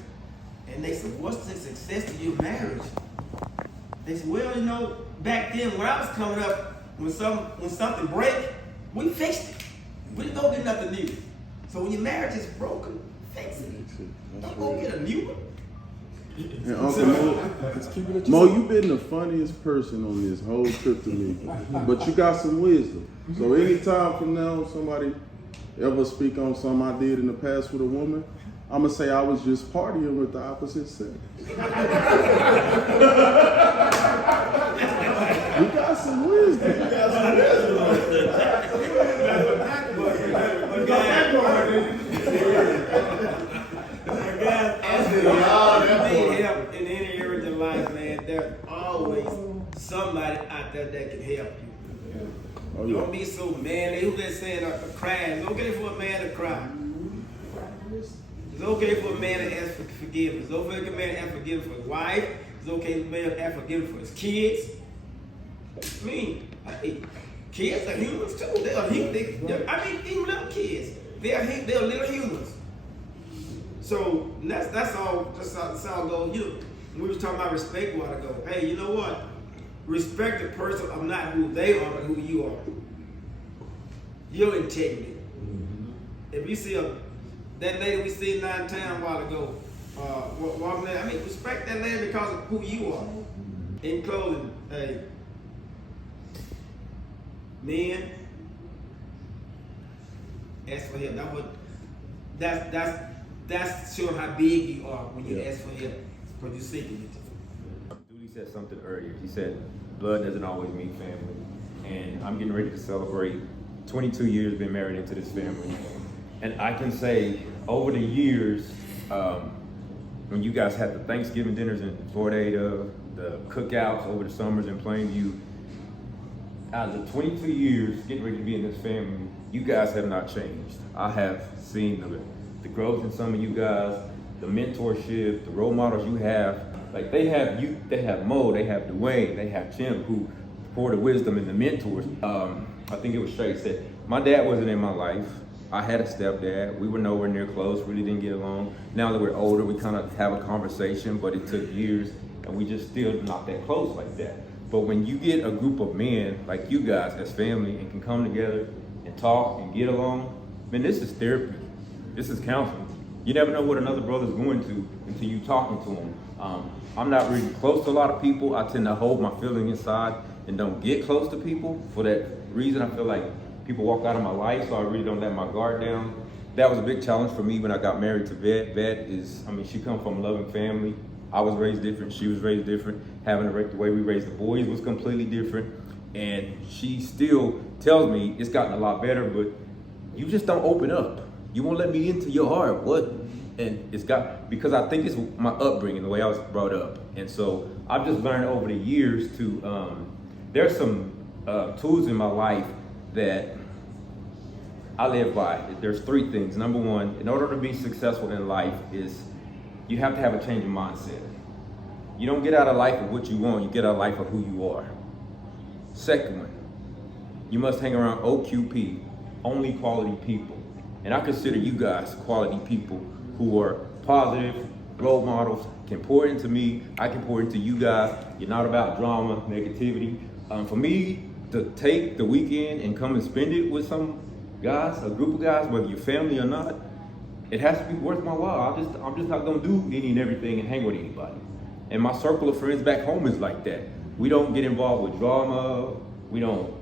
And they said, what's the success to your marriage? They said, well, you know, back then when I was coming up, when something break, we fixed it. We didn't go get nothing new. So when your marriage is broken, fix it. Don't go get a new one. And Uncle Mo, you've been the funniest person on this whole trip to me, but you got some wisdom. So anytime from now somebody ever speak on something I did in the past with a woman, I'm gonna say I was just partying with the opposite sex. You got some wisdom. You got some help in any area of your life, man. There's always somebody out there that can help you. Oh, yeah. Don't be so manly. Who they saying crying? It's okay for a man to cry. It's okay for a man to ask for forgiveness. It's okay for a man to ask forgiveness for his wife. It's okay for a man to ask forgiveness for his kids. I mean, hey, kids are humans too. They are humans. Even little kids. They're little humans. So that's all it goes. You know, we was talking about respect a while ago. Hey, you know what? Respect the person of not who they are, but who you are. Your integrity. If you see that lady we seen downtown a while ago, walking there, respect that lady because of who you are. In closing, hey, men, ask for help. That's showing how big you are when you ask for help, because you're seeking it. Dooley said something earlier. He said, blood doesn't always mean family. And I'm getting ready to celebrate 22 years being married into this family. And I can say, over the years, when you guys had the Thanksgiving dinners in Florida, the cookouts over the summers in Plainview, out of the 22 years getting ready to be in this family, you guys have not changed. I have seen the growth in some of you guys, the mentorship, the role models you have. Like they have Mo, they have Dwayne, they have Tim, who pour the wisdom and the mentors. I think it was Shay said, my dad wasn't in my life. I had a stepdad. We were nowhere near close, really didn't get along. Now that we're older, we kind of have a conversation, but it took years and we just still not that close like that. But when you get a group of men like you guys as family and can come together and talk and get along, man, this is therapy. This is counseling. You never know what another brother's going to until you talking to him. I'm not really close to a lot of people. I tend to hold my feelings inside and don't get close to people. For that reason, I feel like people walk out of my life, so I really don't let my guard down. That was a big challenge for me when I got married to Vet. Vet is, she come from a loving family. I was raised different, she was raised different. Having the way we raised the boys was completely different. And she still tells me it's gotten a lot better, but you just don't open up. You won't let me into your heart, what? And because I think it's my upbringing, the way I was brought up. And so I've just learned over the years to, there's some tools in my life that I live by. There's 3 things. Number 1, in order to be successful in life is you have to have a change of mindset. You don't get out of life of what you want, you get out of life of who you are. Second one, you must hang around OQP, only quality people. And I consider you guys quality people who are positive, role models, can pour into me, I can pour into you guys. You're not about drama, negativity. For me to take the weekend and come and spend it with some guys, a group of guys, whether you're family or not, it has to be worth my while. I'm just not gonna do any and everything and hang with anybody. And my circle of friends back home is like that. We don't get involved with drama, we don't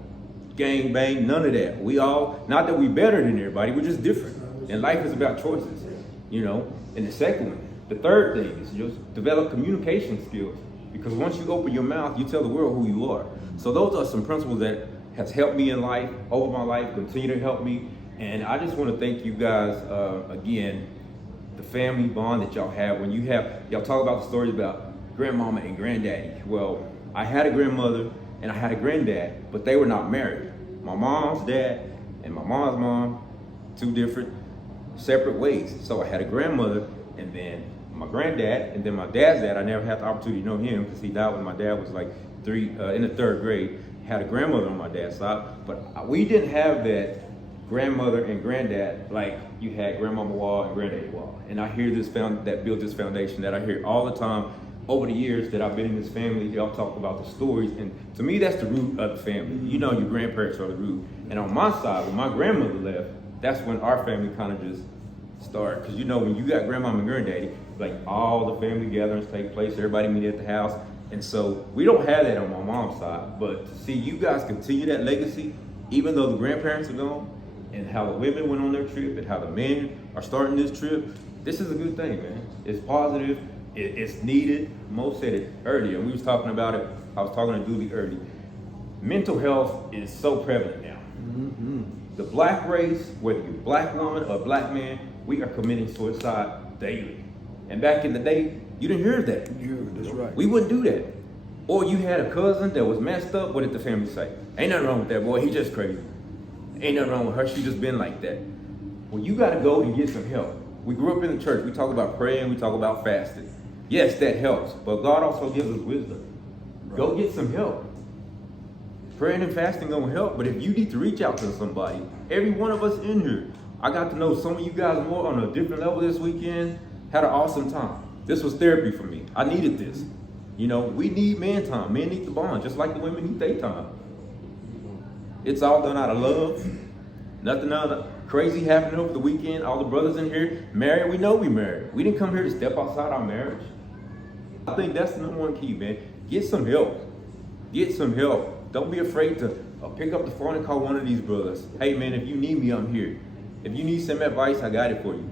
gang bang, none of that. We all, not that we better than everybody, we're just different. And life is about choices, you know? And the second one, the third thing is just develop communication skills. Because once you open your mouth, you tell the world who you are. So those are some principles that has helped me in life, over my life, continue to help me. And I just want to thank you guys, again, the family bond that y'all have. When y'all talk about the stories about grandmama and granddaddy. Well, I had a grandmother and I had a granddad, but they were not married. My mom's dad and my mom's mom, 2 different, separate ways. So I had a grandmother and then my granddad, and then my dad's dad. I never had the opportunity to know him because he died when my dad was like in the 3rd grade. Had a grandmother on my dad's side, but we didn't have that grandmother and granddad like you had grandmama Wall and granddaddy Wall. And I hear that built this foundation that I hear all the time over the years that I've been in this family. Y'all talk about the stories, and to me that's the root of the family. You know, your grandparents are the root. And on my side, when my grandmother left, that's when our family kind of just started. Because you know, when you got grandmama and granddaddy, like all the family gatherings take place, everybody meet at the house. And so we don't have that on my mom's side, but to see you guys continue that legacy, even though the grandparents are gone, and how the women went on their trip and how the men are starting this trip, This is a good thing, man. It's positive. It's needed. Mo said it earlier. We was talking about it. I was talking to Dooley earlier. Mental health is so prevalent now. The black race, whether you're a black woman or a black man, we are committing suicide daily. And back in the day, you didn't hear that. That's right. We wouldn't do that. Or you had a cousin that was messed up, what did the family say? Ain't nothing wrong with that boy, he just crazy. Ain't nothing wrong with her, she just been like that. Well, you gotta go and get some help. We grew up in the church, we talk about praying, we talk about fasting. Yes, that helps, but God also gives us wisdom. Go get some help. Praying and fasting gonna help, but if you need to reach out to somebody, every one of us in here, I got to know some of you guys more on a different level this weekend, had an awesome time. This was therapy for me. I needed this. You know, we need man time. Men need the bond, just like the women need their time. It's all done out of love. Nothing crazy happening over the weekend. All the brothers in here married, we know we married. We didn't come here to step outside our marriage. I think that's the number one key, man. Get some help. Get some help. Don't be afraid to pick up the phone and call one of these brothers. Hey man, if you need me, I'm here. If you need some advice, I got it for you.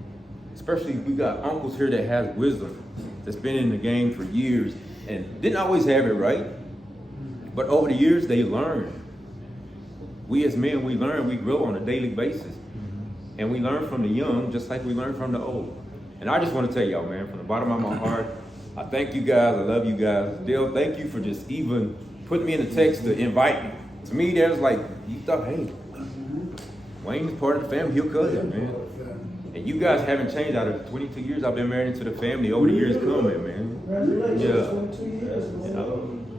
Especially if we got uncles here that has wisdom, that's been in the game for years and didn't always have it right. But over the years, they learned. We as men, we learn, we grow on a daily basis. And we learn from the young, just like we learn from the old. And I just want to tell y'all, man, from the bottom of my heart, I thank you guys, I love you guys. Dale, thank you for just even putting me in the text to invite me. To me, that was like, you thought, hey, Wayne's part of the family, he'll cousin, man. And you guys haven't changed out of 22 years I've been married into the family. Over the years coming, man. Yeah.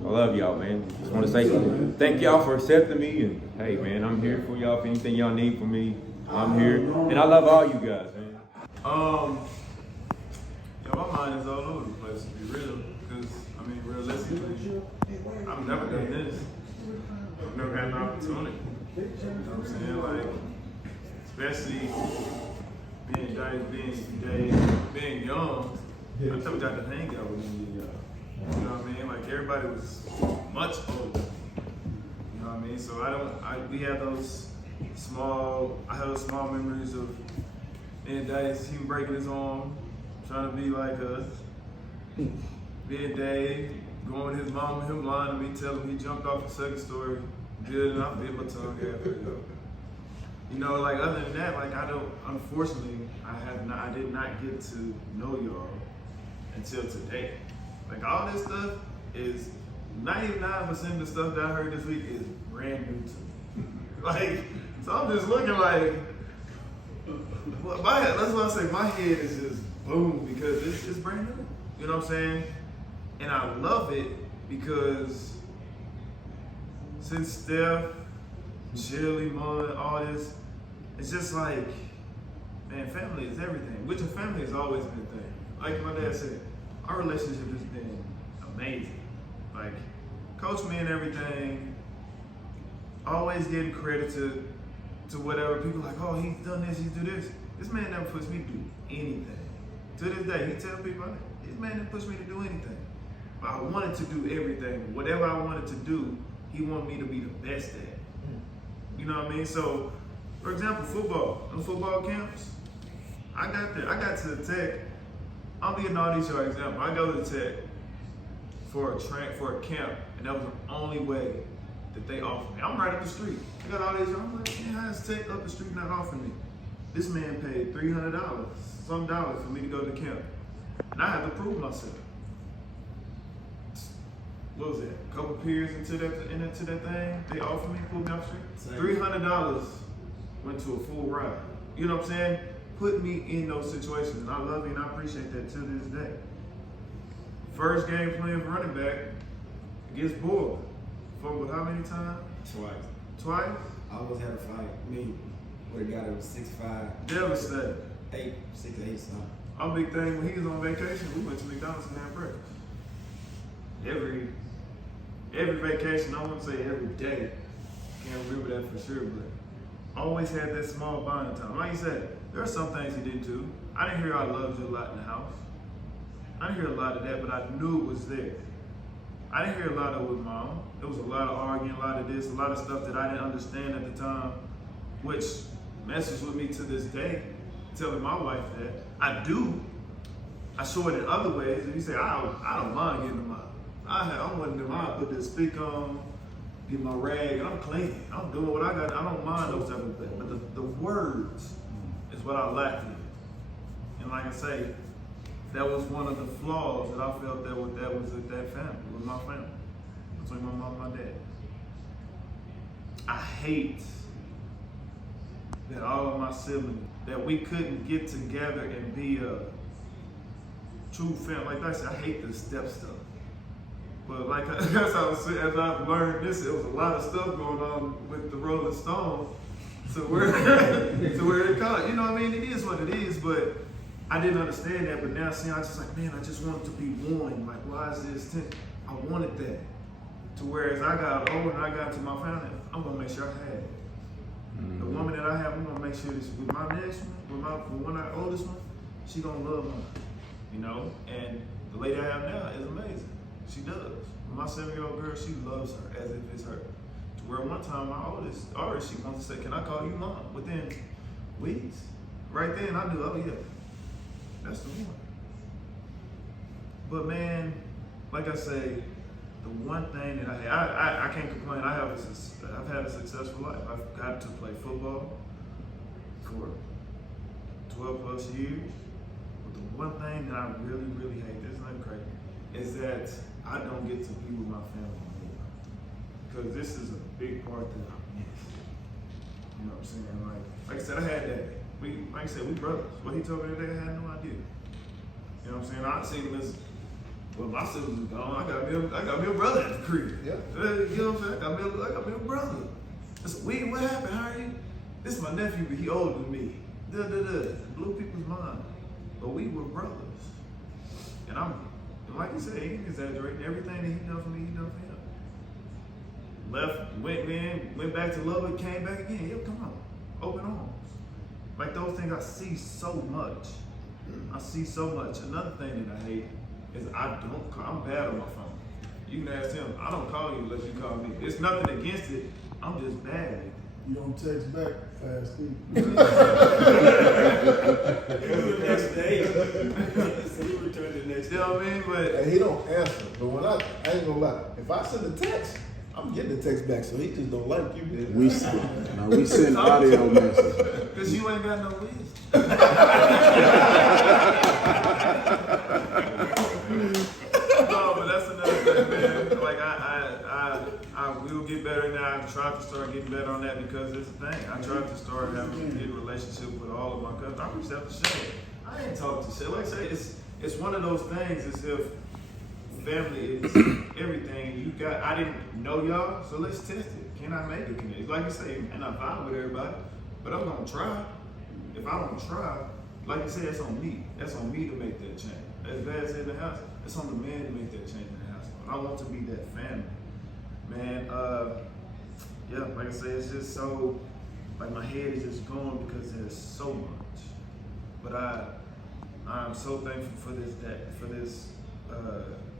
I love y'all, man. Just want to say thank y'all for accepting me. And hey, man, I'm here for y'all. If anything y'all need from me, I'm here. And I love all you guys, man. Yeah, my mind is all over the place, to be real. Because, I mean, realistically, I've never done this. I've never had an opportunity. You know what I'm saying? Like, especially being young, I never got to hang out with any of y'all. You know what I mean? Like everybody was much older. You know what I mean? So we have those small memories of me and Dice, him breaking his arm, trying to be like us. Me and Dave, going with his mom and him lying to me, telling him he jumped off the second story, good, and I bit my tongue halfway up. You know, like other than that, like unfortunately, I did not get to know y'all until today. Like all this stuff is 99% of the stuff that I heard this week is brand new to me. Like, so I'm just looking like, that's why I say my head is just boom because it's brand new. You know what I'm saying? And I love it because since Steph, Chili, Mud, all this, it's just like, man, family is everything. Which a family has always been a thing. Like my dad said, our relationship has been amazing. Like, coach me and everything, always getting credit to whatever. People like, oh, he's done this, he's do this. This man never pushed me to do anything. To this day, he tell people, this man didn't push me to do anything. But I wanted to do everything. Whatever I wanted to do, he wanted me to be the best at it. You know what I mean? So, for example, football, in football camps, I got there. I got to the Tech. I'm being all these your example. I go to the Tech for a camp, and that was the only way that they offered me. I'm right up the street. I got all these. I'm like, man, how is Tech up the street not offering me? This man paid $300, some dollars for me to go to camp, and I had to prove myself. What was that? A couple periods into that thing, they offered me, pulled me off the street. $300 went to a full ride. You know what I'm saying? Put me in those situations, and I love you and I appreciate that to this day. First game playing for running back against Boyle. Fumbled how many times? Twice? I almost had a fight. Me, would have got it was 6'5". Devastated. 6'8", something. Our big thing when he was on vacation, we went to McDonald's and had breakfast. Every vacation, I wouldn't say every day. Can't remember that for sure, but always had that small bonding time. Like you said, there are some things he didn't do. I didn't hear I loved you a lot in the house. I didn't hear a lot of that, but I knew it was there. I didn't hear a lot of it with Mom. There was a lot of arguing, a lot of this, a lot of stuff that I didn't understand at the time, which messes with me to this day. telling my wife that. I do. I show it in other ways. And you say, I don't mind getting them out. I'm one of them. I put this stick on, get my rag, and I'm cleaning. I'm doing what I got. I don't mind those type of things. But the words is what I lack in. And like I say, that was one of the flaws that I felt that was at that family, with my family, between my mom and my dad. I hate that all of my siblings, that we couldn't get together and be a true family. Like I said, I hate the step stuff. But like as I've learned this, there was a lot of stuff going on with the Rolling Stones to where it caught. You know what I mean? It is what it is, but I didn't understand that. But now seeing, I just like, man, I just want it to be one. Like, why is this? I wanted that. To where as I got older and I got to my family, I'm gonna make sure I had it. The woman that I have, I'm gonna make sure this with my next one, our oldest one, she gonna love mine. You know, and the lady I have now is amazing. She does. My 7-year-old girl, she loves her as if it's her. To where one time my oldest, she wants to say, can I call you mom? Within weeks. Right then I knew, oh yeah, that's the one. But man, like I say, the one thing that I can't complain. I've had a successful life. I've got to play football for 12 plus years. But the one thing that I really, really hate, this is not crazy, is that I don't get to be with my family anymore. Because this is a big part that I miss. You know what I'm saying? Like I said, I had that. We brothers. What he told me today, I had no idea. You know what I'm saying? I seen him as, well, my sister's gone. I got me a brother at the crib. Yeah. You know what I'm saying? I got me a brother. I said, Weed, what happened? How are you? This is my nephew, but he older than me. Blew people's mind. But we were brothers. And like you said, he ain't exaggerating. Everything that he done for me, he done for him. Left, went back to Lubbock, came back again. Yo, come on, open arms. Like those things I see so much. I see so much. Another thing that I hate is I'm bad on my phone. You can ask him, I don't call you unless you call me. It's nothing against it, I'm just bad at it. You don't text back fast, Steve. The next day. He returned the next day. You know what I mean? But and he don't answer. But when I ain't gonna lie, if I send a text, I'm getting the text back. So he just don't like you, man. We send audio messages. Cause you ain't got no wisdom. No, but that's another thing, man. Like I will get better now. I've tried to start getting better on that because it's a thing. I tried to start having a good relationship with all of my cousins. I reached out to Shay. I ain't talked to Shay. Like I say, it's one of those things as if family is everything. I didn't know y'all, so let's test it. Can I make it connect? Like you say, and I vibe with everybody, but I'm gonna try. If I don't try, like you said, that's on me. That's on me to make that change. As bad as in the house, it's on the man to make that change in the house. I want to be that family. Man, yeah, like I said, it's just so, like my head is just going because there's so much. But I'm so thankful for this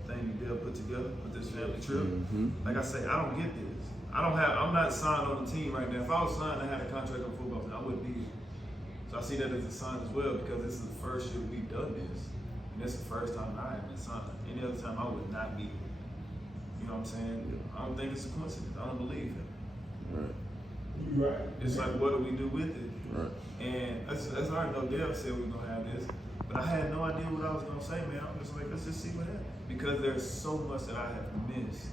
thing to be able to put together with this family trip. Mm-hmm. Like I say, I don't get this. I'm not signed on the team right now. If I was signed, I had a contract on football team, I wouldn't be here. So I see that as a sign as well because this is the first year we've done this. And this is the first time I have been signed. Any other time I would not be here. You know what I'm saying? I don't think it's a coincidence. I don't believe it. Right. It's like, what do we do with it? Right. And that's already know Dale said we were gonna have this, but I had no idea what I was gonna say, man. I'm just like, let's just see what happens. Because there's so much that I have missed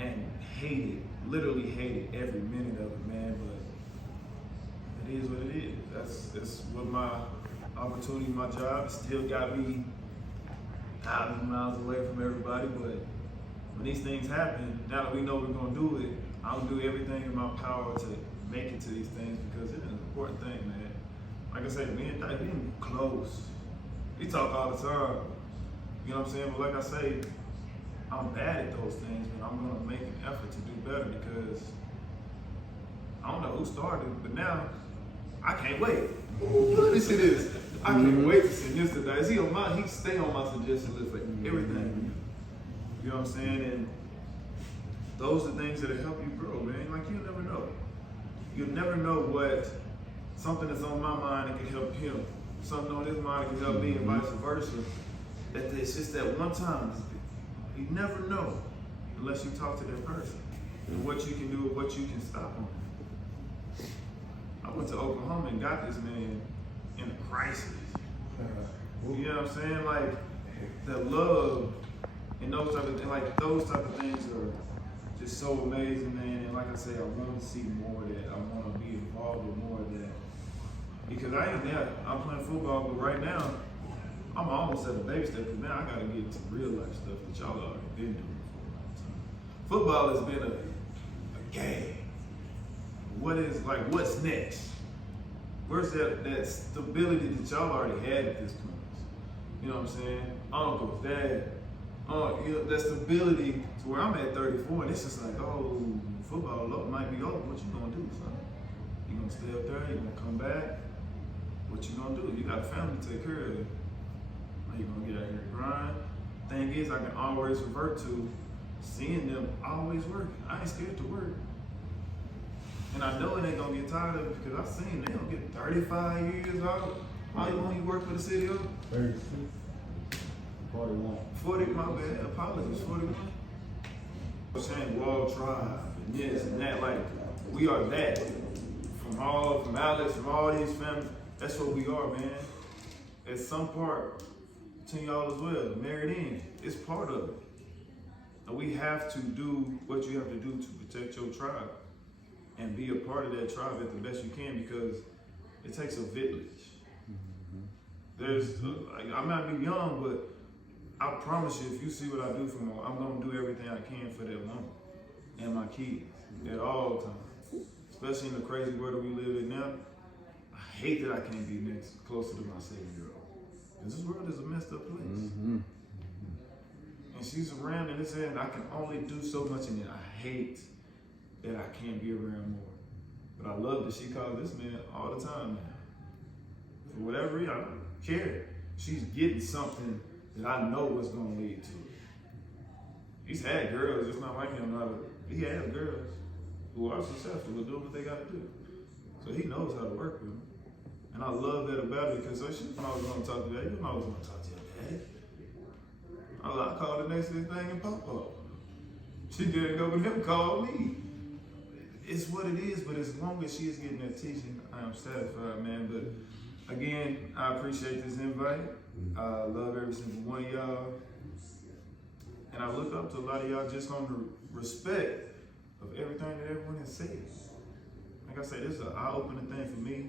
and hated, literally hated every minute of it, man. But it is what it is. That's what my opportunity, my job, still got me thousands of miles away from everybody, but when these things happen, now that we know we're gonna do it, I'll do everything in my power to make it to these things because it's an important thing, man. Like I said, me and Dave, we ain't close. We talk all the time, you know what I'm saying? But like I say, I'm bad at those things, but I'm gonna make an effort to do better because I don't know who started, but now I can't wait. Let me see this. I can't wait to send this to Dice. He stay on my suggestion list for everything. You know what I'm saying? And those are things that'll help you grow, man. Like you'll never know. You'll never know what something that's on my mind that can help him, something on his mind that can help me, and vice versa. That it's just that one time. You never know unless you talk to that person and what you can do and what you can stop on. I went to Oklahoma and got this man in a crisis. You know what I'm saying? Like the love and those type of things are just so amazing, man. And like I say, I want to see more of that. I want to be involved with more of that. Because I ain't there. I'm playing football, but right now, I'm almost at a baby step. Because now I got to get into real life stuff that y'all already been doing for a long time. Football has been a game. What's next? Where's that stability that y'all already had at this point? You know what I'm saying? Uncle, dad, that stability to where I'm at 34, and it's just like, oh, football might be over. What you gonna do, son? You gonna stay up there? You gonna come back? What you gonna do? You got a family to take care of. Are you gonna get out here and grind? Thing is, I can always revert to seeing them always working. I ain't scared to work. And I know it ain't gonna get tired of it because I've seen they don't get 35 years out. How long you work for the city of? 36. 41. 40, my bad, apologies, 41. I'm saying Wall Tribe and this and that, like, we are that. From Alex, from all these families, that's what we are, man. At some part, to y'all as well, married in, it's part of it. And we have to do what you have to do to protect your tribe and be a part of that tribe at the best you can, because it takes a village. I might be young, but I promise you, if you see what I do for them, I'm gonna do everything I can for that woman and my kids at all times. Especially in the crazy world that we live in now. I hate that I can't be closer to my 7-year-old. Because this world is a messed up place. And she's around and it's saying I can only do so much in it. I hate that I can't be around more. But I love that she calls this man all the time now. For whatever reason, I don't care. She's getting something that I know what's gonna lead to it. He's had girls, it's not like him, he has girls who are successful with doing what they gotta do. So he knows how to work with them. And I love that about it because she knows I was gonna talk to that. You know I was gonna talk to your dad. I called the next thing and pop up. She didn't go with him, called me. It's what it is, but as long as she is getting that teaching, I am satisfied, man. But again, I appreciate this invite. I love every single one of y'all. And I look up to a lot of y'all just on the respect of everything that everyone has said. Like I said, this is an eye-opening thing for me.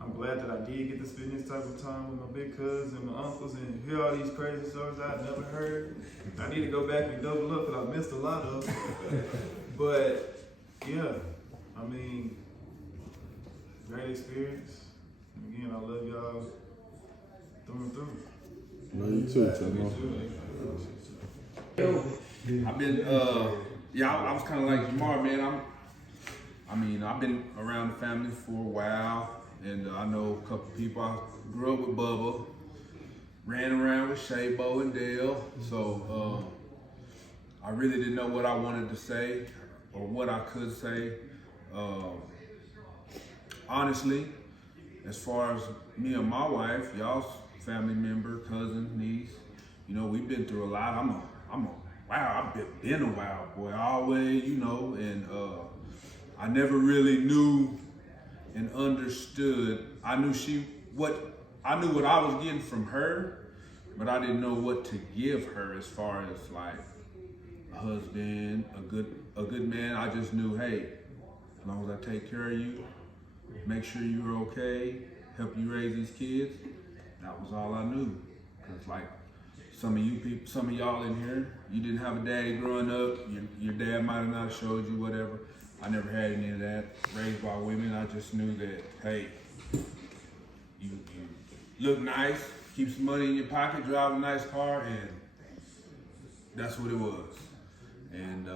I'm glad that I did get to spend this type of time with my big cousins and my uncles and hear all these crazy stories I've never heard. I need to go back and double up because I missed a lot of them. But yeah, I mean, great experience. And again, I love y'all through and through. Love you too, Tim. I've been, I was kind of like Jamar, man. I've been around the family for a while, and I know a couple people. I grew up with Bubba, ran around with Shabo and Dale, so I really didn't know what I wanted to say or what I could say. Honestly, as far as me and my wife, y'all's family member, cousin, niece, you know, we've been through a lot. I've been a wild boy, always, you know, and I never really knew and understood. I knew what I was getting from her, but I didn't know what to give her as far as like a husband, a good man. I just knew, hey, as long as I take care of you, make sure you're okay, help you raise these kids, that was all I knew. Cause like some of you people, some of y'all in here, you didn't have a daddy growing up. Your dad might have not showed you whatever. I never had any of that. Raised by women, I just knew that, hey, you look nice, keep some money in your pocket, drive a nice car, and that's what it was. And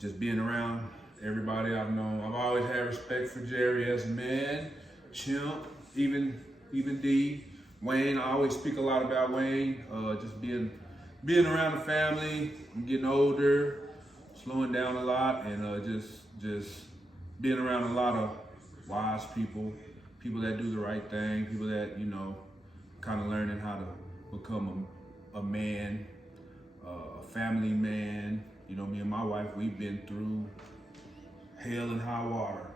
just being around everybody I've known, I've always had respect for Jerry as a man, Chimp, even D, Wayne. I always speak a lot about Wayne. Just being around the family. I'm getting older, slowing down a lot, and just being around a lot of wise people, people that do the right thing, people that, you know, kind of learning how to become a man, a family man. You know, me and my wife, we've been through hell and high water,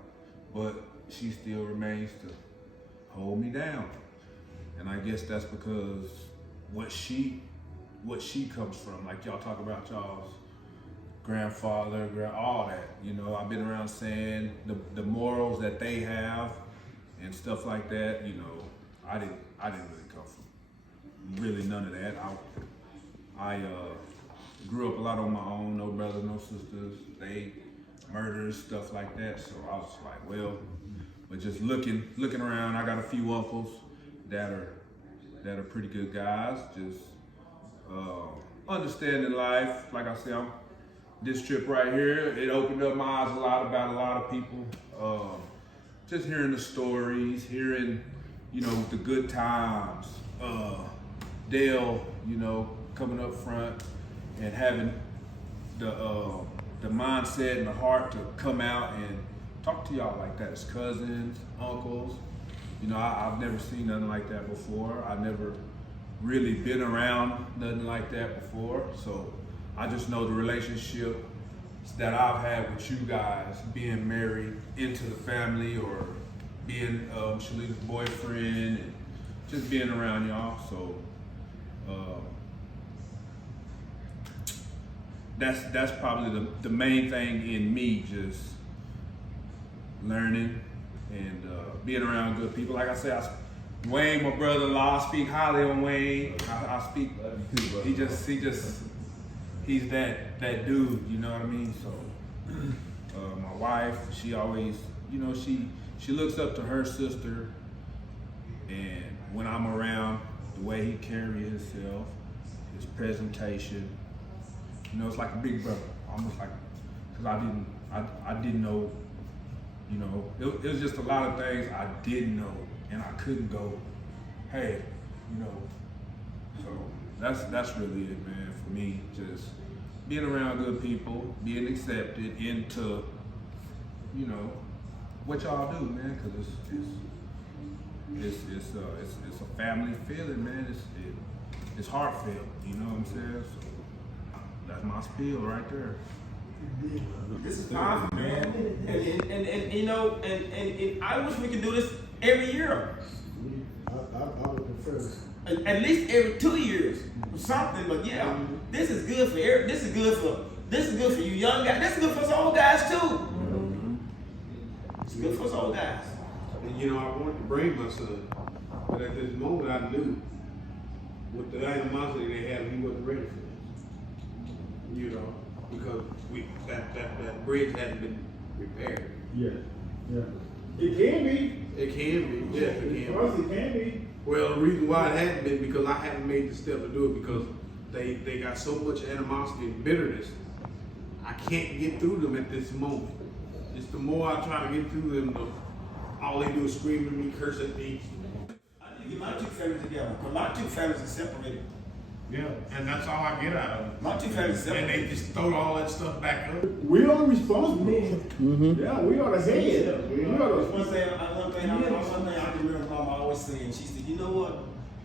but she still remains to hold me down. And I guess that's because what she comes from, like y'all talk about y'all's grandfather, all that, you know, I've been around saying the morals that they have and stuff like that, you know, I didn't really come from really none of that. I grew up a lot on my own, no brothers, no sisters, they murders, stuff like that. So I was like, well, but just looking around, I got a few uncles that are pretty good guys, just understanding life. Like I said, this trip right here, it opened up my eyes a lot about a lot of people. Just hearing the stories, hearing, you know, the good times. Dale, you know, coming up front and having the mindset and the heart to come out and talk to y'all like that as cousins, uncles. You know, I've never seen nothing like that before. I've never really been around nothing like that before. So I just know the relationship that I've had with you guys, being married into the family or being Shalita's boyfriend and just being around y'all. So that's probably the main thing in me, just learning and being around good people. Like I said, Wayne, my brother-in-law, I speak highly on Wayne. I speak, he's that dude, you know what I mean? So my wife, she always, you know, she looks up to her sister, and when I'm around, the way he carries himself, his presentation, you know, it's like a big brother, almost like, because I didn't know, you know, it was just a lot of things I didn't know, and I couldn't go, hey, you know. So that's really it, man, for me, just being around good people, being accepted into, you know, what y'all do, man, because it's a family feeling, man. It's heartfelt, you know what I'm saying? So that's my spiel right there. This is powerful, man. And you know, and I wish we could do this every year. I would prefer. At least every 2 years or something. But yeah, this is good for this is good for you young guys. This is good for us old guys too. It's good for us old guys. And you know, I wanted to bring my son, but at this moment I knew with the animosity they had, he wasn't ready for this. You know, because that bridge hadn't been repaired. Yeah. It can be. It can be. Yes, it can be. For us, it can be. Well, the reason why it hadn't been because I hadn't made the step to do it because they got so much animosity and bitterness. I can't get through them at this moment. It's the more I try to get through them, all they do is scream at me, curse at me. I need to get my two families together because my two families are separated. Yeah, and that's all I get out of it. My two families are separated. And they just throw all that stuff back up. We are responsible. Yeah, we are the head. One thing I can remember Mama always saying, she said, you know what?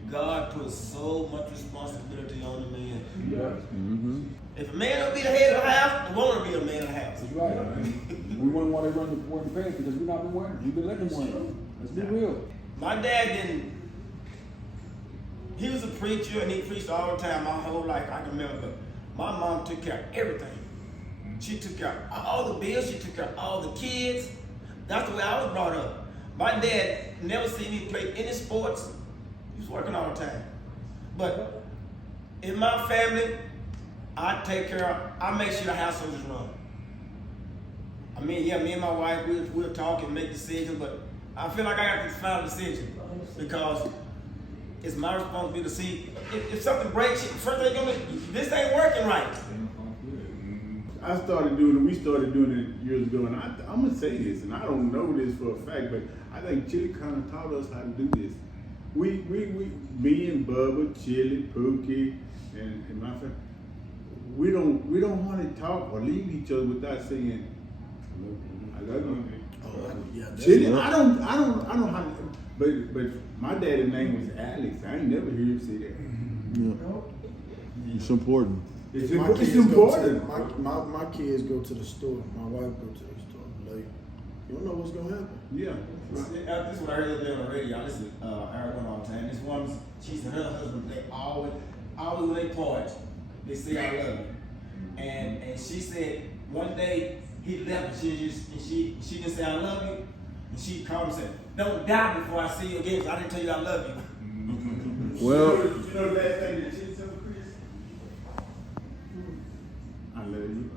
God puts so much responsibility on the man. Yeah. If a man don't be the head of the house, the woman will be a man of the house. That's right. We wouldn't want to run the pants because we're not been wearing. We've been letting them wear. Let's be real. My dad didn't. He was a preacher and he preached all the time my whole life. I can remember, but my mom took care of everything. She took care of all the bills. She took care of all the kids. That's the way I was brought up. My dad never seen me play any sports. He was working all the time. But in my family, I make sure the household is run. I mean, yeah, me and my wife, we'll talk and make decisions, but I feel like I got to final decision because it's my responsibility to see if something breaks, first thing this ain't working right. We started doing it years ago, and I'm gonna say this, and I don't know this for a fact, but I think Chili kind of taught us how to do this. Me and Bubba, Chili, Pookie, and my family, we don't want to talk or leave each other without saying, I love you. Chili? I don't know how. But my daddy's name was Alex. I ain't never hear him say that. Yeah. It's important. It's My important. kids It's go important. to my kids go to the store. My wife go to the store. Like, you don't know what's gonna happen. Yeah. This is what I heard the other day on the radio. I listen to Eric all the time. This woman, she said her husband, they always when they part, they say I love you. And she said one day he left and she didn't say I love you. And she called and said, don't die before I see you again, so I didn't tell you I love you. Well, You know the last thing that she said, Chris? I love you.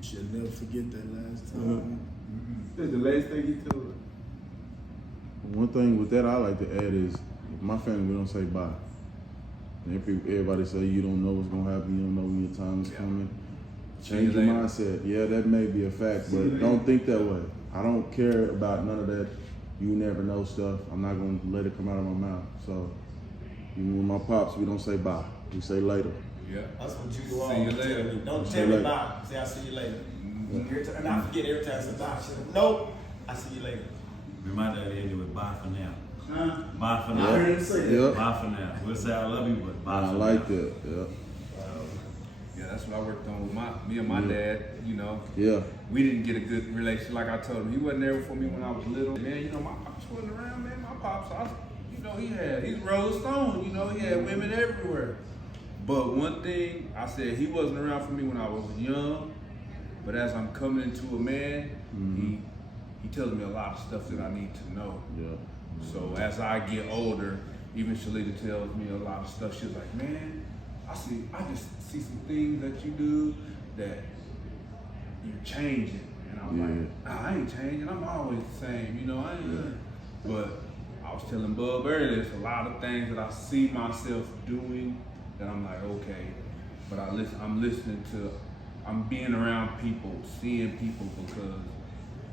She'll never forget that last time. That's the last thing he told her. one thing with that I like to add is, my family, we don't say bye. And everybody say you don't know what's gonna happen, you don't know when your time is coming. Change your mindset. Yeah, that may be a fact, but don't think that way. I don't care about none of that you never know stuff. I'm not gonna let it come out of my mouth. So, even with my pops, we don't say bye. We say later. Yeah. That's what you do all. See you later. Don't tell me bye. Say I'll see you later. And I forget every time I say bye. She said, nope, I see you later. My daddy ended with bye for now. Huh? Bye for Yeah. now. I heard him say that. Bye for now. We'll say I love you, but bye I for like now. that. Yeah. Yeah, that's what I worked on with me and my dad, you know. Yeah. We didn't get a good relationship, like I told him. He wasn't there for me when I was little. Man, you know, my pops wasn't around, man. My pops, he's Rolling Stone, you know, he had women everywhere. But one thing, I said he wasn't around for me when I was young, but as I'm coming into a man, he tells me a lot of stuff that I need to know. Yeah. So as I get older, even Shalita tells me a lot of stuff. She's like, man, I just see some things that you do that you're changing. And I'm like, nah, I ain't changing. I'm always the same, you know. I ain't. But I was telling Bub earlier, there's a lot of things that I see myself doing that I'm like, okay. But I'm being around people, seeing people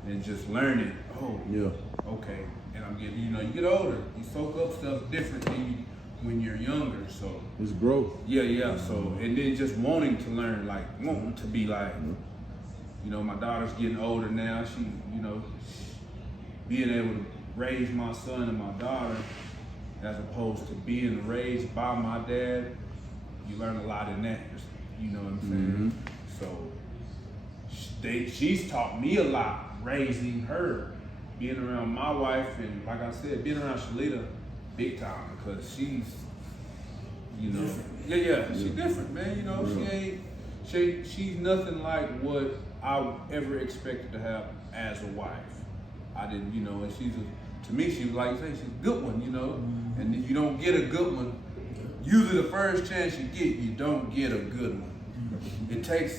and just learning. Oh, yeah. Okay. And I'm getting, you get older, you soak up stuff differently when you're younger. So it's growth. Yeah. So and then just wanting to learn, like wanting to be like, my daughter's getting older now. She, being able to raise my son and my daughter, as opposed to being raised by my dad, you learn a lot in that. You know what I'm saying? So she's taught me a lot raising her, being around my wife, and like I said, being around Shalita big time, because she's, she's different, man. She's nothing like what I ever expected to have as a wife. I didn't, and to me, she was like you say, she's a good one, and if you don't get a good one, usually the first chance you get, you don't get a good one. It takes,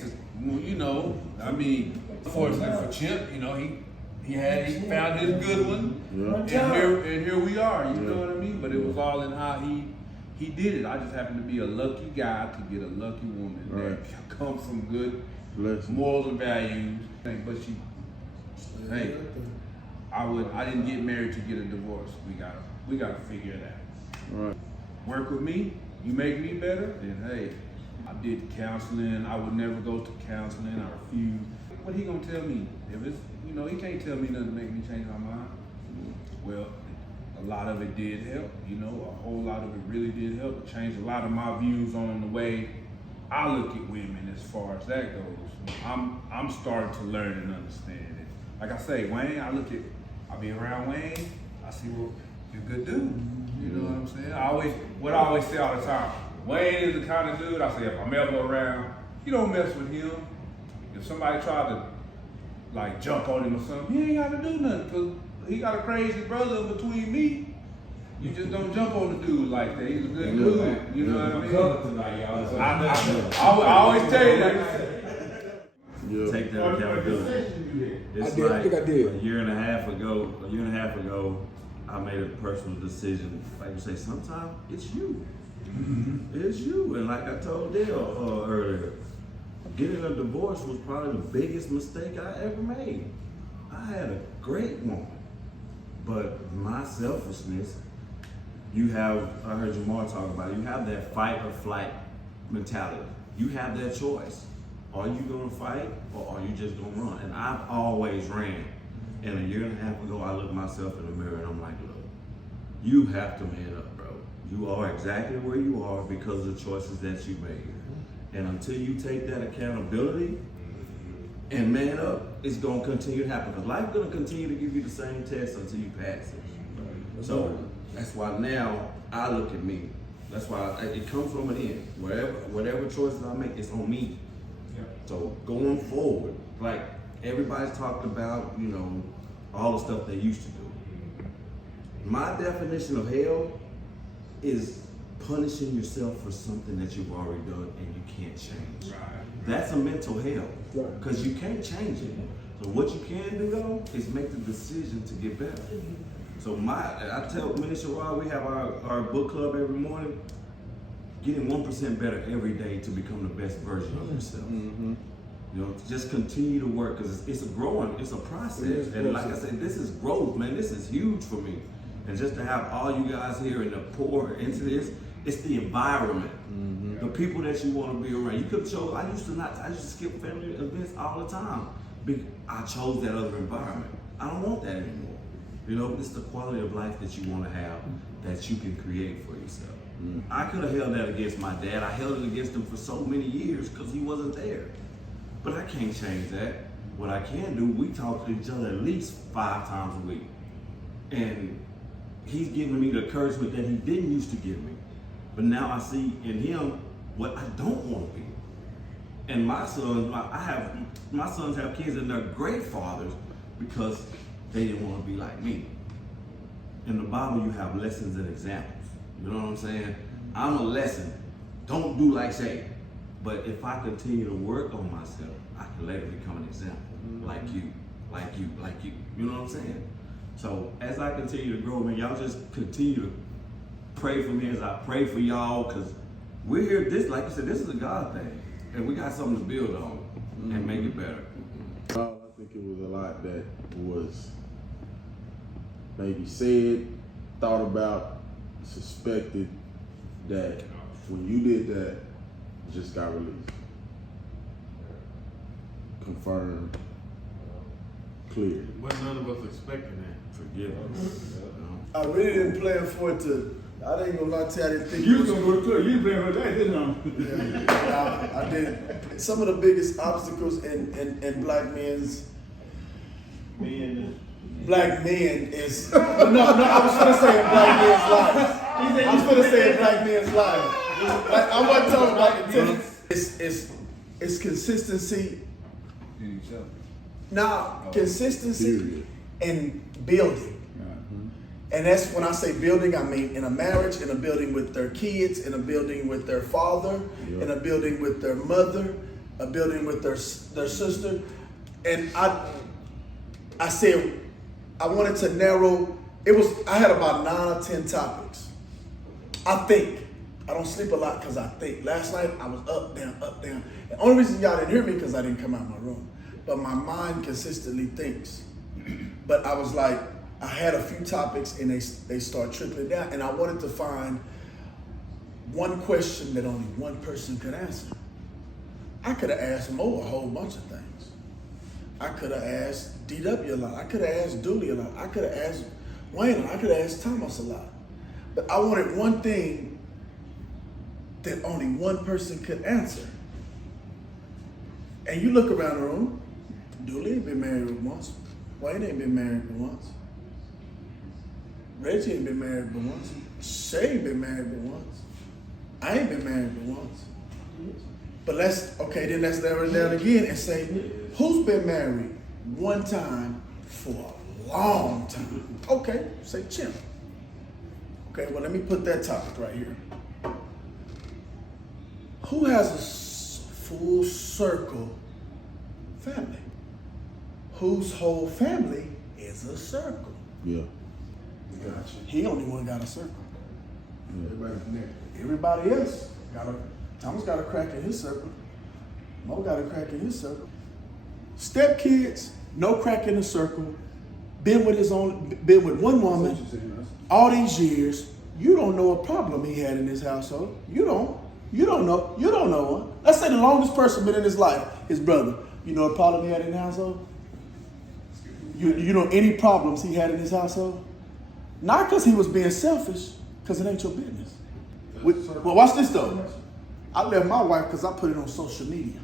fortunately for Chip, he found his good one, and here we are, you know what I mean? But it was all in how he did it. I just happened to be a lucky guy to get a lucky woman that comes from good morals and values. But I didn't get married to get a divorce. We gotta figure it out. Right. Work with me, you make me better, then hey, I did counseling. I would never go to counseling. I refused. What he gonna tell me? If it's, he can't tell me nothing to make me change my mind. Well, a lot of it did help, a whole lot of it really did help. It changed a lot of my views on the way I look at women as far as that goes. I'm starting to learn and understand it. Like I say, Wayne, I be around Wayne, I see, well, you're a good dude. You know what I'm saying? I always say all the time, Wayne is the kind of dude, I say, if I'm ever around, you don't mess with him. If somebody tried to jump on him or something, he ain't got to do nothing, because he got a crazy brother between me. You just don't jump on the dude like that. He's a good dude. You know what I mean? I always tell you that. Take that accountability. It's I think I did. A year and a half ago, I made a personal decision. Like you say, sometimes it's you. It's you. And like I told Dale earlier, getting a divorce was probably the biggest mistake I ever made. I had a great woman, but my selfishness, I heard Jamal talk about it, you have that fight or flight mentality. You have that choice. Are you gonna fight or are you just gonna run? And I've always ran. And a year and a half ago, I looked myself in the mirror and I'm like, look, you have to man up, bro. You are exactly where you are because of the choices that you made. And until you take that accountability and man up, it's gonna continue to happen. Because life's gonna continue to give you the same test until you pass it. So that's why now I look at me. That's why it comes from an end. Whatever choices I make, it's on me. So going forward, like everybody's talked about, you know, all the stuff they used to do. My definition of hell is punishing yourself for something that you've already done and you can't change. That's a mental hell, because you can't change it. So what you can do though is make the decision to get better. So I tell Minister Rod, we have our book club every morning, getting 1% better every day to become the best version of yourself. You know, just continue to work, because it's a process. And like I said, this is growth, man. This is huge for me. And just to have all you guys here and to pour into this, it's the environment, the people that you want to be around. You could chose. I used to skip family events all the time. I chose that other environment. I don't want that anymore. You know, it's the quality of life that you want to have that you can create for yourself. I could have held that against my dad. I held it against him for so many years because he wasn't there. But I can't change that. What I can do, we talk to each other at least 5 times a week. And he's giving me the encouragement that he didn't used to give me. But now I see in him what I don't want to be. And my sons, my sons have kids and they're great fathers because they didn't want to be like me. In the Bible, you have lessons and examples. You know what I'm saying? I'm a lesson. Don't do like Shay. But if I continue to work on myself, I can later become an example. Like you, like you, like you. You know what I'm saying? So as I continue to grow, man, y'all just continue to pray for me as I pray for y'all, because we're here, this, like you said, this is a God thing. And we got something to build on and make it better. I think it was a lot that was maybe said, thought about, suspected, that when you did that, just got released. Confirmed, clear. But none of us expecting that. Forgive us. I really didn't plan for it to. I didn't gonna lie to you, I didn't think you was gonna go to club. You didn't plan for that, didn't you? Yeah, I did. Some of the biggest obstacles in black men's black men is no, I was gonna say in black men's lives. I was gonna say in black men's lives. Like, I wasn't talking about the it's consistency. Now, consistency in building. And that's when I say building, I mean in a marriage, in a building with their kids, in a building with their father, in a building with their mother, a building with their sister. And I said, I wanted to narrow, I had about 9 or 10 topics. I think. I don't sleep a lot because I think. Last night I was up, down, up, down. The only reason y'all didn't hear me because I didn't come out of my room. But my mind consistently thinks. But I was like, I had a few topics and they start trickling down, and I wanted to find one question that only one person could answer. I could have asked Mo a whole bunch of things. I could have asked DW a lot. I could have asked Dooley a lot. I could have asked Wayne. I could have asked Thomas a lot. But I wanted one thing that only one person could answer. And you look around the room, Dooley ain't been married but once. Wayne ain't been married but once. Reggie ain't been married but once. Shay ain't been married but once. I ain't been married but once. But let's narrow it down again and say, who's been married one time for a long time? Okay, say Chimp. Okay, well, let me put that topic right here. Who has a full circle family? Whose whole family is a circle? Yeah. Gotcha. He only one got a circle. Everybody's connected. Everybody else Thomas got a crack in his circle. Mo got a crack in his circle. Stepkids, no crack in the circle. Been with one woman all these years. You don't know a problem he had in his household. You don't. You don't know one. Let's say the longest person been in his life, his brother. You know what problem he had in the household? You know any problems he had in his household? Not because he was being selfish, because it ain't your business. Well, watch this though. I left my wife because I put it on social media.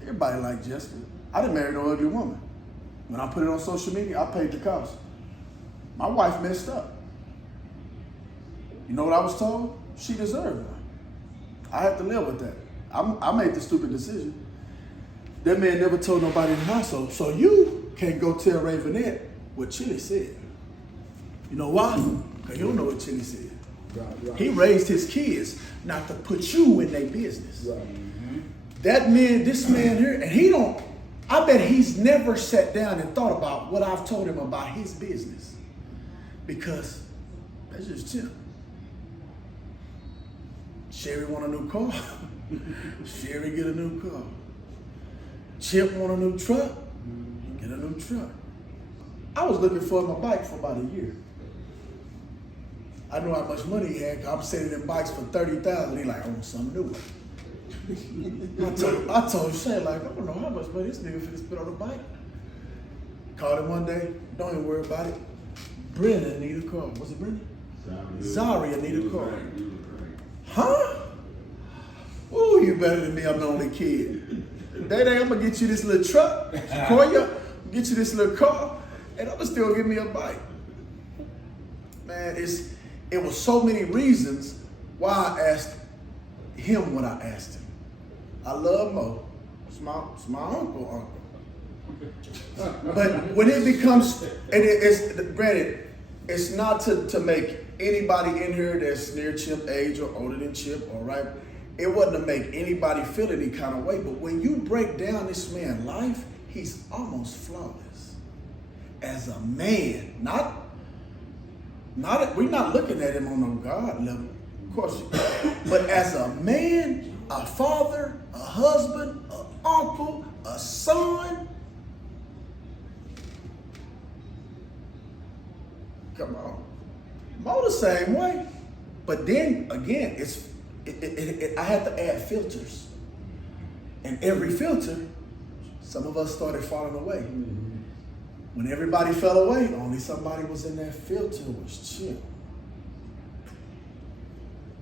Everybody like Jessica. I didn't marry no ugly woman. When I put it on social media, I paid the cost. My wife messed up. You know what I was told? She deserved it. I had to live with that. I made the stupid decision. That man never told nobody in the household. So you can't go tell Ravenette what Chili said. You know why? Because you don't know what Chili said. Right. He raised his kids not to put you in their business. Right. That man, this man here, and I bet he's never sat down and thought about what I've told him about his business. Because that's just Chip. Sherry want a new car. Sherry get a new car. Chip want a new truck. Get a new truck. I was looking for my bike for about a year. I knew how much money he had. I'm selling them bikes for $30,000. He like, I want something new. I told Shay, like, I don't know how much money this nigga finna spend on a bike. Called him one day. Don't even worry about it. Brenna need a car. Was it Brenna? Zaria need a car. Huh? Ooh, you better than me. I'm the only kid. Day, I'm gonna get you this little truck. Koya, get you this little car, and I'm gonna still give me a bike. Man, it was so many reasons why I asked him what I asked him. I love Mo. It's my uncle. But when it becomes, and it's granted, it's not to make anybody in here that's near Chip age or older than Chip, all right? It wasn't to make anybody feel any kind of way, but when you break down this man's life, he's almost flawless. As a man, we're not looking at him on no God level, of course, but as a man, a father, a husband, an uncle, a son. Come on. Mo the same way. But then again, I had to add filters. And every filter, some of us started falling away. Mm-hmm. When everybody fell away, only somebody was in that filter was Chip.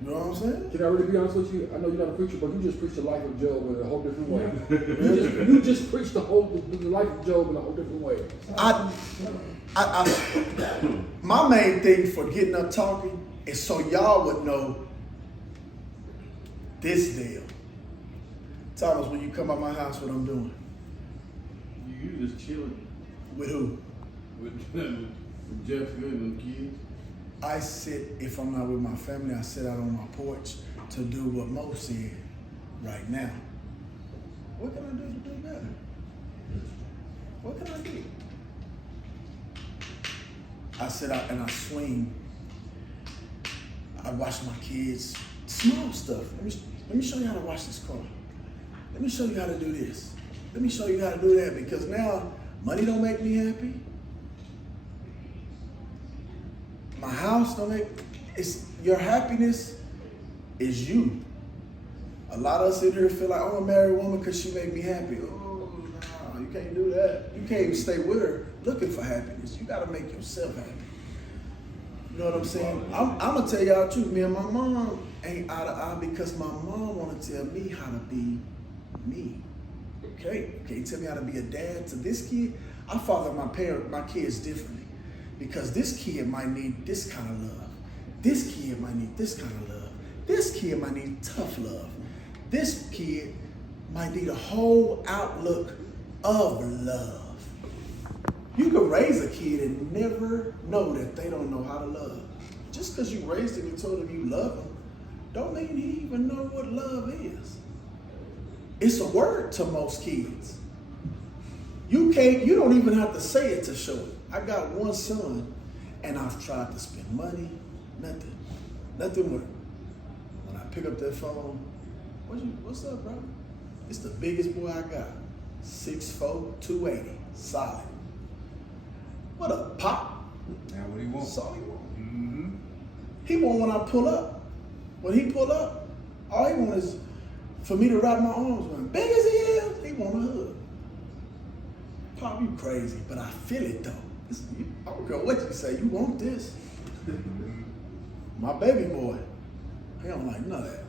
You know what I'm saying? Can I really be honest with you? I know you're not a preacher, but you just preached the life of Job in a whole different way. you just preached the life of Job in a whole different way. My main thing for getting up talking is so y'all would know this deal. Thomas, when you come by my house, what I'm doing? You just chilling. With who? With Jessica and the kids. I sit, if I'm not with my family, I sit out on my porch to do what Mo said right now. What can I do to do better? What can I do? I sit out and I swing. I watch my kids. Small stuff. Let me show you how to wash this car. Let me show you how to do this. Let me show you how to do that, because now money don't make me happy. My house don't make, your happiness is you. A lot of us in here feel like, I want to marry a woman because she make me happy. Oh, no, you can't do that. You can't even stay with her looking for happiness. You got to make yourself happy. You know what I'm saying? I'm going to tell y'all the truth. Me and my mom ain't eye to eye because my mom want to tell me how to be me. Okay, can you tell me how to be a dad to this kid? I father my kids differently. Because this kid might need this kind of love. This kid might need this kind of love. This kid might need tough love. This kid might need a whole outlook of love. You can raise a kid and never know that they don't know how to love. Just because you raised him and told him you love him, don't mean he even know what love is. It's a word to most kids. You don't even have to say it to show it. I got one son, and I've tried to spend money, nothing worked. When I pick up that phone, what's up, bro? It's the biggest boy I got, 6'4", 280, solid. What up, Pop? Now what he want? That's all he want. Mm-hmm. He want when I pull up. When he pull up, all he wants is for me to wrap my arms around him. Big as he is, he want a hug. Pop, you crazy, but I feel it though. I don't care what you say, you want this. My baby boy, he don't like none of that.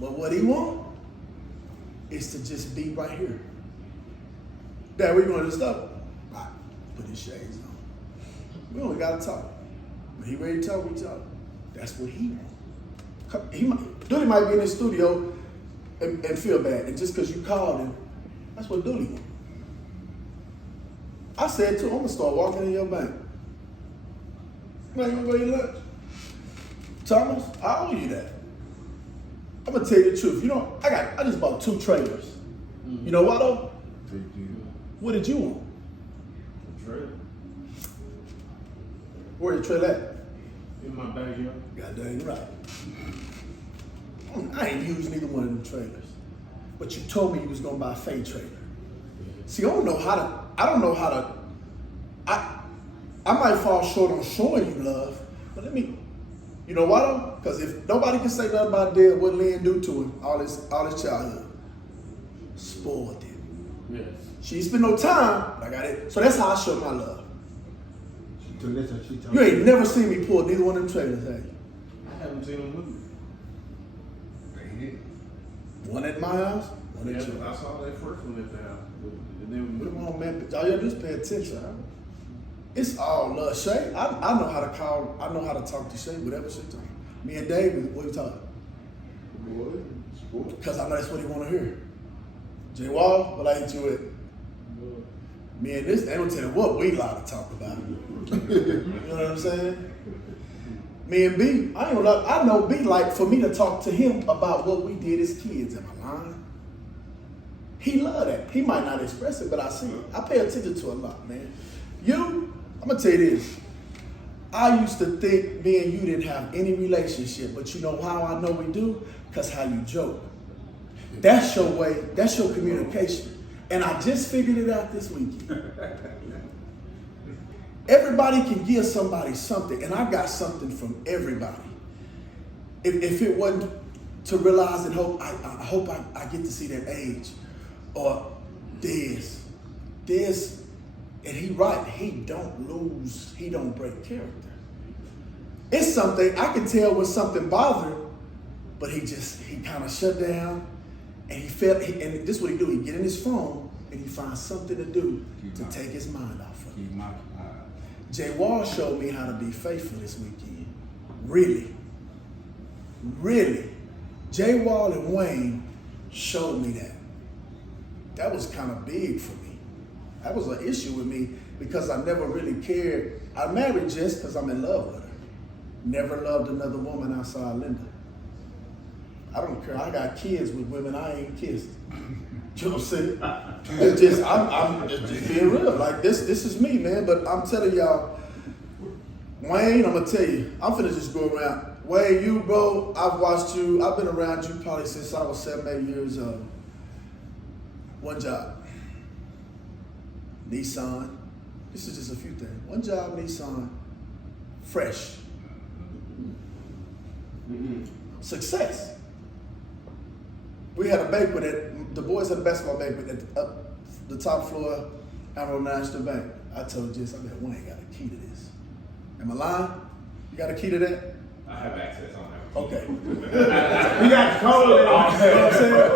But what he want is to just be right here. Dad, we going to stop? Right, put his shades on. We only got to talk. When he ready to talk, we talk. That's what he want. Dooley might be in the studio and feel bad. And just because you called him, that's what Dooley want. I said too, I'm going to start walking in your bank. Man, you want to go eat lunch? Thomas, I owe you that. I'm going to tell you the truth. You know, I just bought 2 trailers. You know what though? What did you want? A trailer. Where your trailer at? In my backyard. God dang right. I ain't used neither one of them trailers. But you told me you was gonna buy a fake trailer. See, I don't know how to, I might fall short on showing you love, but let me, you know why though? Because if nobody can say nothing about Dad, what Lynn do to him all his childhood. Spoiled him. Yes. She ain't spent no time, but I got it. So that's how I show my love. You ain't never seen me pull neither one of them trailers, have you? I haven't seen them move. One at my house, one at yours. I saw that first one at the house. Put them on, man. All you gotta do is pay attention. Huh? It's all love. Shay, I know how to call, I know how to talk to Shay, whatever she talking. Me and David, what you talking? Because I know that's what he want to hear. Jay Wall, what I hit you with? Me and this, they don't tell you what we allowed to talk about. You know what I'm saying? Me and B, I ain't gonna lie, I know B like for me to talk to him about what we did as kids. Am I lying? He love that. He might not express it, but I see it. I pay attention to a lot, man. I'm gonna tell you this. I used to think me and you didn't have any relationship, but you know how I know we do? Because how you joke. That's your way, that's your communication. And I just figured it out this weekend. Everybody can give somebody something, and I got something from everybody. If it wasn't to realize and hope, I hope I get to see that age. Or Dez, and he right, he don't lose, he don't break character. It's something, I can tell when something bothered him, but he kind of shut down, and and this is what he do, he get in his phone, and he finds something to do to take his mind off of it. Jay Wall showed me how to be faithful this weekend. Really. Jay Wall and Wayne showed me that. That was kind of big for me. That was an issue with me because I never really cared. I married Jess because I'm in love with her. Never loved another woman outside Linda. I don't care. I got kids with women I ain't kissed. You know what I'm saying? It's just, I'm just being real. Like this is me, man. But I'm telling y'all, Wayne, I'm gonna tell you, I'm finna just go around. Wayne, you, bro, I've watched you. I've been around you probably since I was 7, 8 years old. One job, Nissan. This is just a few things. One job, Nissan, fresh. Success. We had a banquet the boys had a basketball banquet at the top floor, Admiral National Bank. I told Jess, I bet Wayne got a key to this. Am I lying? You got a key to that? I have access on that. Okay. He got code. You know what I'm saying?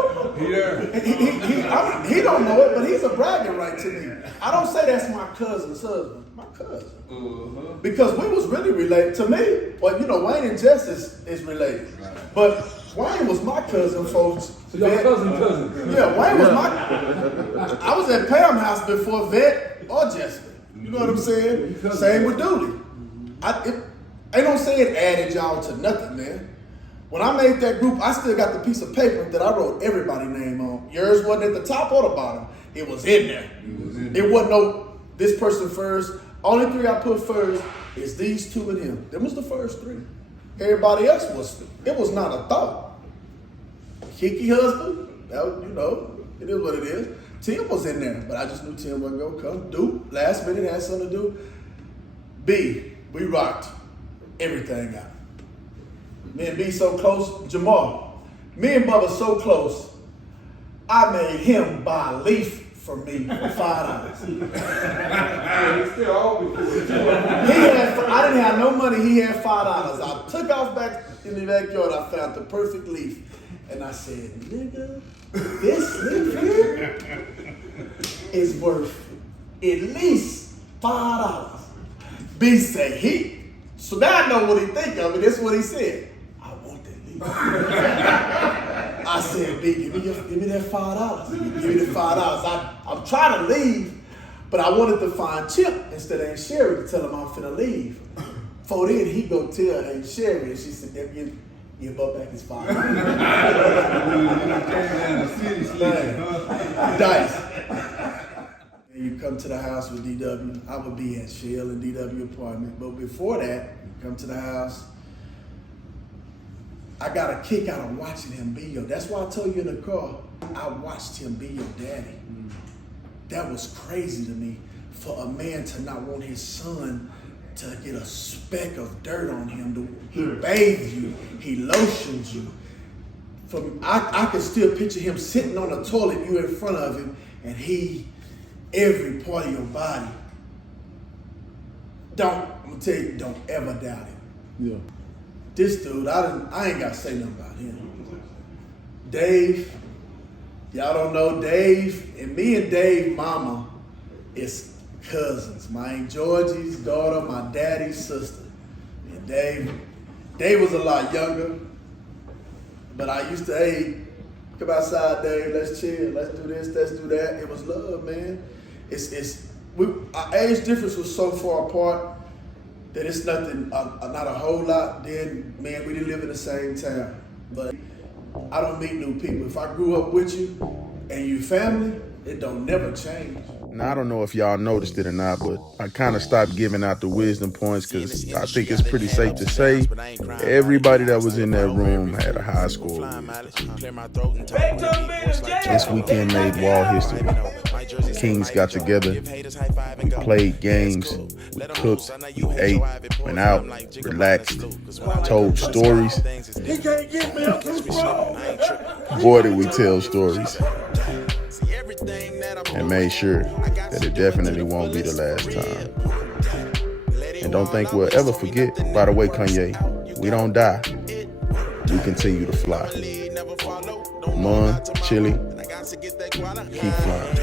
He don't know it, but he's a bragging right to me. I don't say that's my cousin's husband. My cousin. Because we was really related to me. Well, you know, Wayne and Jess is related. But Wayne was my cousin, folks. So your cousin. Yeah, Wayne was my. I was at Pam's house before Vet or Jessica. You know what I'm saying? Same with Dooley. They don't say it added y'all to nothing, man. When I made that group, I still got the piece of paper that I wrote everybody's name on. Yours wasn't at the top or the bottom. It was in there. It wasn't no this person first. Only 3 I put first is these 2 and him. Them was the first 3. Everybody else it was not a thought. Kiki husband, you know, it is what it is. Tim was in there, but I just knew Tim wasn't gonna come. Duke, last minute had something to do. B, we rocked everything out. Me and B so close, Jamal. Me and Bubba so close, I made him buy a leaf for me for $5. He still owe me for it. I didn't have no money, he had $5. I took off back in the backyard, I found the perfect leaf. And I said, nigga, this leaf here is worth at least $5. B said, so now I know what he think of it. That's what he said. I want that leaf. I said, B, give me that $5. Give me the $5. I'm trying to leave, but I wanted to find Chip instead of Aunt Sherry to tell him I'm finna leave. Before then, he go tell Aunt Sherry, and she said, give Bub back his $5. Dice. And you come to the house with DW. I would be at Shell and DW apartment. But before that, you come to the house. I got a kick out of watching him be your. That's why I told you in the car, I watched him be your daddy. That was crazy to me for a man to not want his son to get a speck of dirt on him. He bathed you, he lotioned you. I can still picture him sitting on the toilet, you in front of him, and every part of your body. I'm gonna tell you, don't ever doubt him. Yeah. This dude, I ain't gotta say nothing about him. Dave, y'all don't know Dave, and me and Dave mama is cousins. My Aunt Georgie's daughter, my daddy's sister. And Dave was a lot younger, but I used to, hey, come outside, Dave, let's chill, let's do this, let's do that. It was love, man. Our age difference was so far apart that it's nothing, not a whole lot. Then, man, we didn't live in the same town. But I don't meet new people. If I grew up with you and you family, it don't never change. Now, I don't know if y'all noticed it or not, but I kind of stopped giving out the wisdom points because I think it's pretty safe to say everybody that was in that room had a high score. This weekend made wall history. Kings got together, we played games, we cooked, we ate, went out, relaxed, told stories. He can't get me up too strong. Boy, did we tell stories. And made sure that it definitely won't be the last time. And don't think we'll ever forget, by the way, Kanye, we don't die, we continue to fly. Mon, Chili, keep flying.